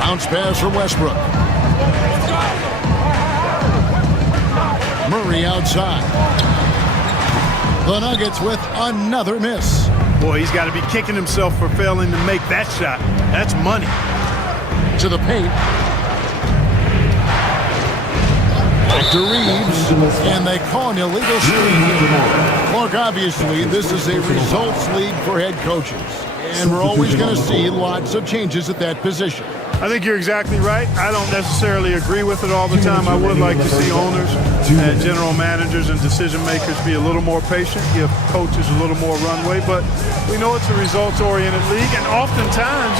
Bounce pass for Westbrook. Murray outside. The Nuggets with another miss. Boy, he's got to be kicking himself for failing to make that shot. That's money. To the paint. Back to Reeves. And they call an illegal screen. Clark, obviously, this is a results league for head coaches. And we're always going to see lots of changes at that position. I think you're exactly right. I don't necessarily agree with it all the time. I would like to see owners and general managers and decision makers be a little more patient, give coaches a little more runway. But we know it's a results-oriented league, and oftentimes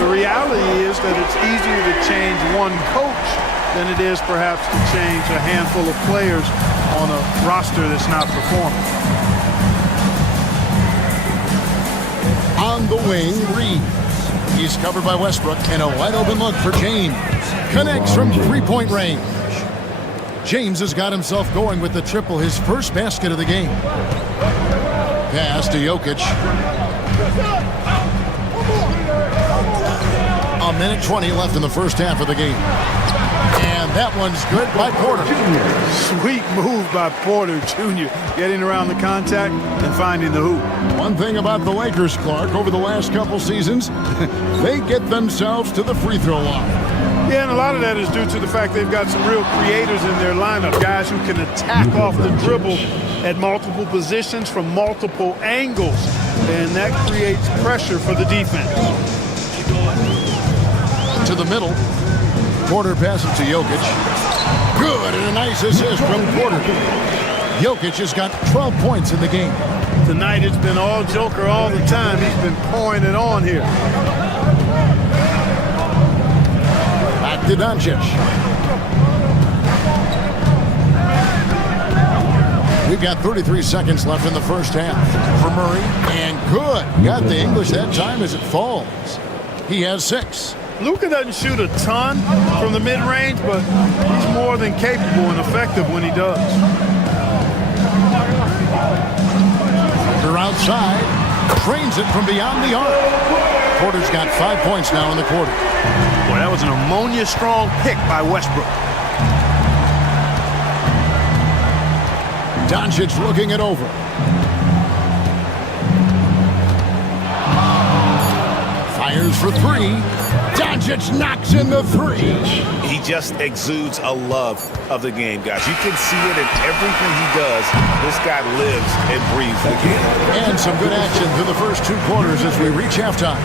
the reality is that it's easier to change one coach than it is perhaps to change a handful of players on a roster that's not performing. On the wing, Reeves. He's covered by Westbrook, and a wide-open look for James. Connects from three-point range. James has got himself going with the triple, his first basket of the game. Pass to Jokic. A minute 20 left in the first half of the game. And that one's good by Porter. Sweet move by Porter Jr. Getting around the contact and finding the hoop. One thing about the Lakers, Clark, over the last couple seasons, they get themselves to the free throw line. Yeah, and a lot of that is due to the fact they've got some real creators in their lineup, guys who can attack off the dribble at multiple positions from multiple angles, and that creates pressure for the defense. To the middle. Porter passes to Jokic. Good, and a nice assist from Porter. Jokic has got 12 points in the game. Tonight it's been all Joker all the time. He's been pouring it on here. Back to Doncic. We've got 33 seconds left in the first half for Murray. And good. Got the English that time as it falls. He has 6. Luka doesn't shoot a ton from the mid-range, but he's more than capable and effective when he does. They're outside. Trains it from beyond the arc. Porter's got 5 points now in the quarter. Boy, that was an ammonia-strong pick by Westbrook. Doncic looking it over. Fires for 3. Doncic knocks in the 3. He just exudes a love of the game, guys. You can see it in everything he does. This guy lives and breathes the game. And some good action through the first 2 quarters as we reach halftime.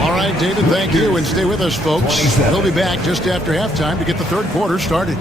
All right, David, thank you, and stay with us, folks. We'll be back just after halftime to get the third quarter started.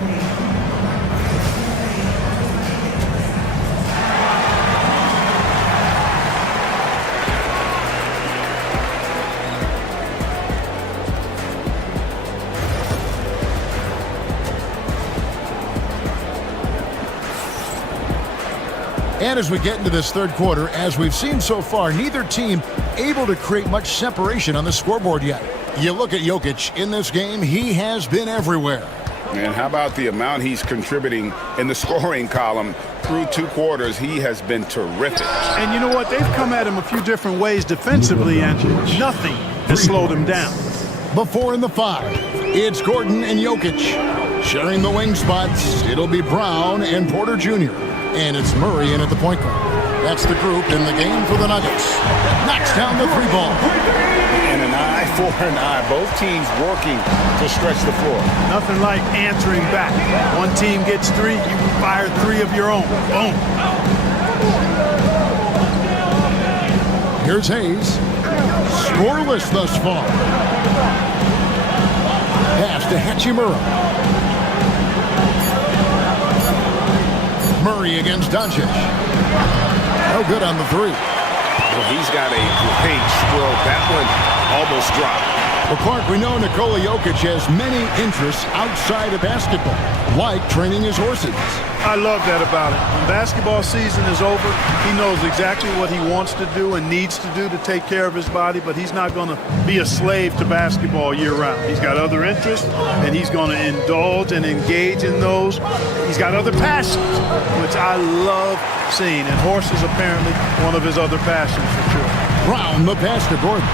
And as we get into this third quarter, as we've seen so far, neither team able to create much separation on the scoreboard yet. You look at Jokic in this game, he has been everywhere. And how about the amount he's contributing in the scoring column through 2 quarters? He has been terrific. And you know what? They've come at him a few different ways defensively, and nothing has slowed him down. Before in the 5, it's Gordon and Jokic. Sharing the wing spots, it'll be Brown and Porter Jr. And it's Murray in at the point guard. That's the group in the game for the Nuggets. Knocks down the 3-ball. And an eye for an eye. Both teams working to stretch the floor. Nothing like answering back. One team gets 3, you fire 3 of your own. Boom. Here's Hayes. Scoreless thus far. Pass to Hachimura. Murray against Doncic. No good on the 3. Well, he's got a great stroke. That one almost dropped. Well, Clark, we know Nikola Jokic has many interests outside of basketball, like training his horses. I love that about it. When basketball season is over, he knows exactly what he wants to do and needs to do to take care of his body, but he's not going to be a slave to basketball year-round. He's got other interests, and he's going to indulge and engage in those. He's got other passions, which I love seeing, and horses apparently one of his other passions for sure. Brown, the pass to Gordon.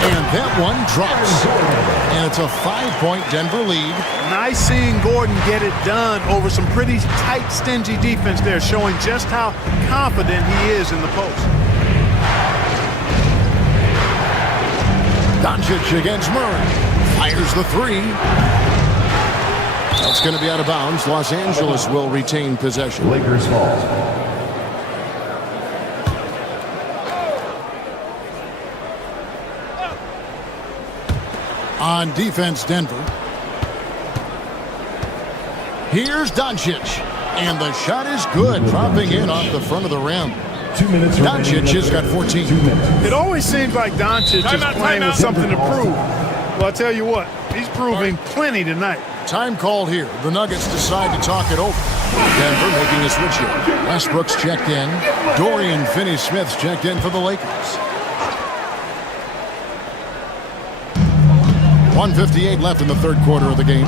And that one drops. And it's a 5-point Denver lead. Nice seeing Gordon get it done over some pretty tight, stingy defense there, showing just how confident he is in the post. Doncic against Murray. Fires the 3. That's going to be out of bounds. Los Angeles will retain possession. Lakers ball. On defense, Denver. Here's Doncic. And the shot is good, dropping in off the front of the rim. 2 minutes. Doncic has got 14. 2 minutes. It always seems like Doncic is playing with something to prove. Well, I'll tell you what, he's proving plenty tonight. Time called here. The Nuggets decide to talk it over. Denver making a switch here. Westbrook's checked in. Dorian Finney-Smith's checked in for the Lakers. 1:58 left in the third quarter of the game.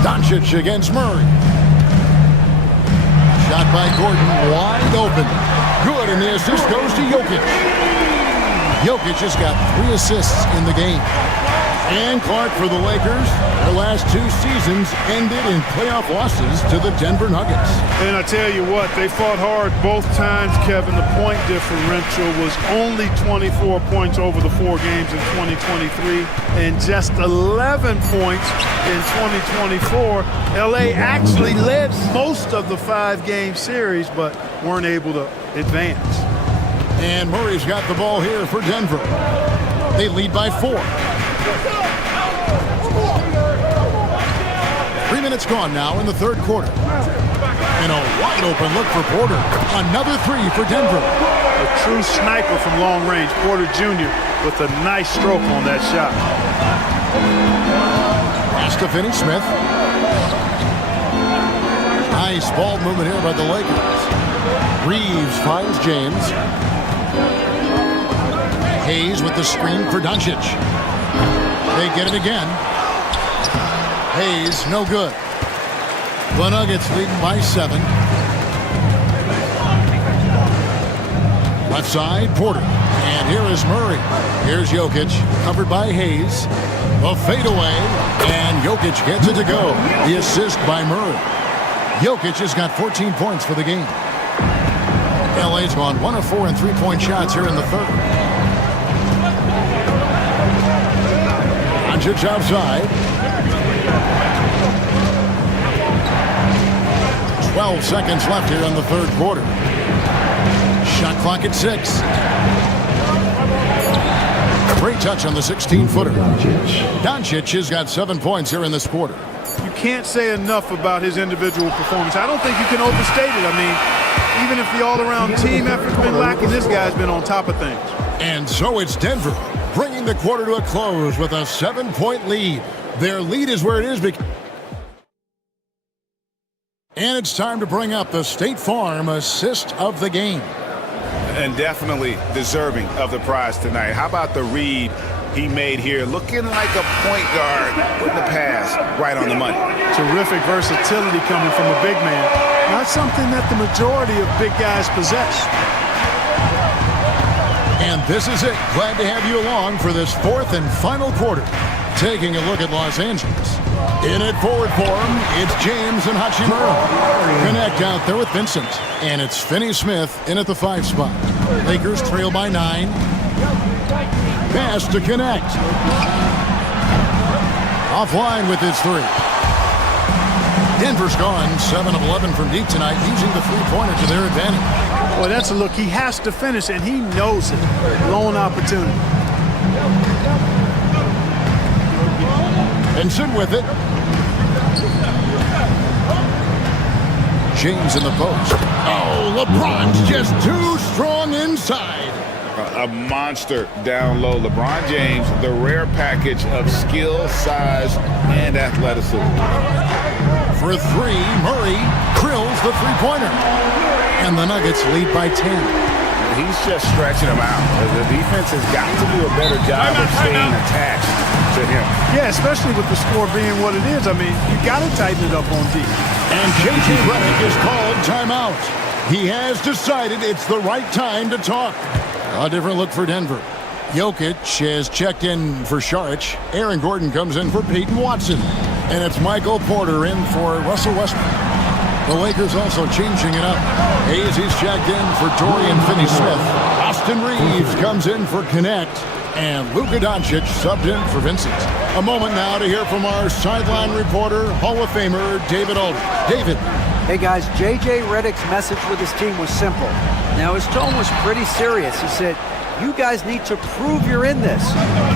Doncic against Murray. Shot by Gordon, wide open. Good, and the assist goes to Jokic. Jokic has got 3 assists in the game. And Clark, for the Lakers, their last 2 seasons ended in playoff losses to the Denver Nuggets. And I tell you what, they fought hard both times, Kevin. The point differential was only 24 points over the 4 games in 2023 and just 11 points in 2024. LA actually led most of the 5-game series, but weren't able to advance. And Murray's got the ball here for Denver. They lead by 4. 3 minutes gone now in the third quarter. And a wide open look for Porter. Another 3 for Denver. A true sniper from long range, Porter Jr. with a nice stroke on that shot. Pass to Finney-Smith. Nice ball movement here by the Lakers. Reeves finds James. Hayes with the screen for Doncic. They get it again. Hayes, no good. The Nuggets leading by 7. Left side, Porter. And here is Murray. Here's Jokic, covered by Hayes. A fadeaway, and Jokic gets it to go. The assist by Murray. Jokic has got 14 points for the game. LA's gone 1 of 4 in 3-point shots here in the third. Doncic outside. 12 seconds left here in the third quarter. Shot clock at 6. Great touch on the 16-footer. Doncic has got 7 points here in this quarter. You can't say enough about his individual performance. I don't think you can overstate it. I mean, even if the all-around team effort's been lacking, this guy's been on top of things. And so it's Denver, bringing the quarter to a close with a 7-point lead. Their lead is where it is because And it's time to bring up the State Farm assist of the game. And definitely deserving of the prize tonight. How about the read he made here? Looking like a point guard with the pass right on the money. Terrific versatility coming from a big man. Not something that the majority of big guys possess. And this is it. Glad to have you along for this fourth and final quarter. Taking a look at Los Angeles. In at forward form, it's James and Hachimura. Connect out there with Vincent. And it's Finney Smith in at the 5 spot. Lakers trail by 9. Pass to Connect. Offline with his 3. Denver's gone 7 of 11 from deep tonight, using the three-pointer to their advantage. Well, that's a look. He has to finish, and he knows it. Lone opportunity. Vincent with it. James in the post. Oh, LeBron's just too strong inside. A monster down low. LeBron James, the rare package of skill, size, and athleticism. For 3, Murray drills the three-pointer. And the Nuggets lead by 10. He's just stretching him out. The defense has got to do a better job of staying attached to him. Yeah, especially with the score being what it is. I mean, you got to tighten it up on D. And J.J. Redick is called timeout. He has decided it's the right time to talk. A different look for Denver. Jokic has checked in for Šarić. Aaron Gordon comes in for Peyton Watson. And it's Michael Porter in for Russell Westbrook. The Lakers also changing it up. Hayes is checked in for Dorian Finney-Smith. Austin Reeves comes in for Connect. And Luka Doncic subbed in for Vincent. A moment now to hear from our sideline reporter, Hall of Famer David Aldridge. David. Hey guys, J.J. Redick's message with his team was simple. Now his tone was pretty serious. He said, you guys need to prove you're in this.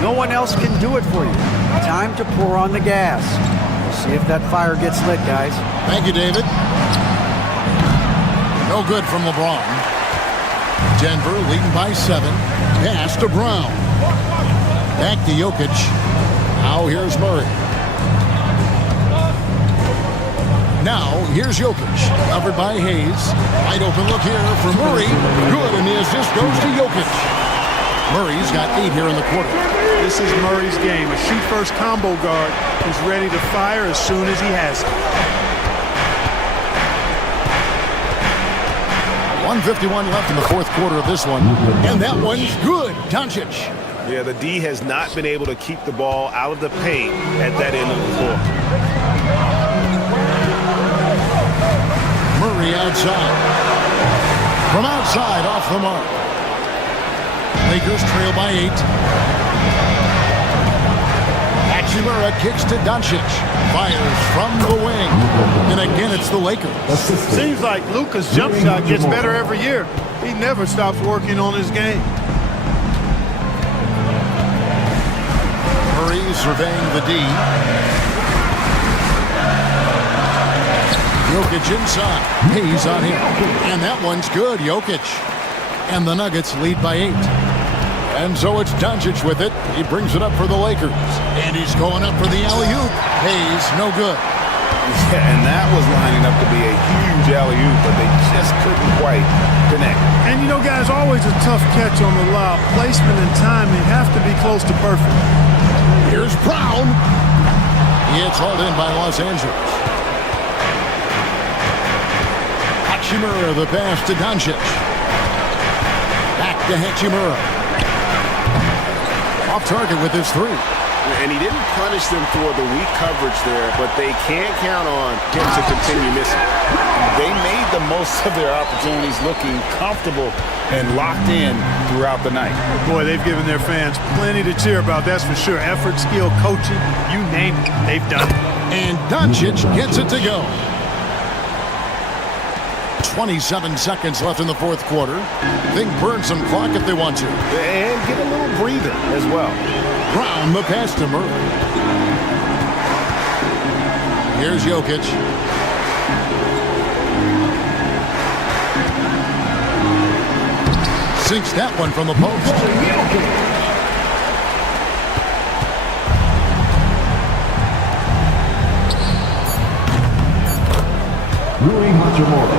No one else can do it for you. Time to pour on the gas. We'll see if that fire gets lit, guys. Thank you, David. No good from LeBron. Denver leading by 7. Pass to Brown. Back to Jokic. Now here's Murray. Now here's Jokic. Covered by Hayes. Wide open look here for Murray. Good, and the assist goes to Jokic. Murray's got 8 here in the quarter. This is Murray's game. A shoot-first combo guard who's ready to fire as soon as he has it. 1:51 left in the fourth quarter of this one. And that one's good. Doncic. Yeah, the D has not been able to keep the ball out of the paint at that end of the floor. Murray outside. From outside, off the mark. Lakers trail by 8. Hachimura kicks to Doncic. Fires from the wing. And again, it's the Lakers. Seems like Luka's jump shot gets better every year. He never stops working on his game. Murray surveying the D. Jokic inside. Hayes on him. And that one's good. Jokic. And the Nuggets lead by 8. And so it's Doncic with it. He brings it up for the Lakers. And he's going up for the alley-oop. Hayes, no good. Yeah, and that was lining up to be a huge alley-oop, but they just couldn't quite connect. And you know, guys, always a tough catch on the lob. Placement and timing have to be close to perfect. Here's Brown. It's hauled in by Los Angeles. Hachimura, the pass to Doncic. Back to Hachimura. Off target with his 3. And he didn't punish them for the weak coverage there, but they can't count on him to continue missing. They made the most of their opportunities, looking comfortable and locked in throughout the night. Boy, they've given their fans plenty to cheer about, that's for sure. Effort, skill, coaching, you name it, they've done it. And Doncic gets it to go. 27 seconds left in the fourth quarter. They can burn some clock if they want to. And get a little breather as well. Brown, the pass to Murray. Here's Jokic. Sinks that one from the post. Rui Hachimura.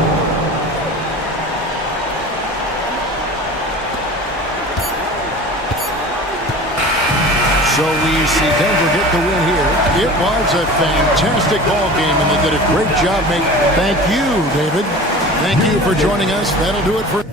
So we see Denver get the win here. It was a fantastic ball game, and they did a great job making. Thank you, David. Thank you for joining us. That'll do it for.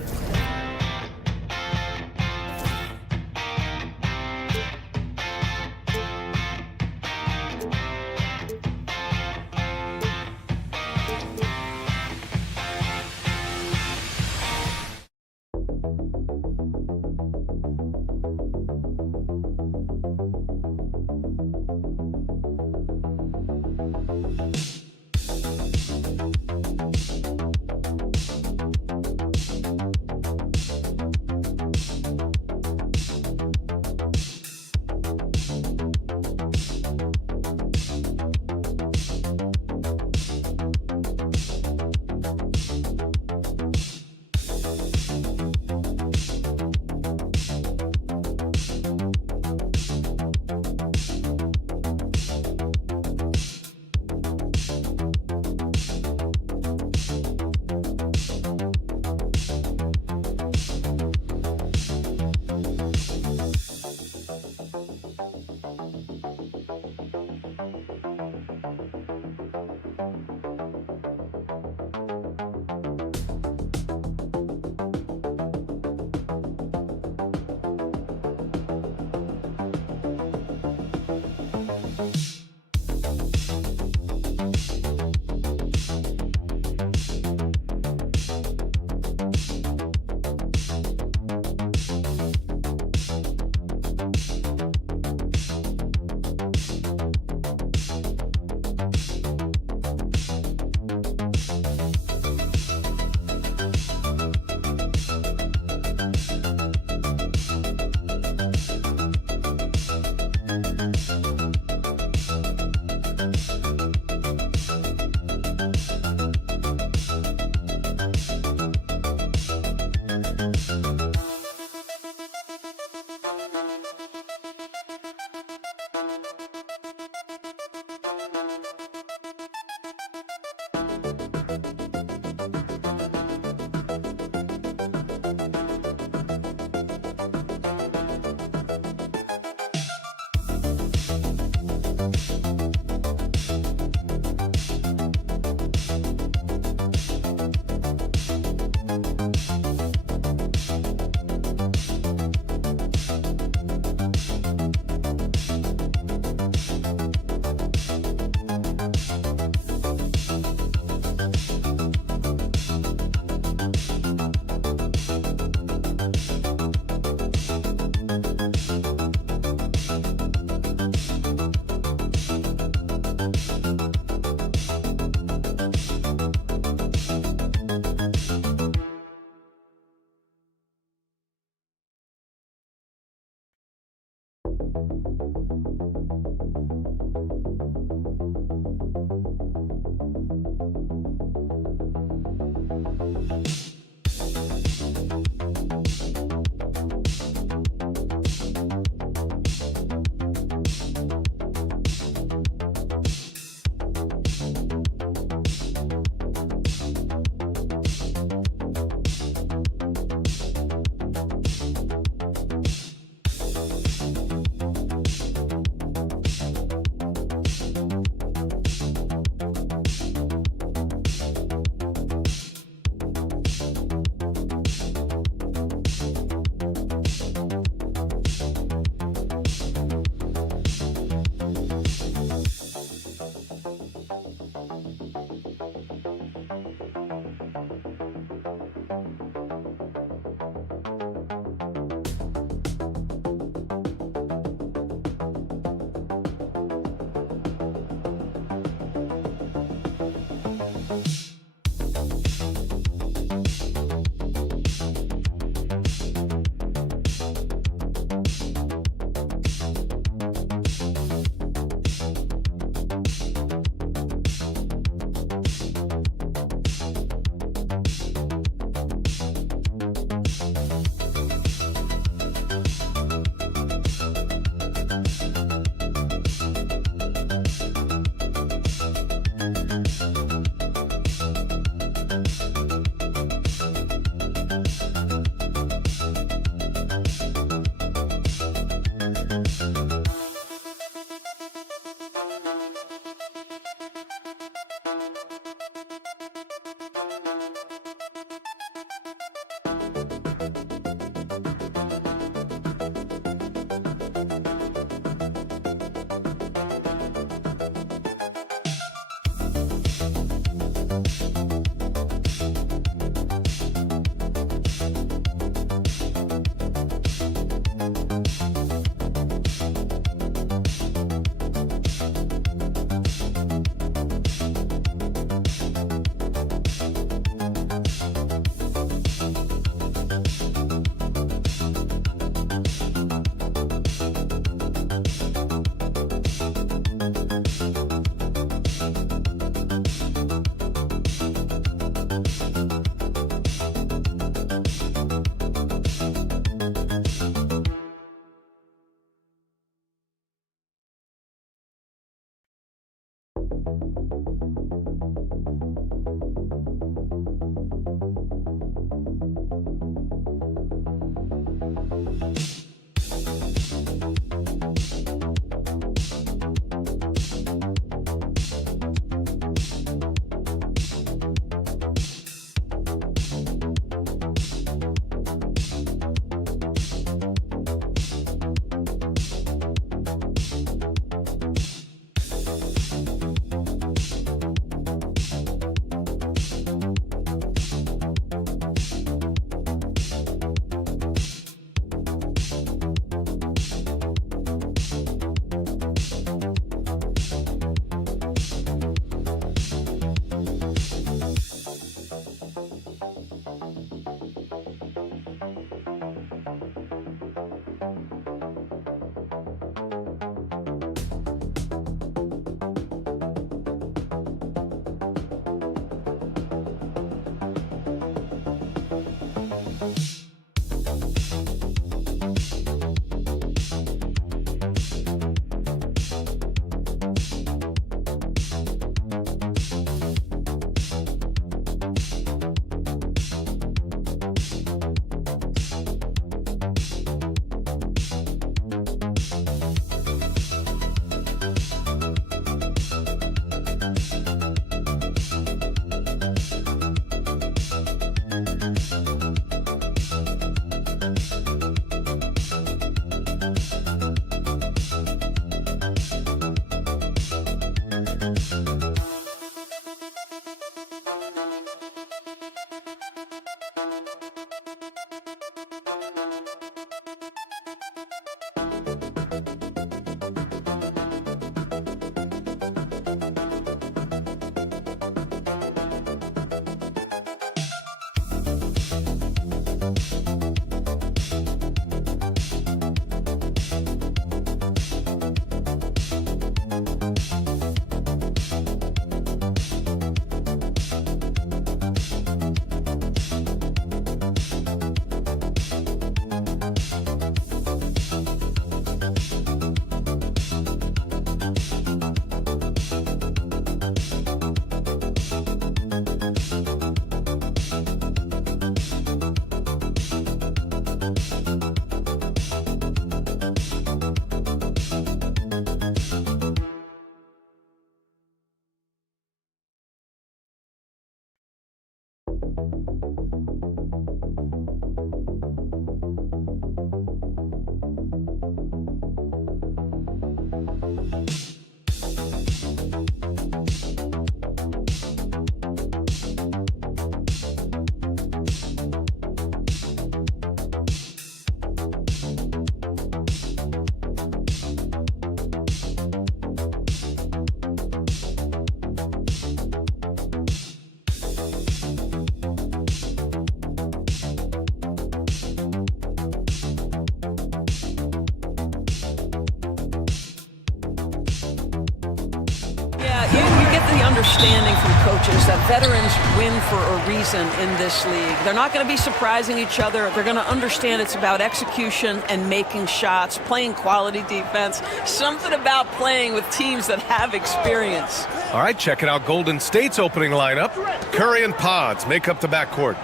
Understanding from coaches that veterans win for a reason in this league. They're not going to be surprising each other. They're going to understand it's about execution and making shots, playing quality defense, something about playing with teams that have experience. All right, checking out Golden State's opening lineup. Curry and Pods make up the backcourt.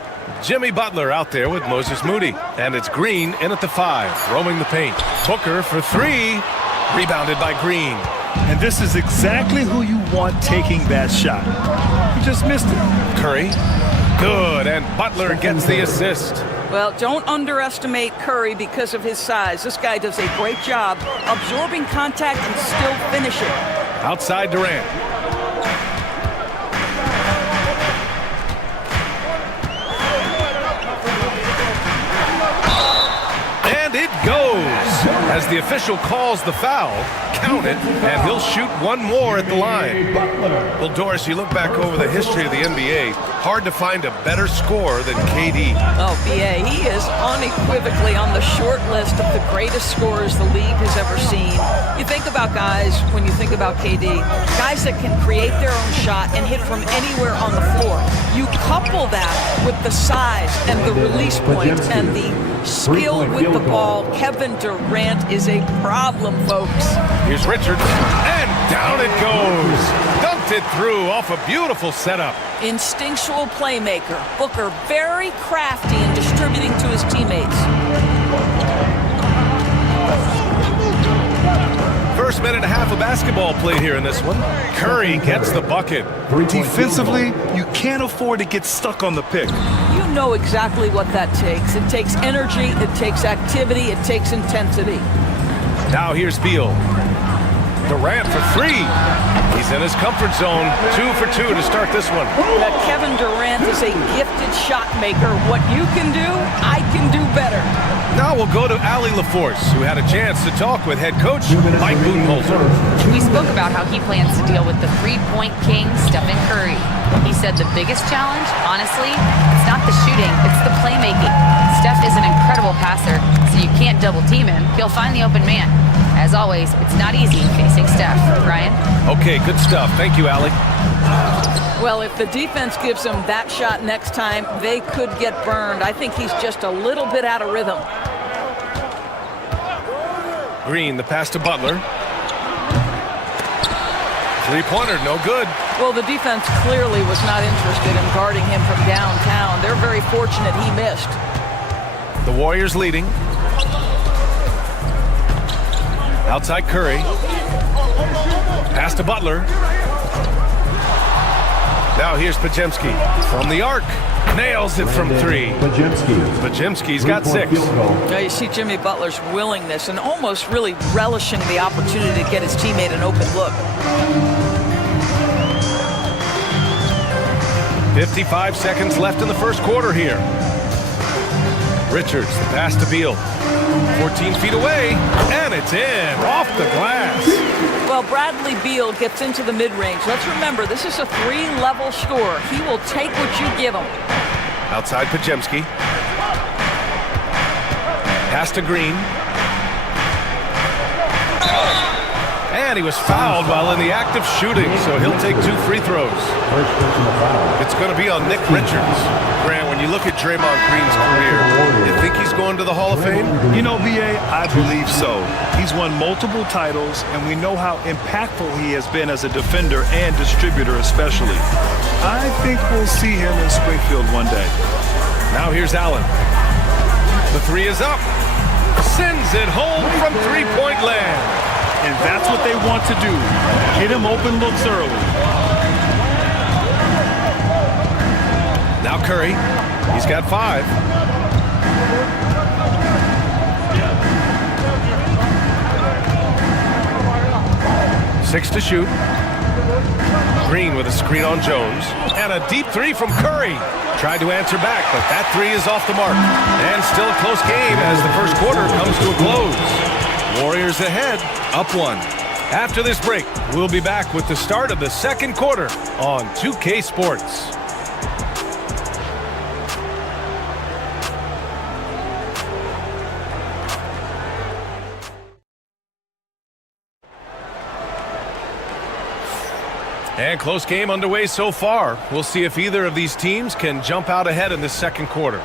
Jimmy Butler out there with Moses Moody. And it's Green in at the 5, roaming the paint. Booker for 3, rebounded by Green. And this is exactly who you want taking that shot. He just missed it. Curry, good, and Butler gets the assist. Well, don't underestimate Curry because of his size. This guy does a great job absorbing contact and still finishing. Outside Durant. And it goes. As the official calls the foul, count it, and he'll shoot one more at the line. Well, Doris, you look back over the history of the NBA, hard to find a better scorer than KD. Oh, B.A., he is unequivocally on the short list of the greatest scorers the league has ever seen. You think about guys, when you think about KD, guys that can create their own shot and hit from anywhere on the floor. You couple that with the size and the release point and the skill with the ball. Kevin Durant is a problem, folks. Here's Richards, and down it goes. Dunked Sifted through off a beautiful setup. Instinctual playmaker. Booker very crafty in distributing to his teammates. First minute and a half of basketball played here in this one. Curry gets the bucket. Defensively, you can't afford to get stuck on the pick. You know exactly what that takes. It takes energy, it takes activity, it takes intensity. Now here's Beal. Durant for three. He's in his comfort zone. 2 for 2 to start this one. That Kevin Durant is a gifted shot maker. What you can do, I can do better. Now we'll go to Allie LaForce, who had a chance to talk with head coach Mike Budenholzer. We spoke about how he plans to deal with the three-point king, Stephen Curry. He said the biggest challenge, honestly, it's not the shooting, it's the playmaking. Steph is an incredible passer, so you can't double-team him. He'll find the open man. As always, it's not easy facing Steph. Ryan? Okay, good stuff. Thank you, Allie. Well, if the defense gives him that shot next time, they could get burned. I think he's just a little bit out of rhythm. Green, the pass to Butler. Three-pointer, no good. Well, the defense clearly was not interested in guarding him from downtown. They're very fortunate he missed. The Warriors leading. Outside Curry. Pass to Butler. Now here's Podziemski from the arc. Nails it from three. Podziemski's got 6. Now you see Jimmy Butler's willingness and almost really relishing the opportunity to get his teammate an open look. 55 seconds left in the first quarter here. Richards, the pass to Beal. 14 feet away, and it's in, off the glass. Well, Bradley Beal gets into the mid-range. Let's remember, this is a 3-level score. He will take what you give him. Outside Podziemski. Pass to Green. And he was fouled while in the act of shooting, so he'll take 2 free throws. It's going to be on Nick Richards. Grant, when you look at Draymond Green's career, you think he's going to the Hall of Fame? You know, B.A., I believe so. He's won multiple titles, and we know how impactful he has been as a defender and distributor especially. I think we'll see him in Springfield one day. Now here's Allen. The 3 is up. Sends it home from three-point land. And that's what they want to do. Get him open looks early. Now Curry. He's got 5. Six to shoot. Green with a screen on Jones. And a deep 3 from Curry. Tried to answer back, but that 3 is off the mark. And still a close game as the first quarter comes to a close. Warriors ahead, up 1. After this break, we'll be back with the start of the second quarter on 2K Sports. And close game underway so far. We'll see if either of these teams can jump out ahead in the second quarter.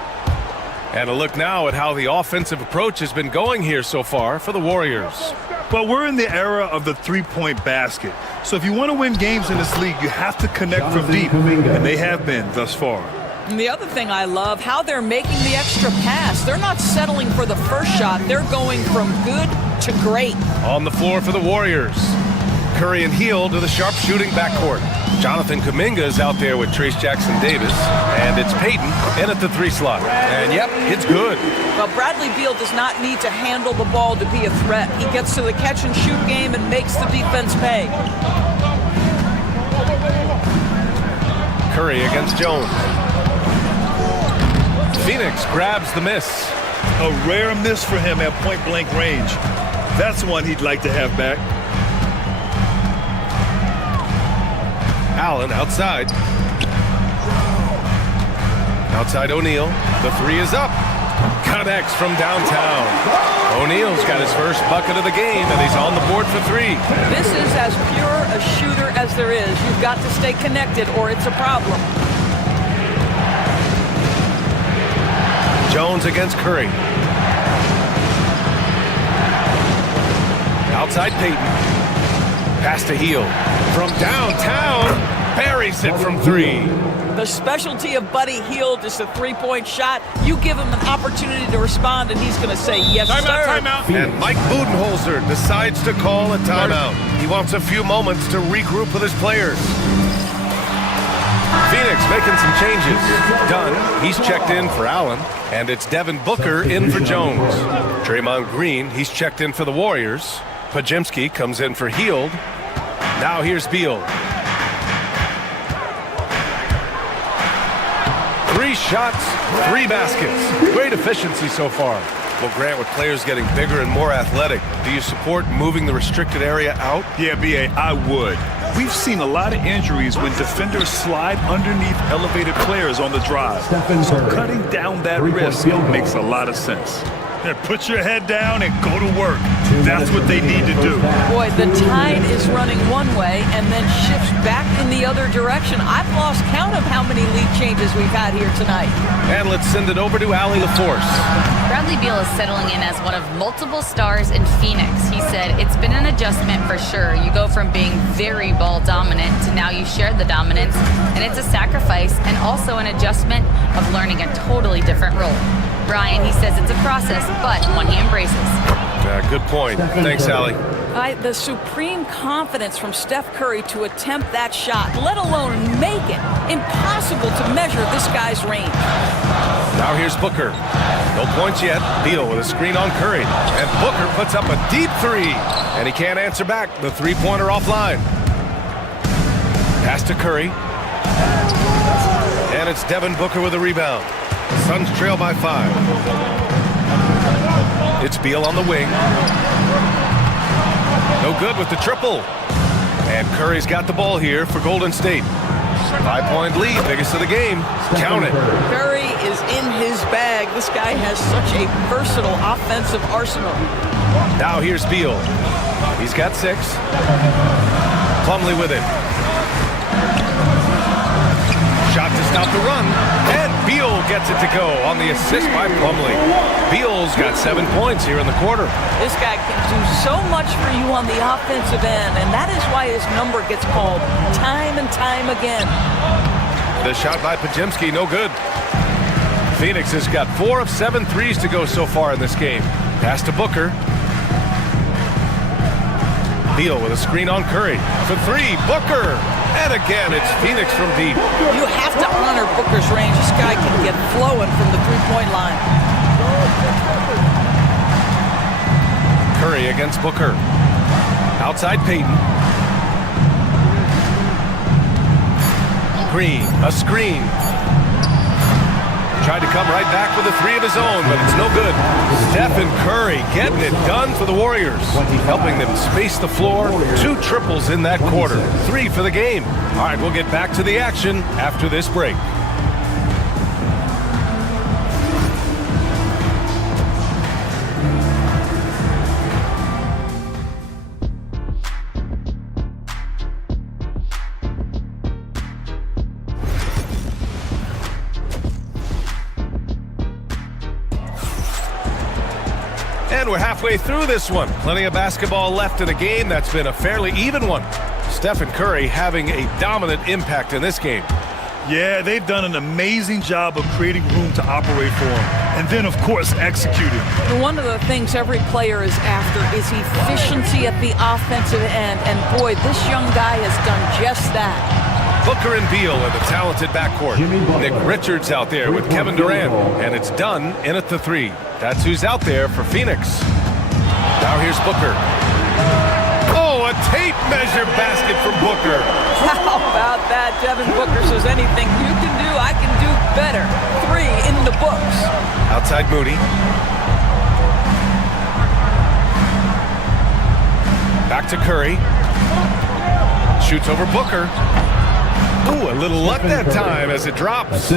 And a look now at how the offensive approach has been going here so far for the Warriors. But we're in the era of the three-point basket. So if you want to win games in this league, you have to connect from deep. And they have been thus far. And the other thing I love, how they're making the extra pass. They're not settling for the first shot. They're going from good to great. On the floor for the Warriors. Curry and Hield to the sharp-shooting backcourt. Jonathan Kuminga is out there with Trace Jackson-Davis. And it's Payton in at the 3 slot. And, yep, it's good. Well, Bradley Beal does not need to handle the ball to be a threat. He gets to the catch-and-shoot game and makes the defense pay. Curry against Jones. Phoenix grabs the miss. A rare miss for him at point-blank range. That's one he'd like to have back. Allen outside. Outside O'Neal. The 3 is up. Connects from downtown. O'Neal's got his first bucket of the game, and he's on the board for 3. This is as pure a shooter as there is. You've got to stay connected or it's a problem. Jones against Curry. Outside Payton. Pass to Hield. From downtown, buries it from 3. The specialty of Buddy Hield is a three-point shot. You give him an opportunity to respond, and he's going to say, yes, sir. Timeout. And Mike Budenholzer decides to call a timeout. He wants a few moments to regroup with his players. Phoenix making some changes. Dunn, he's checked in for Allen, and it's Devin Booker in for Jones. Draymond Green, he's checked in for the Warriors. Podziemski comes in for Hield. Now here's Beal. 3 shots, 3 baskets. Great efficiency so far. Well, Grant, with players getting bigger and more athletic, do you support moving the restricted area out? Yeah, B.A., I would. We've seen a lot of injuries when defenders slide underneath elevated players on the drive. So cutting down that risk makes a lot of sense. Yeah, put your head down and go to work. That's what they need to do. Boy, the tide is running one way and then shifts back in the other direction. I've lost count of how many lead changes we've had here tonight. And let's send it over to Allie LaForce. Bradley Beal is settling in as one of multiple stars in Phoenix. He said, it's been an adjustment for sure. You go from being very ball dominant to now you share the dominance, and it's a sacrifice and also an adjustment of learning a totally different role. Brian, he says it's a process, but one he embraces. Good point. Thanks, Allie. The supreme confidence from Steph Curry to attempt that shot, let alone make it. Impossible to measure this guy's range. Now here's Booker. No points yet. Beal with a screen on Curry. And Booker puts up a deep 3. And he can't answer back. The three-pointer offline. Pass to Curry. And it's Devin Booker with a rebound. Suns trail by 5. It's Beal on the wing. No good with the triple. And Curry's got the ball here for Golden State. 5-point lead, biggest of the game. Count it. Curry is in his bag. This guy has such a versatile offensive arsenal. Now here's Beal. He's got 6. Plumlee with it. Shot to stop the run. And Beal gets it to go on the assist by Plumlee. Beal's got 7 points here in the quarter. This guy can do so much for you on the offensive end, and that is why his number gets called time and time again. The shot by Podziemski, no good. Phoenix has got 4 of 7 threes to go so far in this game. Pass to Booker. Beal with a screen on Curry. For 3, Booker. And again, it's Phoenix from deep. You have to honor Booker's range. This guy can get flowing from the three-point line. Curry against Booker. Outside Payton. Green, a screen. Tried to come right back with a 3 of his own, but it's no good. Stephen Curry getting it done for the Warriors, helping them space the floor. 2 triples in that quarter, 3 for the game. All right, we'll get back to the action after this break. And we're halfway through this one. Plenty of basketball left in a game that's been a fairly even one. Stephen Curry having a dominant impact in this game. Yeah, they've done an amazing job of creating room to operate for him. And then, of course, executing. One of the things every player is after is efficiency at the offensive end. And boy, this young guy has done just that. Booker and Beal in the talented backcourt. Nick Richards out there with Kevin Durant. And it's Dunn in at the 3. That's who's out there for Phoenix. Now here's Booker. Oh, a tape measure basket from Booker. How about that? Devin Booker says anything you can do, I can do better. 3 in the books. Outside Moody. Back to Curry. Shoots over Booker. Ooh, a little luck that time as it drops.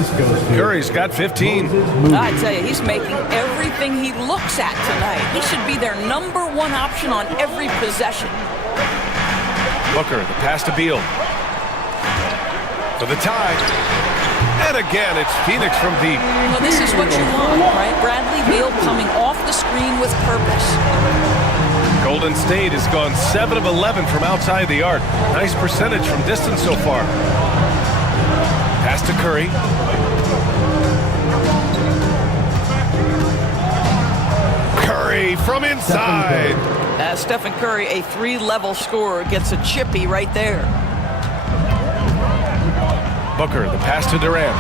Curry's got 15. I tell you, he's making everything he looks at tonight. He should be their number 1 option on every possession. Booker, the pass to Beal. For the tie. And again, it's Phoenix from deep. Well, this is what you want, right? Bradley Beal coming off the screen with purpose. Golden State has gone 7 of 11 from outside the arc. Nice percentage from distance so far. Pass to Curry. Curry from inside. Stephen Curry, a 3-level scorer, gets a chippy right there. Booker, the pass to Durant.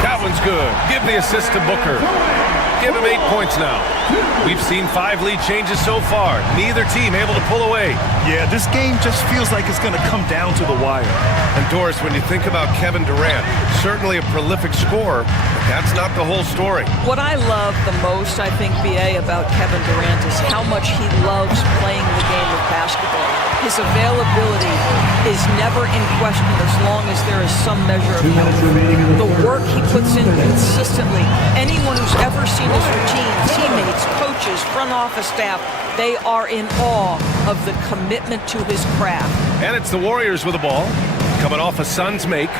That one's good. Give the assist to Booker. Give him 8 points now. We've seen 5 lead changes so far. Neither team able to pull away. Yeah, this game just feels like it's going to come down to the wire. And Doris, when you think about Kevin Durant, certainly a prolific scorer, but that's not the whole story. What I love the most, I think, BA, about Kevin Durant is how much he loves playing the game of basketball. His availability is never in question as long as there is some measure of health. The work he puts in consistently, anyone who's ever seen his routine, teammates, coaches, front office staff, they are in awe of the commitment to his craft. And it's the Warriors with the ball, coming off a Suns make.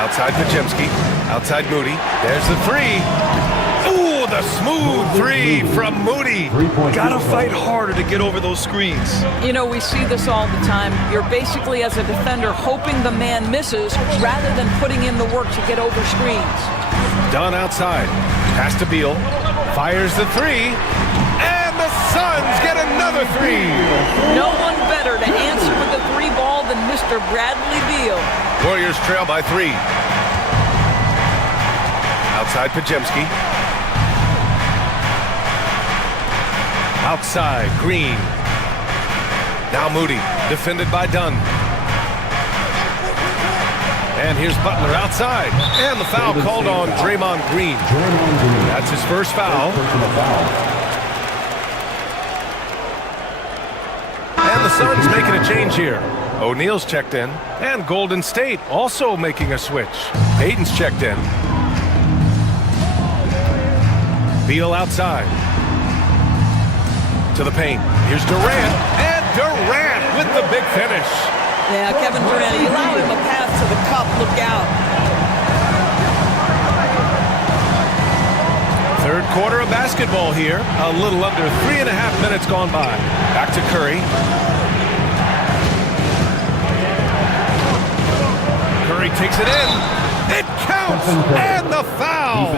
Outside Pajemski, outside Moody. There's the three. Ooh, the smooth three from Moody. Gotta fight harder to get over those screens. You know, we see this all the time. You're basically, as a defender, hoping the man misses rather than putting in the work to get over screens. Dunn outside. Pass to Beal. Fires the three. And the Suns get another three. No one better to answer with the 3 ball than Mr. Bradley Beal. Warriors trail by 3. Outside Pajemski. Outside Green. Now Moody, defended by Dunn. And here's Butler outside. And the foul called on Draymond Green. That's his first foul. And the Suns making a change here. O'Neal's checked in. And Golden State also making a switch. Payton's checked in. Beal outside. To the paint. Here's Durant. And Durant with the big finish. Yeah, Kevin Durant, you allow him a path to the cup. Look out. Third quarter of basketball here. A little under 3.5 minutes gone by. Back to Curry. Curry takes it in. It counts! And the foul!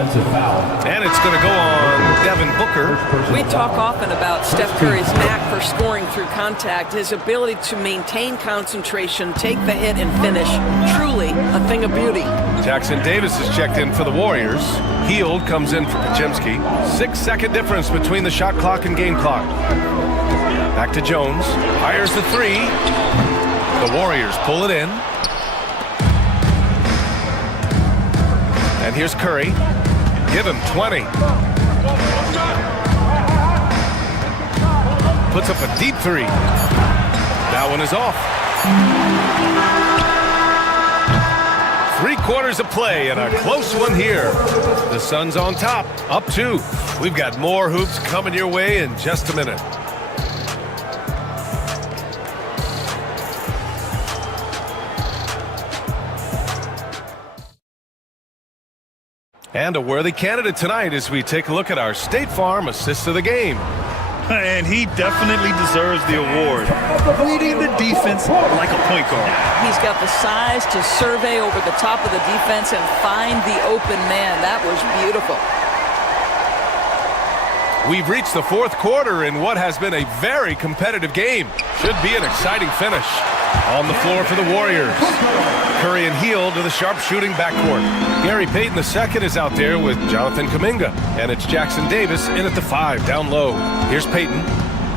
And it's going to go on Devin Booker. We talk often about Steph Curry's knack for scoring through contact, his ability to maintain concentration, take the hit, and finish. Truly a thing of beauty. Jackson Davis is checked in for the Warriors. Hield comes in for Pajemski. 6-second difference between the shot clock and game clock. Back to Jones. Fires the three. The Warriors pull it in. And here's Curry. Give him 20. Puts up a deep three. That one is off. 3 quarters of play and a close one here. The Suns on top, up 2. We've got more hoops coming your way in just a minute. And a worthy candidate tonight as we take a look at our State Farm Assist of the Game. And he definitely deserves the award. Leading the defense like a point guard. He's got the size to survey over the top of the defense and find the open man. That was beautiful. We've reached the 4th quarter in what has been a very competitive game. Should be an exciting finish. On the floor for the Warriors. Curry and Hield to the sharp-shooting backcourt. Gary Payton II is out there with Jonathan Kuminga. And it's Jackson Davis in at the 5, down low. Here's Payton.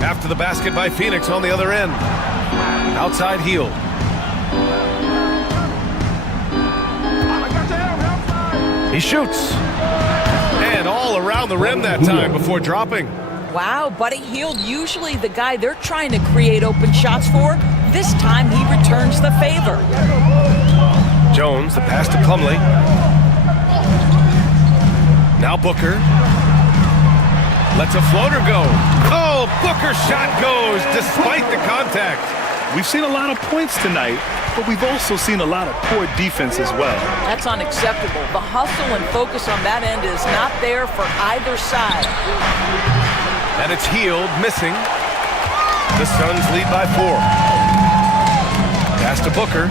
After the basket by Phoenix on the other end. Outside Hield. He shoots. And all around the rim that time before dropping. Wow, Buddy Hield, usually the guy they're trying to create open shots for. This time he returns the favor. Jones, the pass to Plumlee. Now Booker. Lets a floater go. Oh, Booker's shot goes despite the contact. We've seen a lot of points tonight, but we've also seen a lot of poor defense as well. That's unacceptable. The hustle and focus on that end is not there for either side. And it's Hield missing. The Suns lead by 4. Pass to Booker.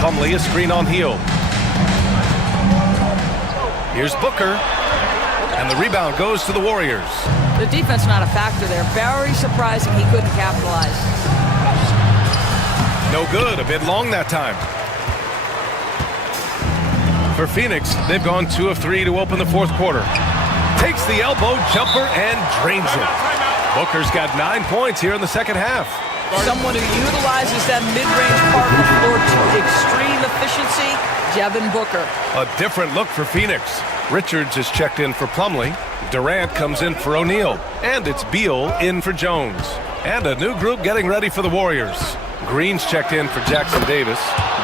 Plumlee, a screen on Hield. Here's Booker. And the rebound goes to the Warriors. The defense not a factor there. Very surprising he couldn't capitalize. No good. A bit long that time. For Phoenix, they've gone 2 of 3 to open the fourth quarter. Takes the elbow jumper and drains it. Booker's got 9 points here in the second half. Someone who utilizes that mid-range part of the floor to extreme efficiency, Devin Booker. A different look for Phoenix. Richards is checked in for Plumlee. Durant comes in for O'Neal. And it's Beal in for Jones. And a new group getting ready for the Warriors. Green's checked in for Jackson Davis.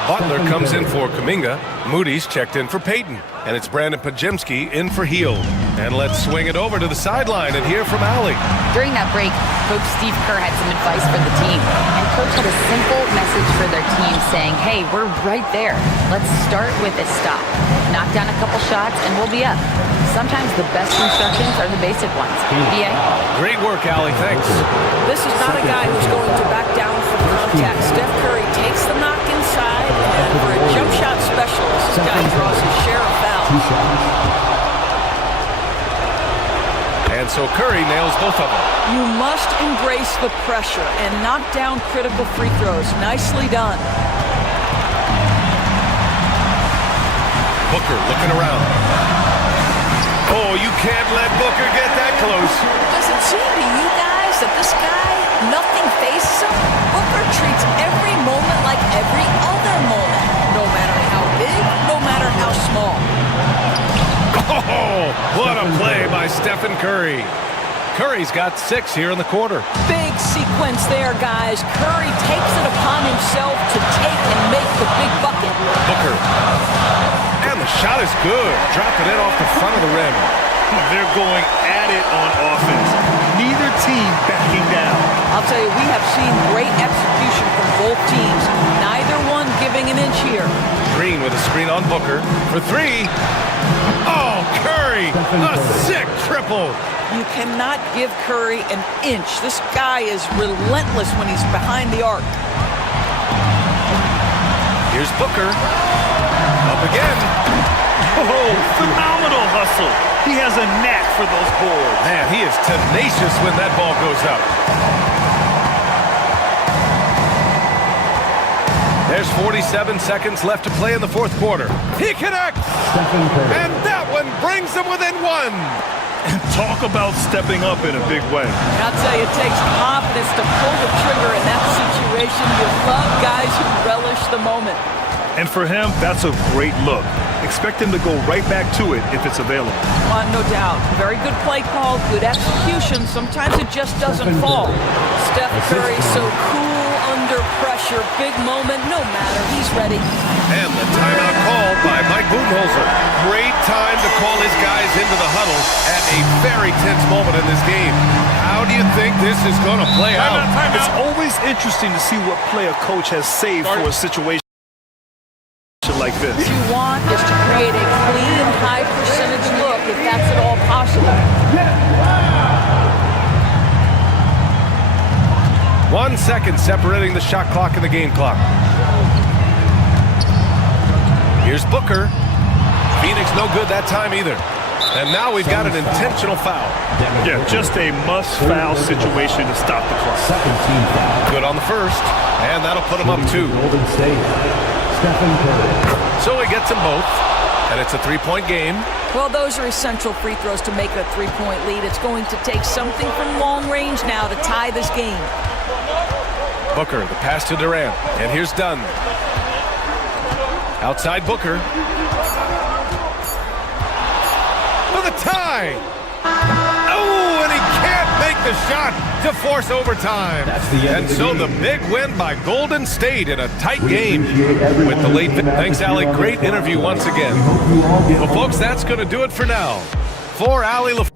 Butler comes in for Kuminga. Moody's checked in for Payton. And it's Brandon Pajemski in for Hield. And let's swing it over to the sideline and hear from Allie. During that break, Coach Steve Kerr had some advice for the team. And Coach had a simple message for their team saying, hey, we're right there. Let's start with a stop. Knock down a couple shots and we'll be up. Sometimes the best instructions are the basic ones. BA? Great work, Allie. Thanks. This is not a guy who's going to back down from contact. Steph Curry takes the knock inside, and for a jump shot specialist, this guy draws his share of fouls. And so Curry nails both of them. You must embrace the pressure and knock down critical free throws. Nicely done. Booker looking around. Oh, you can't let Booker get that close. Does it seem to you guys that this guy, nothing faces him? Booker treats every moment like every other moment. No matter how big, no matter how small. Oh, what a play by Stephen Curry. Curry's got 6 here in the quarter. Big sequence there, guys. Curry takes it upon himself to take and make the big bucket. Booker. And the shot is good. Dropping it off the front of the rim. They're going at it on offense. Neither team backing down. I'll tell you, we have seen great execution from both teams. Neither one giving an inch here. Green with a screen on Booker for 3. Oh, Curry! A sick triple. You cannot give Curry an inch. This guy is relentless when he's behind the arc. Here's Booker. Up again. Oh, phenomenal hustle. He has a knack for those boards. Man, he is tenacious when that ball goes up. There's 47 seconds left to play in the fourth quarter. He connects! And that one brings them within 1. And talk about stepping up in a big way. I'll tell you, it takes confidence to pull the trigger in that situation. You love guys who relish the moment. And for him, that's a great look. Expect him to go right back to it if it's available. No doubt. Very good play call, good execution. Sometimes it just doesn't fall. Steph Curry so cool under pressure. Big moment, no matter. He's ready. And the timeout called by Mike Budenholzer. Great time to call his guys into the huddle at a very tense moment in this game. How do you think this is going to play out? It's always interesting to see what play a coach has saved for a situation like this. What you want is to create a clean, high percentage look if that's at all possible. 1 second separating the shot clock and the game clock. Here's Booker. Phoenix no good that time either. And now we've got an intentional foul. Yeah, just a must-foul situation to stop the clock. Second team foul. Good on the first, and that'll put him up 2. Golden State. Stephen Curry. So he gets them both, and it's a 3-point game. Well, those are essential free throws to make it a 3-point lead. It's going to take something from long range now to tie this game. Booker, the pass to Durant, and here's Dunn. Outside Booker. For the tie! Oh, and he can't make the shot to force overtime. And so the big win by Golden State in a tight game with the late. Thanks, Allie. Great interview once again. Well, folks, that's going to do it for now. For Allie LaFleur.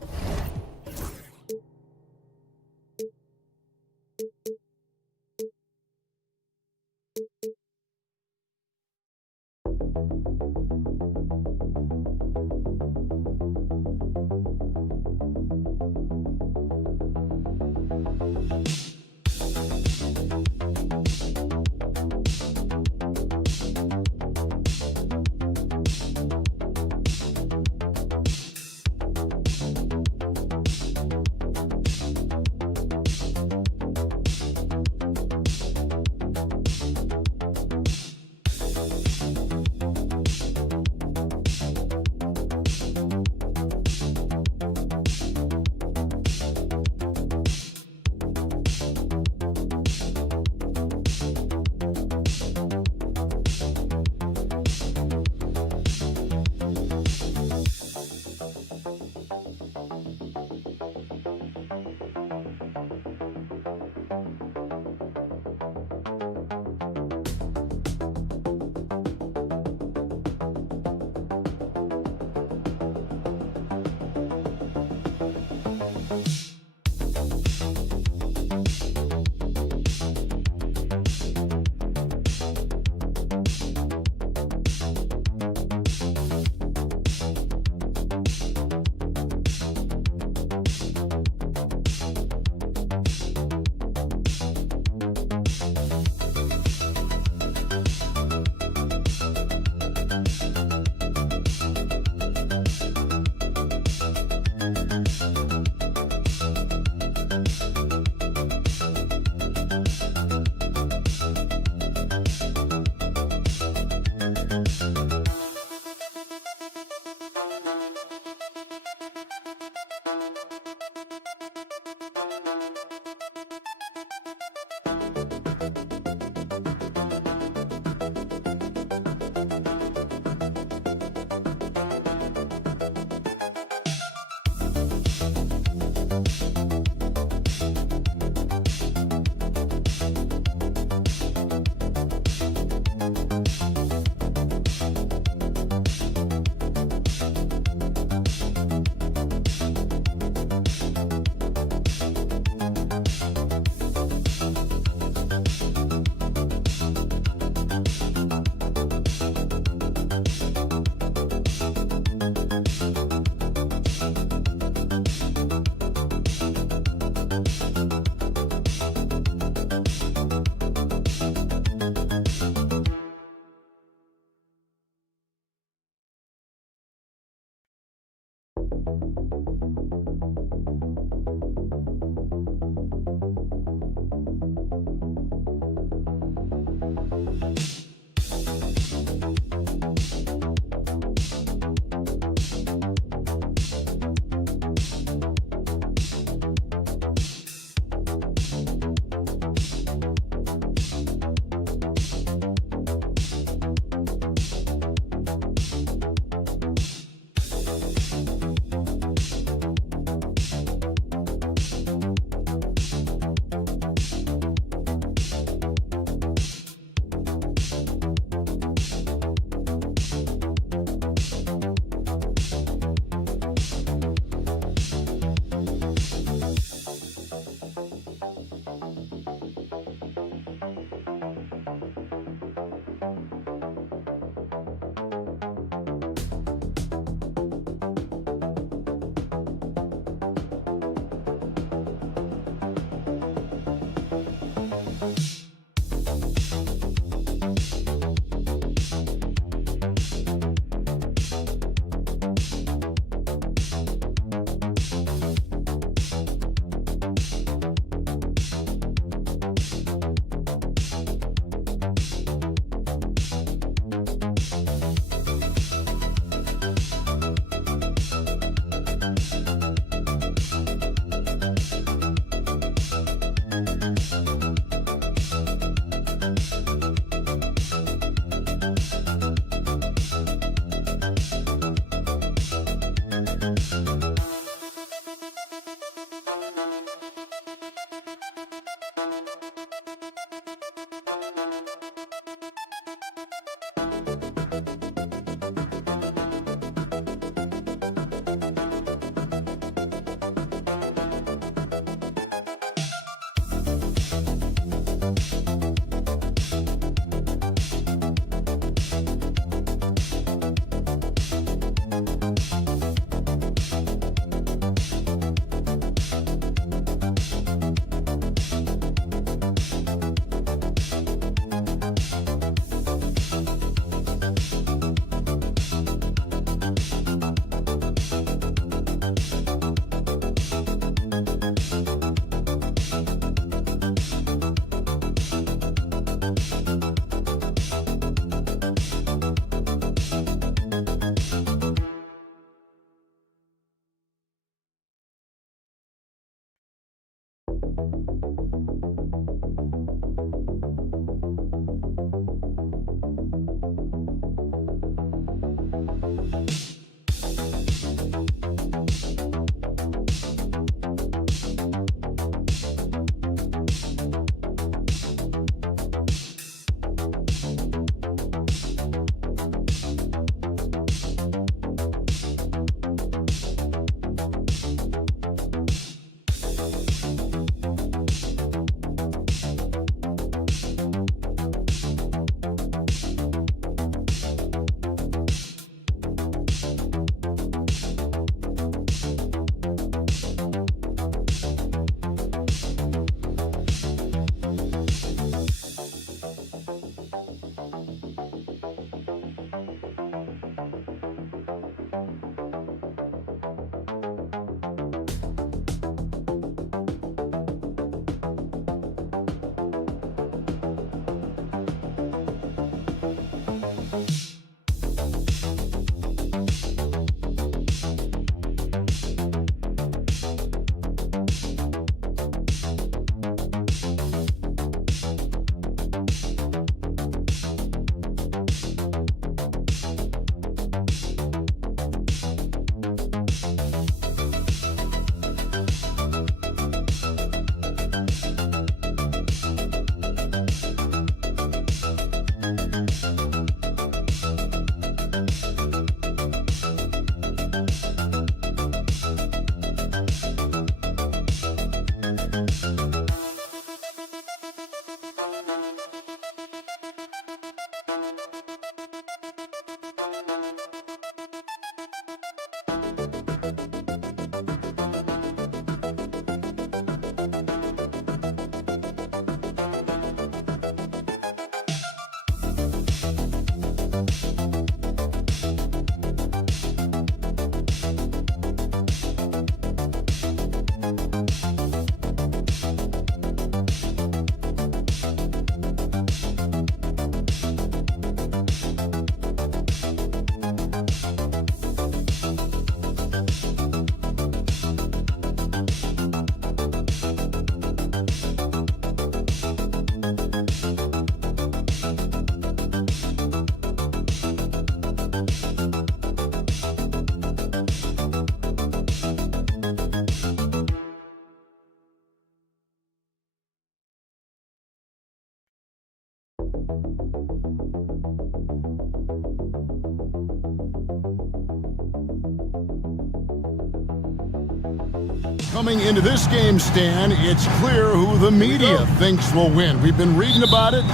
Coming into this game, Stan, it's clear who the media thinks will win. We've been reading about it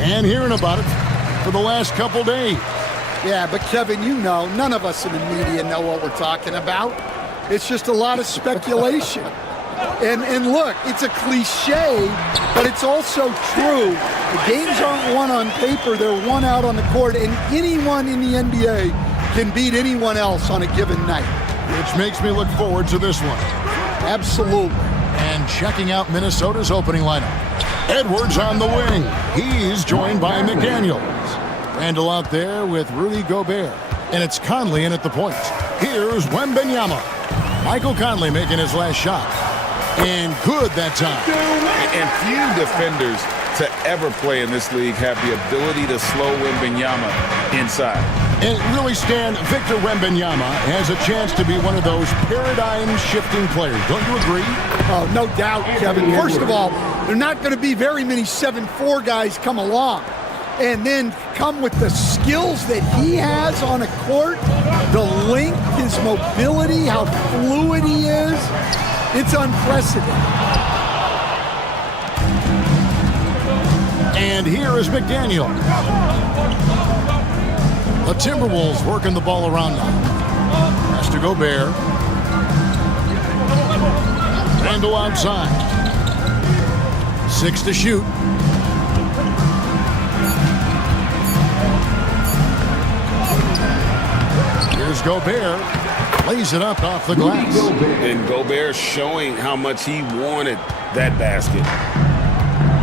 and hearing about it for the last couple days. Yeah, but Kevin, you know, none of us in the media know what we're talking about. It's just a lot of speculation. And look, it's a cliche, but it's also true. The games aren't won on paper, they're won out on the court, and anyone in the NBA can beat anyone else on a given night. Which makes me look forward to this one. Absolutely. And checking out Minnesota's opening lineup. Edwards on the wing. He's joined by McDaniels. Randall out there with Rudy Gobert. And it's Conley in at the point. Here's Wembanyama. Michael Conley making his last shot. And good that time. And few defenders to ever play in this league have the ability to slow Wembanyama inside. And really, Stan, Victor Wembanyama has a chance to be one of those paradigm-shifting players. Don't you agree? Oh, no doubt, Kevin. First of all, there are not going to be very many 7'4" guys come along. And then come with the skills that he has on a court, the length, his mobility, how fluid he is. It's unprecedented. And here is McDaniel. The Timberwolves working the ball around now. Has to Gobert. Randall outside. 6 to shoot. Here's Gobert. Lays it up off the glass. And Gobert showing how much he wanted that basket.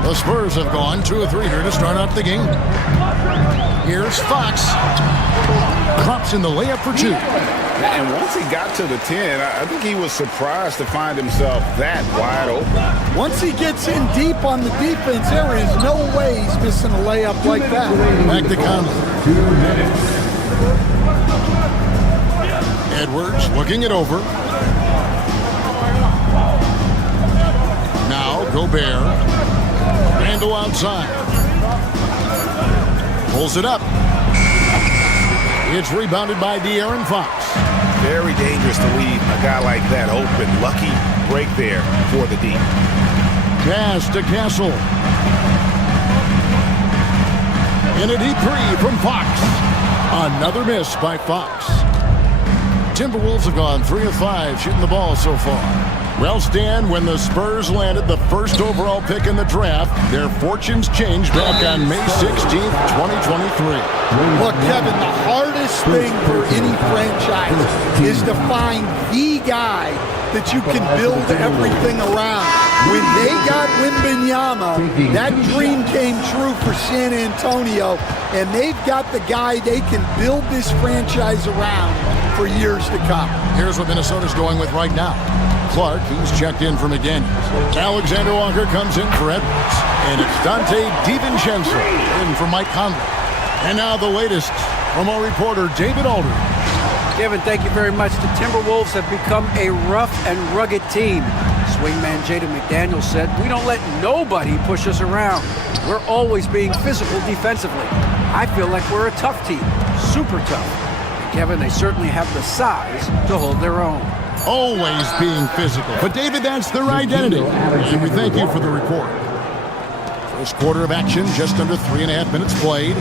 The Spurs have gone 2 of 3 here to start out the game. Here's Fox. Drops in the layup for 2. And once he got to the 10, I think he was surprised to find himself that wide open. Once he gets in deep on the defense, there is no way he's missing a layup like that. Back to Conley. 2 minutes. Edwards looking it over. Now Gobert. Randall outside. Pulls it up. It's rebounded by De'Aaron Fox. Very dangerous to leave a guy like that open. Lucky break there for the D. Pass to Castle. And a deep 3 from Fox. Another miss by Fox. Timberwolves have gone 3 of 5 shooting the ball so far. Well, Stan, when the Spurs landed the first overall pick in the draft, their fortunes changed back on May 16th, 2023. Look, Kevin, the hardest thing for any franchise is to find the guy that you can build everything around. When they got Wembanyama, that dream came true for San Antonio, and they've got the guy they can build this franchise around for years to come. Here's what Minnesota's going with right now. Clark, he's checked in for McDaniels. Alexander Walker comes in for Edwards. And it's Dante DiVincenzo in for Mike Conley. And now the latest from our reporter, David Aldridge. Kevin, thank you very much. The Timberwolves have become a rough and rugged team. Swingman Jaden McDaniels said, "We don't let nobody push us around. We're always being physical defensively. I feel like we're a tough team, super tough." And Kevin, they certainly have the size to hold their own. Always being physical. But David, that's their identity. And we thank you for the report. First quarter of action, just under 3.5 minutes played.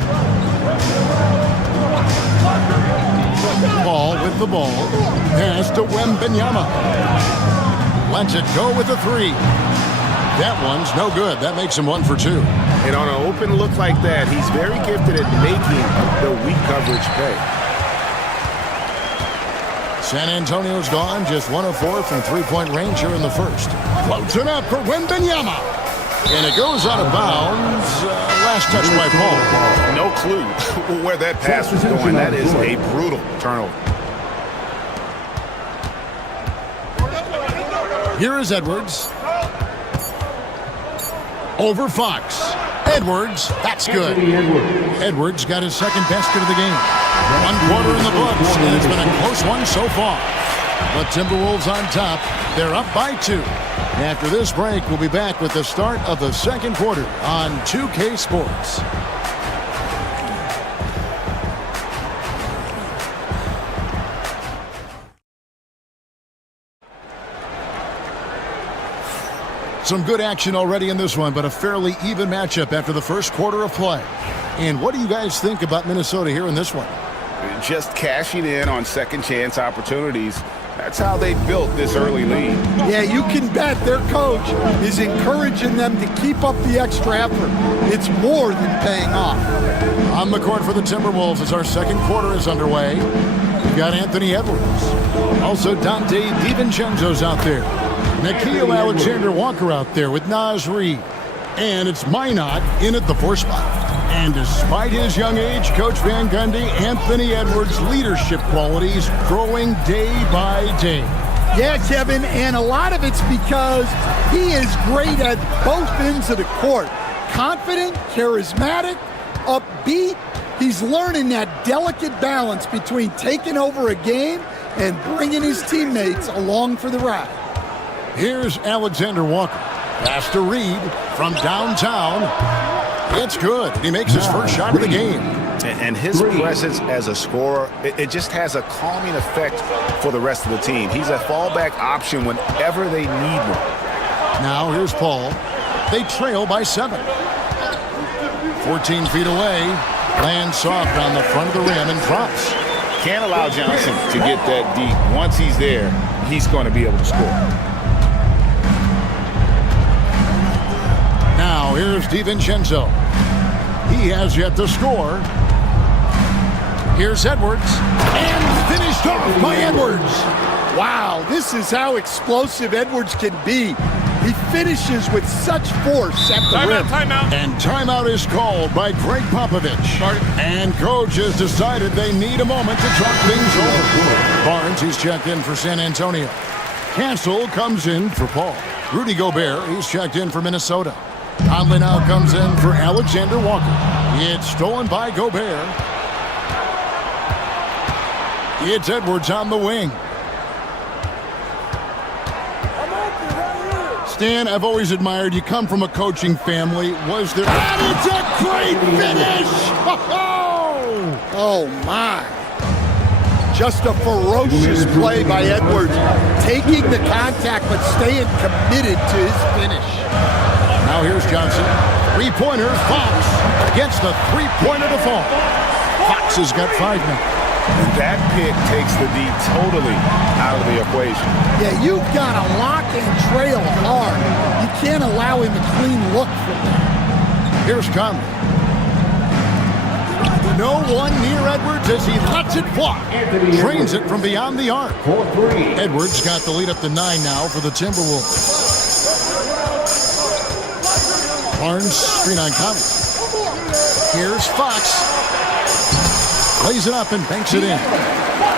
Ball with the ball. Pass to Wembanyama. Lets it go with a 3. That one's no good. That makes him 1 for 2. And on an open look like that, he's very gifted at making the weak coverage pay. San Antonio's gone just 1 of 4 from 3-point range here in the first. Floats it up for Wembanyama. And it goes out of bounds. Last touch by Paul. No clue where that pass was going. That is a brutal turnover. Here is Edwards. Over Fox. Edwards, that's good. Edwards got his second basket of the game. 1 quarter in the books, and it's been a close one so far. But Timberwolves on top. They're up by 2. After this break, we'll be back with the start of the second quarter on 2K Sports. Some good action already in this one, but a fairly even matchup after the first quarter of play. And what do you guys think about Minnesota here in this one? Just cashing in on second chance opportunities. That's how they built this early lead. Yeah, you can bet their coach is encouraging them to keep up the extra effort. It's more than paying off. On the court for the Timberwolves as our second quarter is underway. We've got Anthony Edwards. Also Dante DiVincenzo's out there. Nickeil Alexander-Walker out there with Naz Reid. And it's Minot in at the 4 spot. And despite his young age, Coach Van Gundy, Anthony Edwards' leadership qualities growing day by day. Yeah, Kevin, and a lot of it's because he is great at both ends of the court. Confident, charismatic, upbeat. He's learning that delicate balance between taking over a game and bringing his teammates along for the ride. Here's Alexander Walker. Pass to Reid from downtown. It's good. He makes his first shot of the game. And his presence as a scorer, it just has a calming effect for the rest of the team. He's a fallback option whenever they need one. Now here's Paul. They trail by 7. 14 feet away. Lands soft on the front of the rim and drops. Can't allow Johnson to get that deep. Once he's there, he's going to be able to score. Now here's DiVincenzo. He has yet to score. Here's Edwards. And finished off by Edwards. Wow, this is how explosive Edwards can be. He finishes with such force at the rim. Timeout. And timeout is called by Greg Popovich. And coach has decided they need a moment to talk things over. Barnes, he's checked in for San Antonio. Cancel comes in for Paul. Rudy Gobert, he's checked in for Minnesota. Conley now comes in for Alexander Walker. It's stolen by Gobert. It's Edwards on the wing. Stan, I've always admired you. Come from a coaching family. Was there... And it's a great finish! Oh, my. Just a ferocious play by Edwards. Taking the contact, but staying committed to his finish. Now here's Johnson. Three-pointer, Fox against the three-pointer to fall. Fox has got 5 now. That pick takes the D totally out of the equation. Yeah, you've got to lock and trail hard. You can't allow him a clean look from that. Here's Conley. No one near Edwards as he lets it fly. Trains it from beyond the arc. Edwards got the lead up to 9 now for the Timberwolves. Barnes, screen on Conley. Here's Fox. Plays it up and banks it in.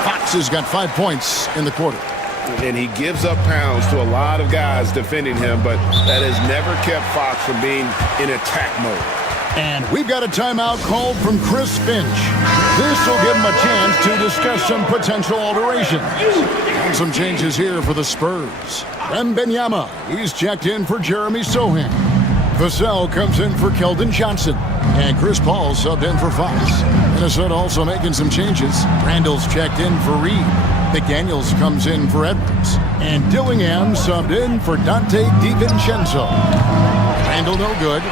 Fox has got 5 points in the quarter. And he gives up pounds to a lot of guys defending him, but that has never kept Fox from being in attack mode. And we've got a timeout called from Chris Finch. This will give him a chance to discuss some potential alterations. Some changes here for the Spurs. Wembanyama, he's checked in for Jeremy Sohan. Vassell comes in for Keldon Johnson. And Chris Paul subbed in for Fox. Minnesota also making some changes. Randall's checked in for Reid. McDaniels comes in for Edwards. And Dillingham subbed in for Dante DiVincenzo. Randall no good.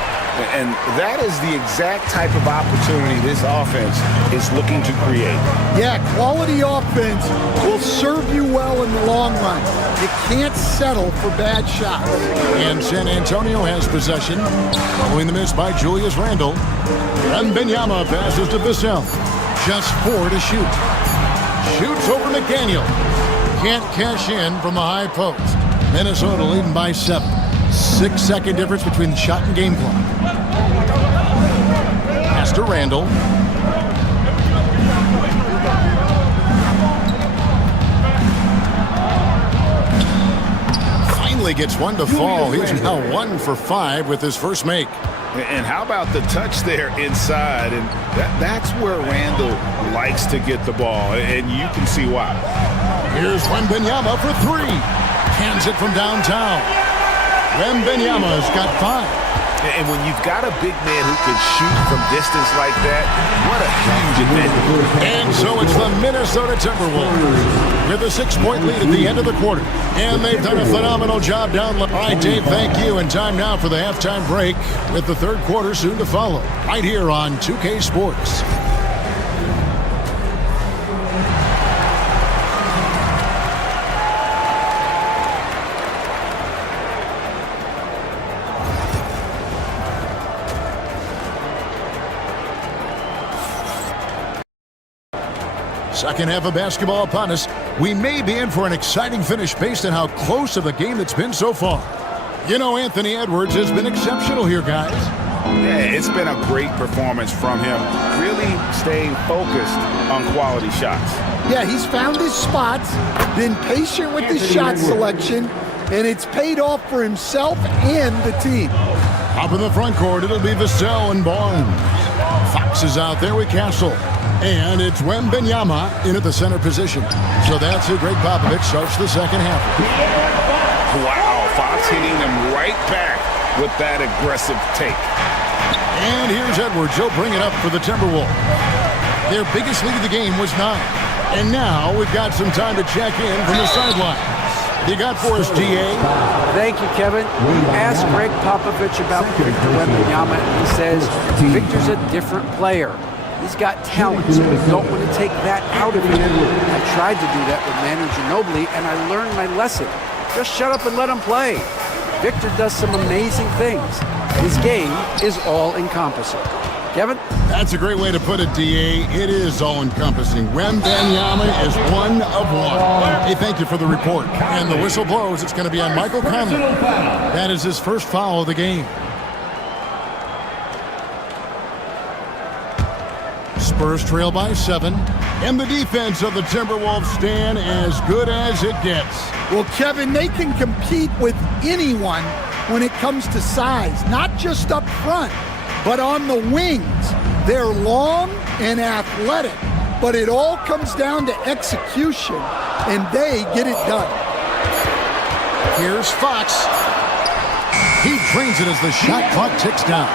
And that is the exact type of opportunity this offense is looking to create. Yeah, quality offense will serve you well in the long run. You can't settle for bad shots. And San Antonio has possession. Following the miss by Julius Randle. Wembanyama passes to Vassell. Just 4 to shoot. Shoots over McDaniel. Can't cash in from the high post. Minnesota leading by 7. 6-second difference between the shot and game clock. Pass to Randall. Finally gets one to fall. He's now 1 for 5 with his first make. And how about the touch there inside? And that's where Randall likes to get the ball, and you can see why. Here's Wembanyama for 3. Hands it from downtown. Wembanyama's got 5. And when you've got a big man who can shoot from distance like that, what a huge advantage. And so it's the Minnesota Timberwolves with a 6-point lead at the end of the quarter. And they've done a phenomenal job down. All right, Dave, thank you. And time now for the halftime break with the third quarter soon to follow. Right here on 2K Sports. Second half of basketball upon us. We may be in for an exciting finish based on how close of a game it's been so far. You know, Anthony Edwards has been exceptional here, guys. Yeah, it's been a great performance from him, really staying focused on quality shots. Yeah, he's found his spots, been patient with his shot selection, and it's paid off for himself and the team. Up in the front court, it'll be Vassell and Barnes. Fox is out there with Castle. And it's Wembanyama in at the center position. So that's who Greg Popovich starts the second half. Wow, Fox hitting them right back with that aggressive take. And here's Edwards. He'll bring it up for the Timberwolves. Their biggest lead of the game was 9. And now we've got some time to check in from the sideline. You got for us, DA? Thank you, Kevin. We asked Greg Popovich about Victor Wembanyama, and he says Victor's a different player. He's got talent, so we don't want to take that out of him. I tried to do that with Manu Ginobili, and I learned my lesson. Just shut up and let him play. Victor does some amazing things. His game is all-encompassing. Kevin? That's a great way to put it, DA. It is all-encompassing. Wembanyama is one of one. Hey, thank you for the report. And the whistle blows. It's going to be on Michael Conley. That is his first foul of the game. Spurs trail by 7, and the defense of the Timberwolves stand as good as it gets. Well, Kevin, they can compete with anyone when it comes to size, not just up front, but on the wings. They're long and athletic, but it all comes down to execution, and they get it done. Here's Fox. He drains it as the shot clock ticks down.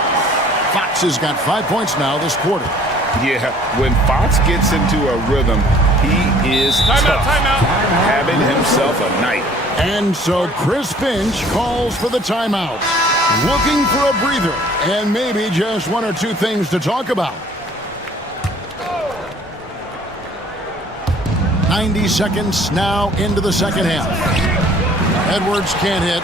Fox has got 5 points now this quarter. Yeah, when Fox gets into a rhythm, he is tough. Timeout. Having himself a night. And so Chris Finch calls for the timeout. Looking for a breather and maybe just one or two things to talk about. 90 seconds now into the second half. Edwards can't hit.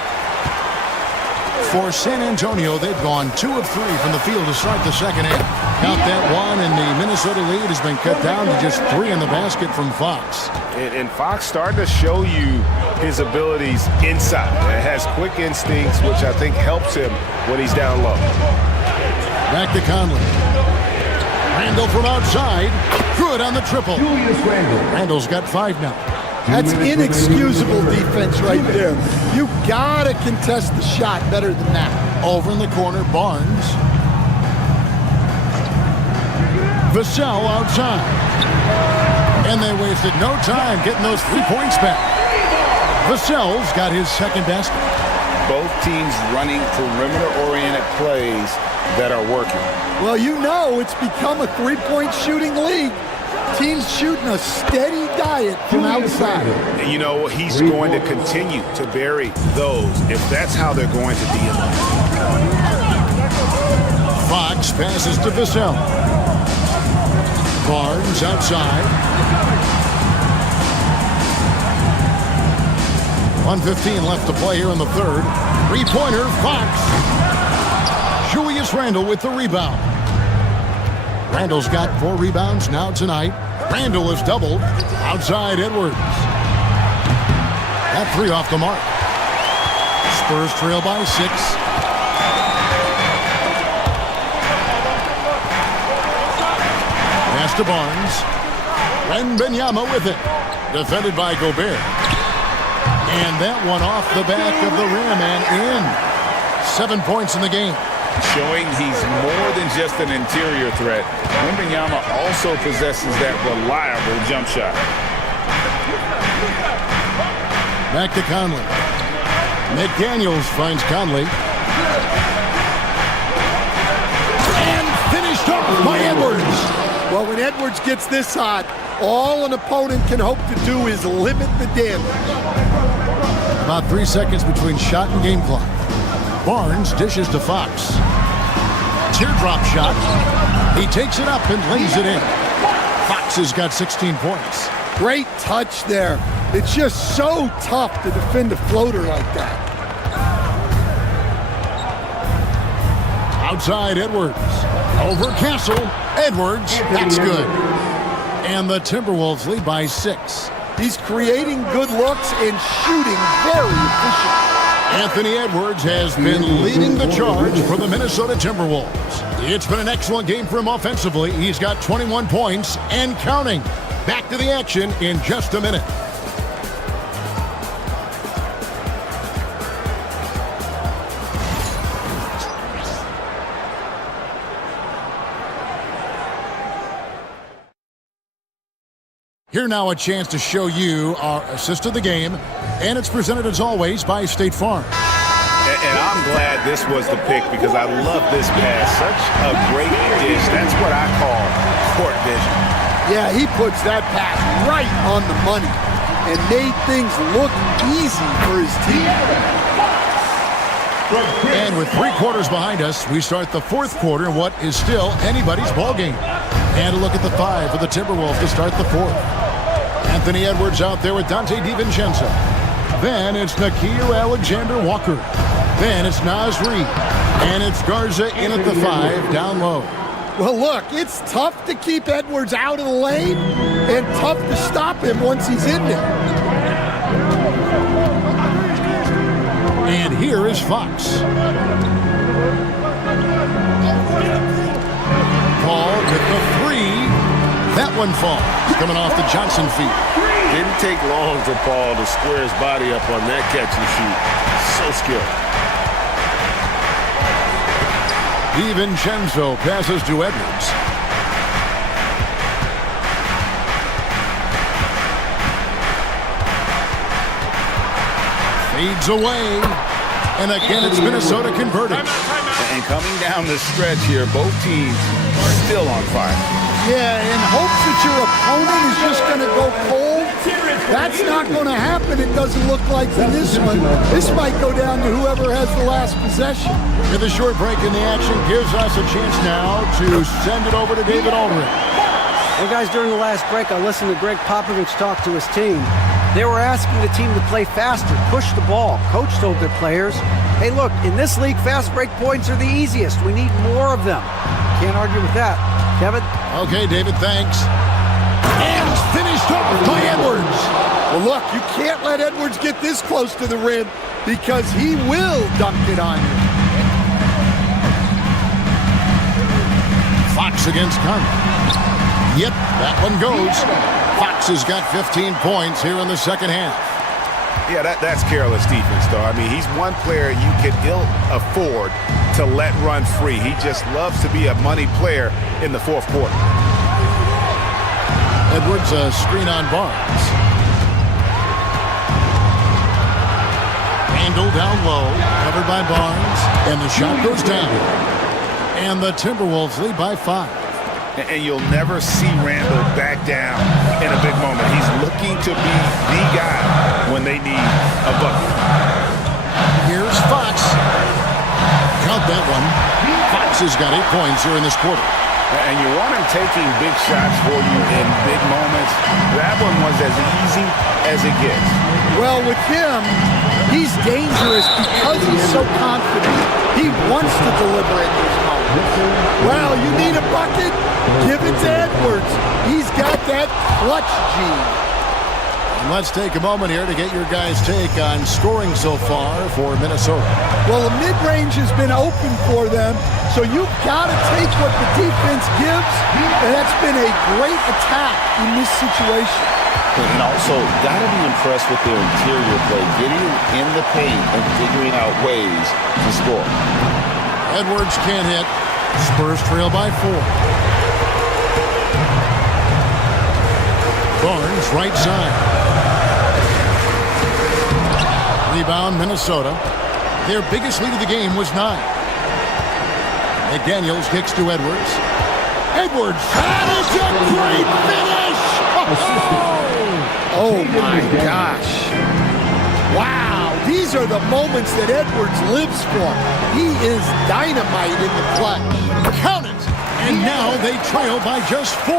For San Antonio, they've gone 2 of 3 from the field to start the second half. Count that one, and the Minnesota lead has been cut down to just 3 in the basket from Fox. And Fox starting to show you his abilities inside. It has quick instincts, which I think helps him when he's down low. Back to Conley. Randall from outside. Good on the triple. Randall's got 5 now. That's inexcusable defense right there. You gotta contest the shot better than that. Over in the corner, Barnes. Vassell outside. And they wasted no time getting those 3 points back. Vassell's got his second basket. Both teams running perimeter-oriented plays that are working. Well, you know it's become a three-point shooting league. Teams shooting a steady diet from outside. And you know, he's going to continue to bury those if that's how they're going to be in life. Fox passes to Vassell. Barnes outside. 1:15 left to play here in the third. Three-pointer, Fox. Julius Randle with the rebound. Randle's got 4 rebounds now tonight. Randle is doubled. Outside Edwards. That 3 off the mark. Spurs trail by 6. Pass to Barnes. Wembanyama with it. Defended by Gobert. And that one off the back of the rim and in. 7 points in the game. Showing he's more than just an interior threat. Wembanyama also possesses that reliable jump shot. Back to Conley. McDaniels finds Conley. Well, when Edwards gets this hot, all an opponent can hope to do is limit the damage. About 3 seconds between shot and game clock. Barnes dishes to Fox. Teardrop shot. He takes it up and lays it in. Fox has got 16 points. Great touch there. It's just so tough to defend a floater like that. Outside Edwards. Over Castle. Edwards. That's good. And the Timberwolves lead by 6. He's creating good looks and shooting very efficient. Anthony Edwards has been leading the charge for the Minnesota Timberwolves. It's been an excellent game for him offensively. He's got 21 points and counting. Back to the action in just a minute. Here now a chance to show you our assist of the game, and it's presented as always by State Farm. And I'm glad this was the pick because I love this pass. Such a great dish. That's what I call court vision. Yeah, he puts that pass right on the money and made things look easy for his team. And with 3 quarters behind us, we start the 4th quarter in what is still anybody's ball game. And a look at the 5 for the Timberwolves to start the 4th. Anthony Edwards out there with Dante DiVincenzo. Then it's Nickeil Alexander-Walker. Then it's Naz Reid. And it's Garza in at the 5 down low. Well, look, it's tough to keep Edwards out of the lane and tough to stop him once he's in there. And here is Fox. Paul with the 3. That one falls, coming off the Johnson feet. Didn't take long for Paul to square his body up on that catch and shoot. So skilled. DiVincenzo passes to Edwards. Fades away. And again, it's Minnesota converting. And coming down the stretch here, both teams still on fire. Yeah, in hopes that your opponent is just going to go cold. That's not going to happen, it doesn't look like for this one. This might go down to whoever has the last possession. With a short break in the action gives us a chance now to send it over to David Aldridge. Well, guys, during the last break, I listened to Greg Popovich talk to his team. They were asking the team to play faster, push the ball. Coach told their players, hey, look, in this league, fast break points are the easiest. We need more of them. Can't argue with that. Kevin? Okay, David, thanks. And it's finished off by Edwards. Well, look, you can't let Edwards get this close to the rim because he will dunk it on you. Fox against Conley. Yep, that one goes. Fox has got 15 points here in the second half. Yeah, that's careless defense, though. I mean, he's one player you can ill afford to let run free. He just loves to be a money player in the 4th quarter. Edwards, a screen on Barnes. Handle down low, covered by Barnes, and the shot goes down. And the Timberwolves lead by 5. And you'll never see Randall back down in a big moment. He's looking to be the guy when they need a bucket. Here's Fox. Count that one. Fox has got 8 points here in this quarter. And you want him taking big shots for you in big moments. That one was as easy as it gets. Well, with him, he's dangerous because he's so confident. He wants to deliver in these moments. Well, you need a bucket? Give it to Edwards. He's got that clutch gene. And let's take a moment here to get your guys' take on scoring so far for Minnesota. Well, the mid-range has been open for them, so you've got to take what the defense gives, and that's been a great attack in this situation. And also, got to be impressed with their interior play, getting in the paint and figuring out ways to score. Edwards can't hit. Spurs trail by 4. Barnes, right side. Rebound, Minnesota. Their biggest lead of the game was 9. McDaniels kicks to Edwards. Edwards, that is a great finish! Oh my gosh. Wow, these are the moments that Edwards lives for. He is dynamite in the clutch. Count it! And now they trail by just 4.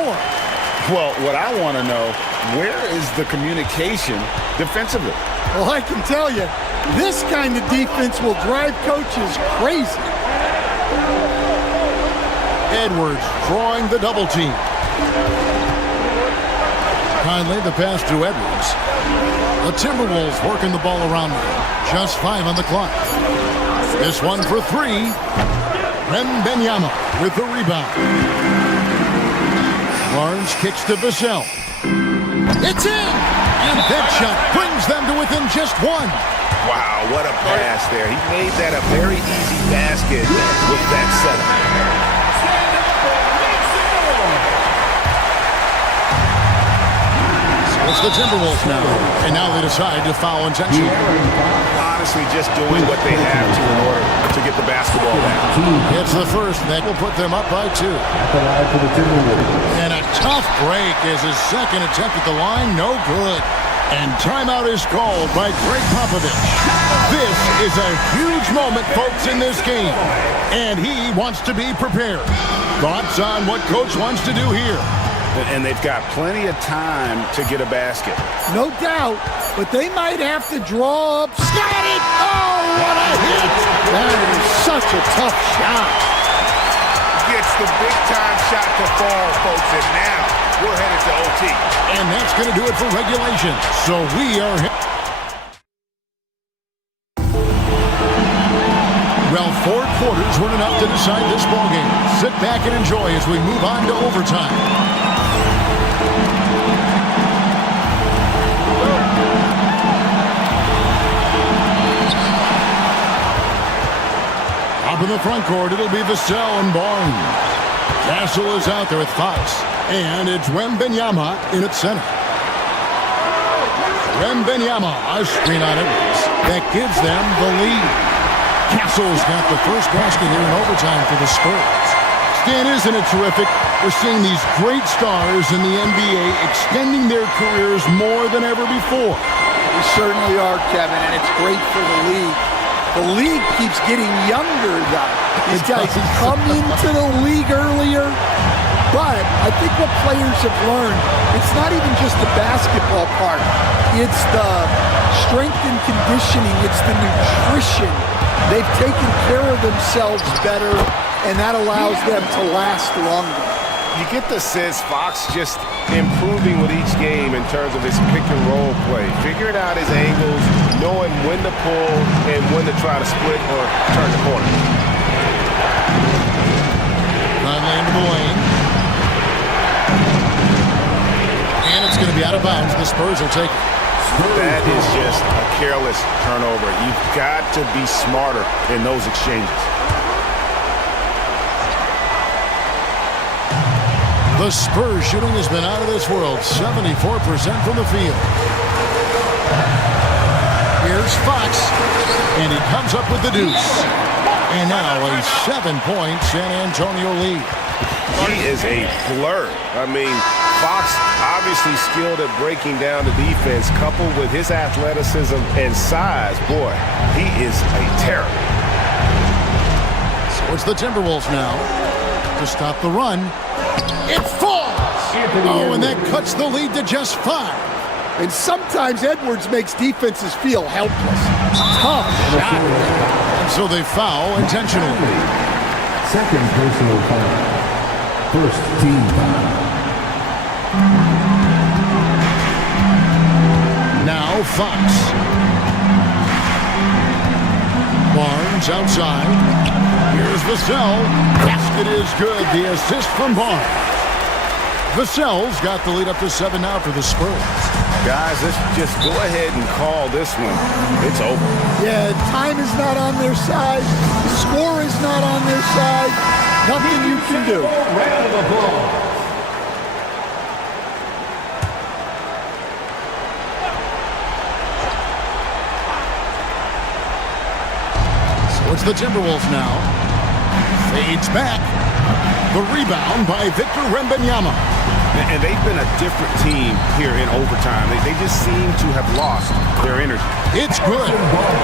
Well, what I want to know, where is the communication defensively? Well, I can tell you, this kind of defense will drive coaches crazy. Edwards drawing the double team. Conley the pass to Edwards. The Timberwolves working the ball around now. Just 5 on the clock. This one for 3. Wembanyama with the rebound. Barnes kicks to Vassell. It's in! And that shot brings them to within just 1. Wow, what a pass there. He made that a very easy basket with that setup. It's the Timberwolves now, and now they decide to foul intentionally. Honestly, just doing what they have to in order to get the basketball back. It's the first that will put them up by 2. And a tough break is his second attempt at the line, no good. And timeout is called by Greg Popovich. This is a huge moment, folks, in this game. And he wants to be prepared. Thoughts on what Coach wants to do here? And they've got plenty of time to get a basket. No doubt, but they might have to draw up. Got it! Oh, what a hit! That is such a tough shot. Gets the big-time shot to fall, folks, and now we're headed to OT. And that's going to do it for regulation. So we are... Well, 4 quarters weren't enough to decide this ballgame. Sit back and enjoy as we move on to overtime. Up in the front court, it'll be Vassell and Barnes. Castle is out there with Fox. And it's Wembanyama in its center. Wembanyama, a screen on Edwards. That gives them the lead. Castle's got the first basket here in overtime for the Spurs. Stan, isn't it terrific? We're seeing these great stars in the NBA extending their careers more than ever before. We certainly are, Kevin, and it's great for the league. The league keeps getting younger, though. These guys come into the league earlier, but I think what players have learned, it's not even just the basketball part. It's the strength and conditioning. It's the nutrition. They've taken care of themselves better, and that allows them to last longer. You get the sense Fox just improving with each game in terms of his pick-and-roll play, figuring out his angles, knowing when to pull and when to try to split or turn the corner. Conley into the lane. And it's going to be out of bounds. The Spurs will take it. That is just a careless turnover. You've got to be smarter in those exchanges. The Spurs shooting has been out of this world. 74% from the field. Here's Fox. And he comes up with the deuce. And now a 7-point San Antonio lead. He is a blur. I mean, Fox obviously skilled at breaking down the defense, coupled with his athleticism and size. Boy, he is a terror. So it's the Timberwolves now to stop the run. It falls! Oh, and that cuts the lead to just 5. And sometimes Edwards makes defenses feel helpless. Tough shot. And so they foul intentionally. Second personal foul. First team foul. Now Fox. Barnes outside. Here's Vassell. Basket is good. The assist from Barnes. Vassell's got the lead up to 7 now for the Spurs. Guys, let's just go ahead and call this one. It's over. Yeah, time is not on their side. The score is not on their side. Nothing you can do. Round of applause. So it's the Timberwolves now. Fades back. The rebound by Victor Wembanyama. And they've been a different team here in overtime. They just seem to have lost their energy. It's good.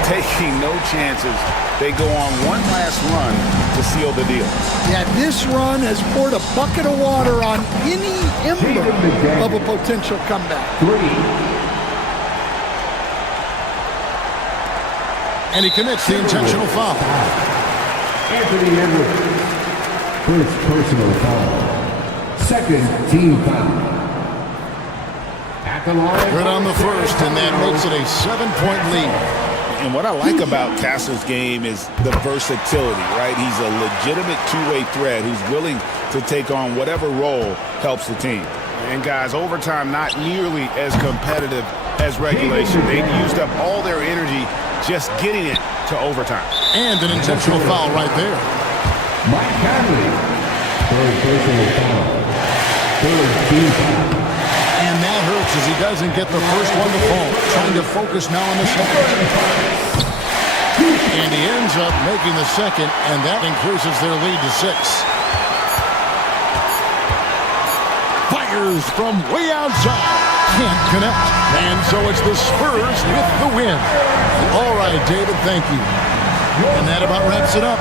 Taking no chances. They go on one last run to seal the deal. Yeah, this run has poured a bucket of water on any ember of a potential comeback. And he commits the intentional foul. Anthony Edwards. First personal foul. Second team foul. At the line. Good on the first, and that makes it a 7-point lead. And what I like about Castle's game is the versatility, right? He's a legitimate two-way threat who's willing to take on whatever role helps the team. And guys, overtime not nearly as competitive as regulation. They've used up all their energy just getting it to overtime. And an intentional foul right there. Mike Conley. Third personal foul. Third team foul. And that hurts as he doesn't get the first one to fall. Trying to focus now on the second. And he ends up making the second, and that increases their lead to 6. Fires from way outside. Can't connect. And so it's the Spurs with the win. All right, David, thank you. And that about wraps it up.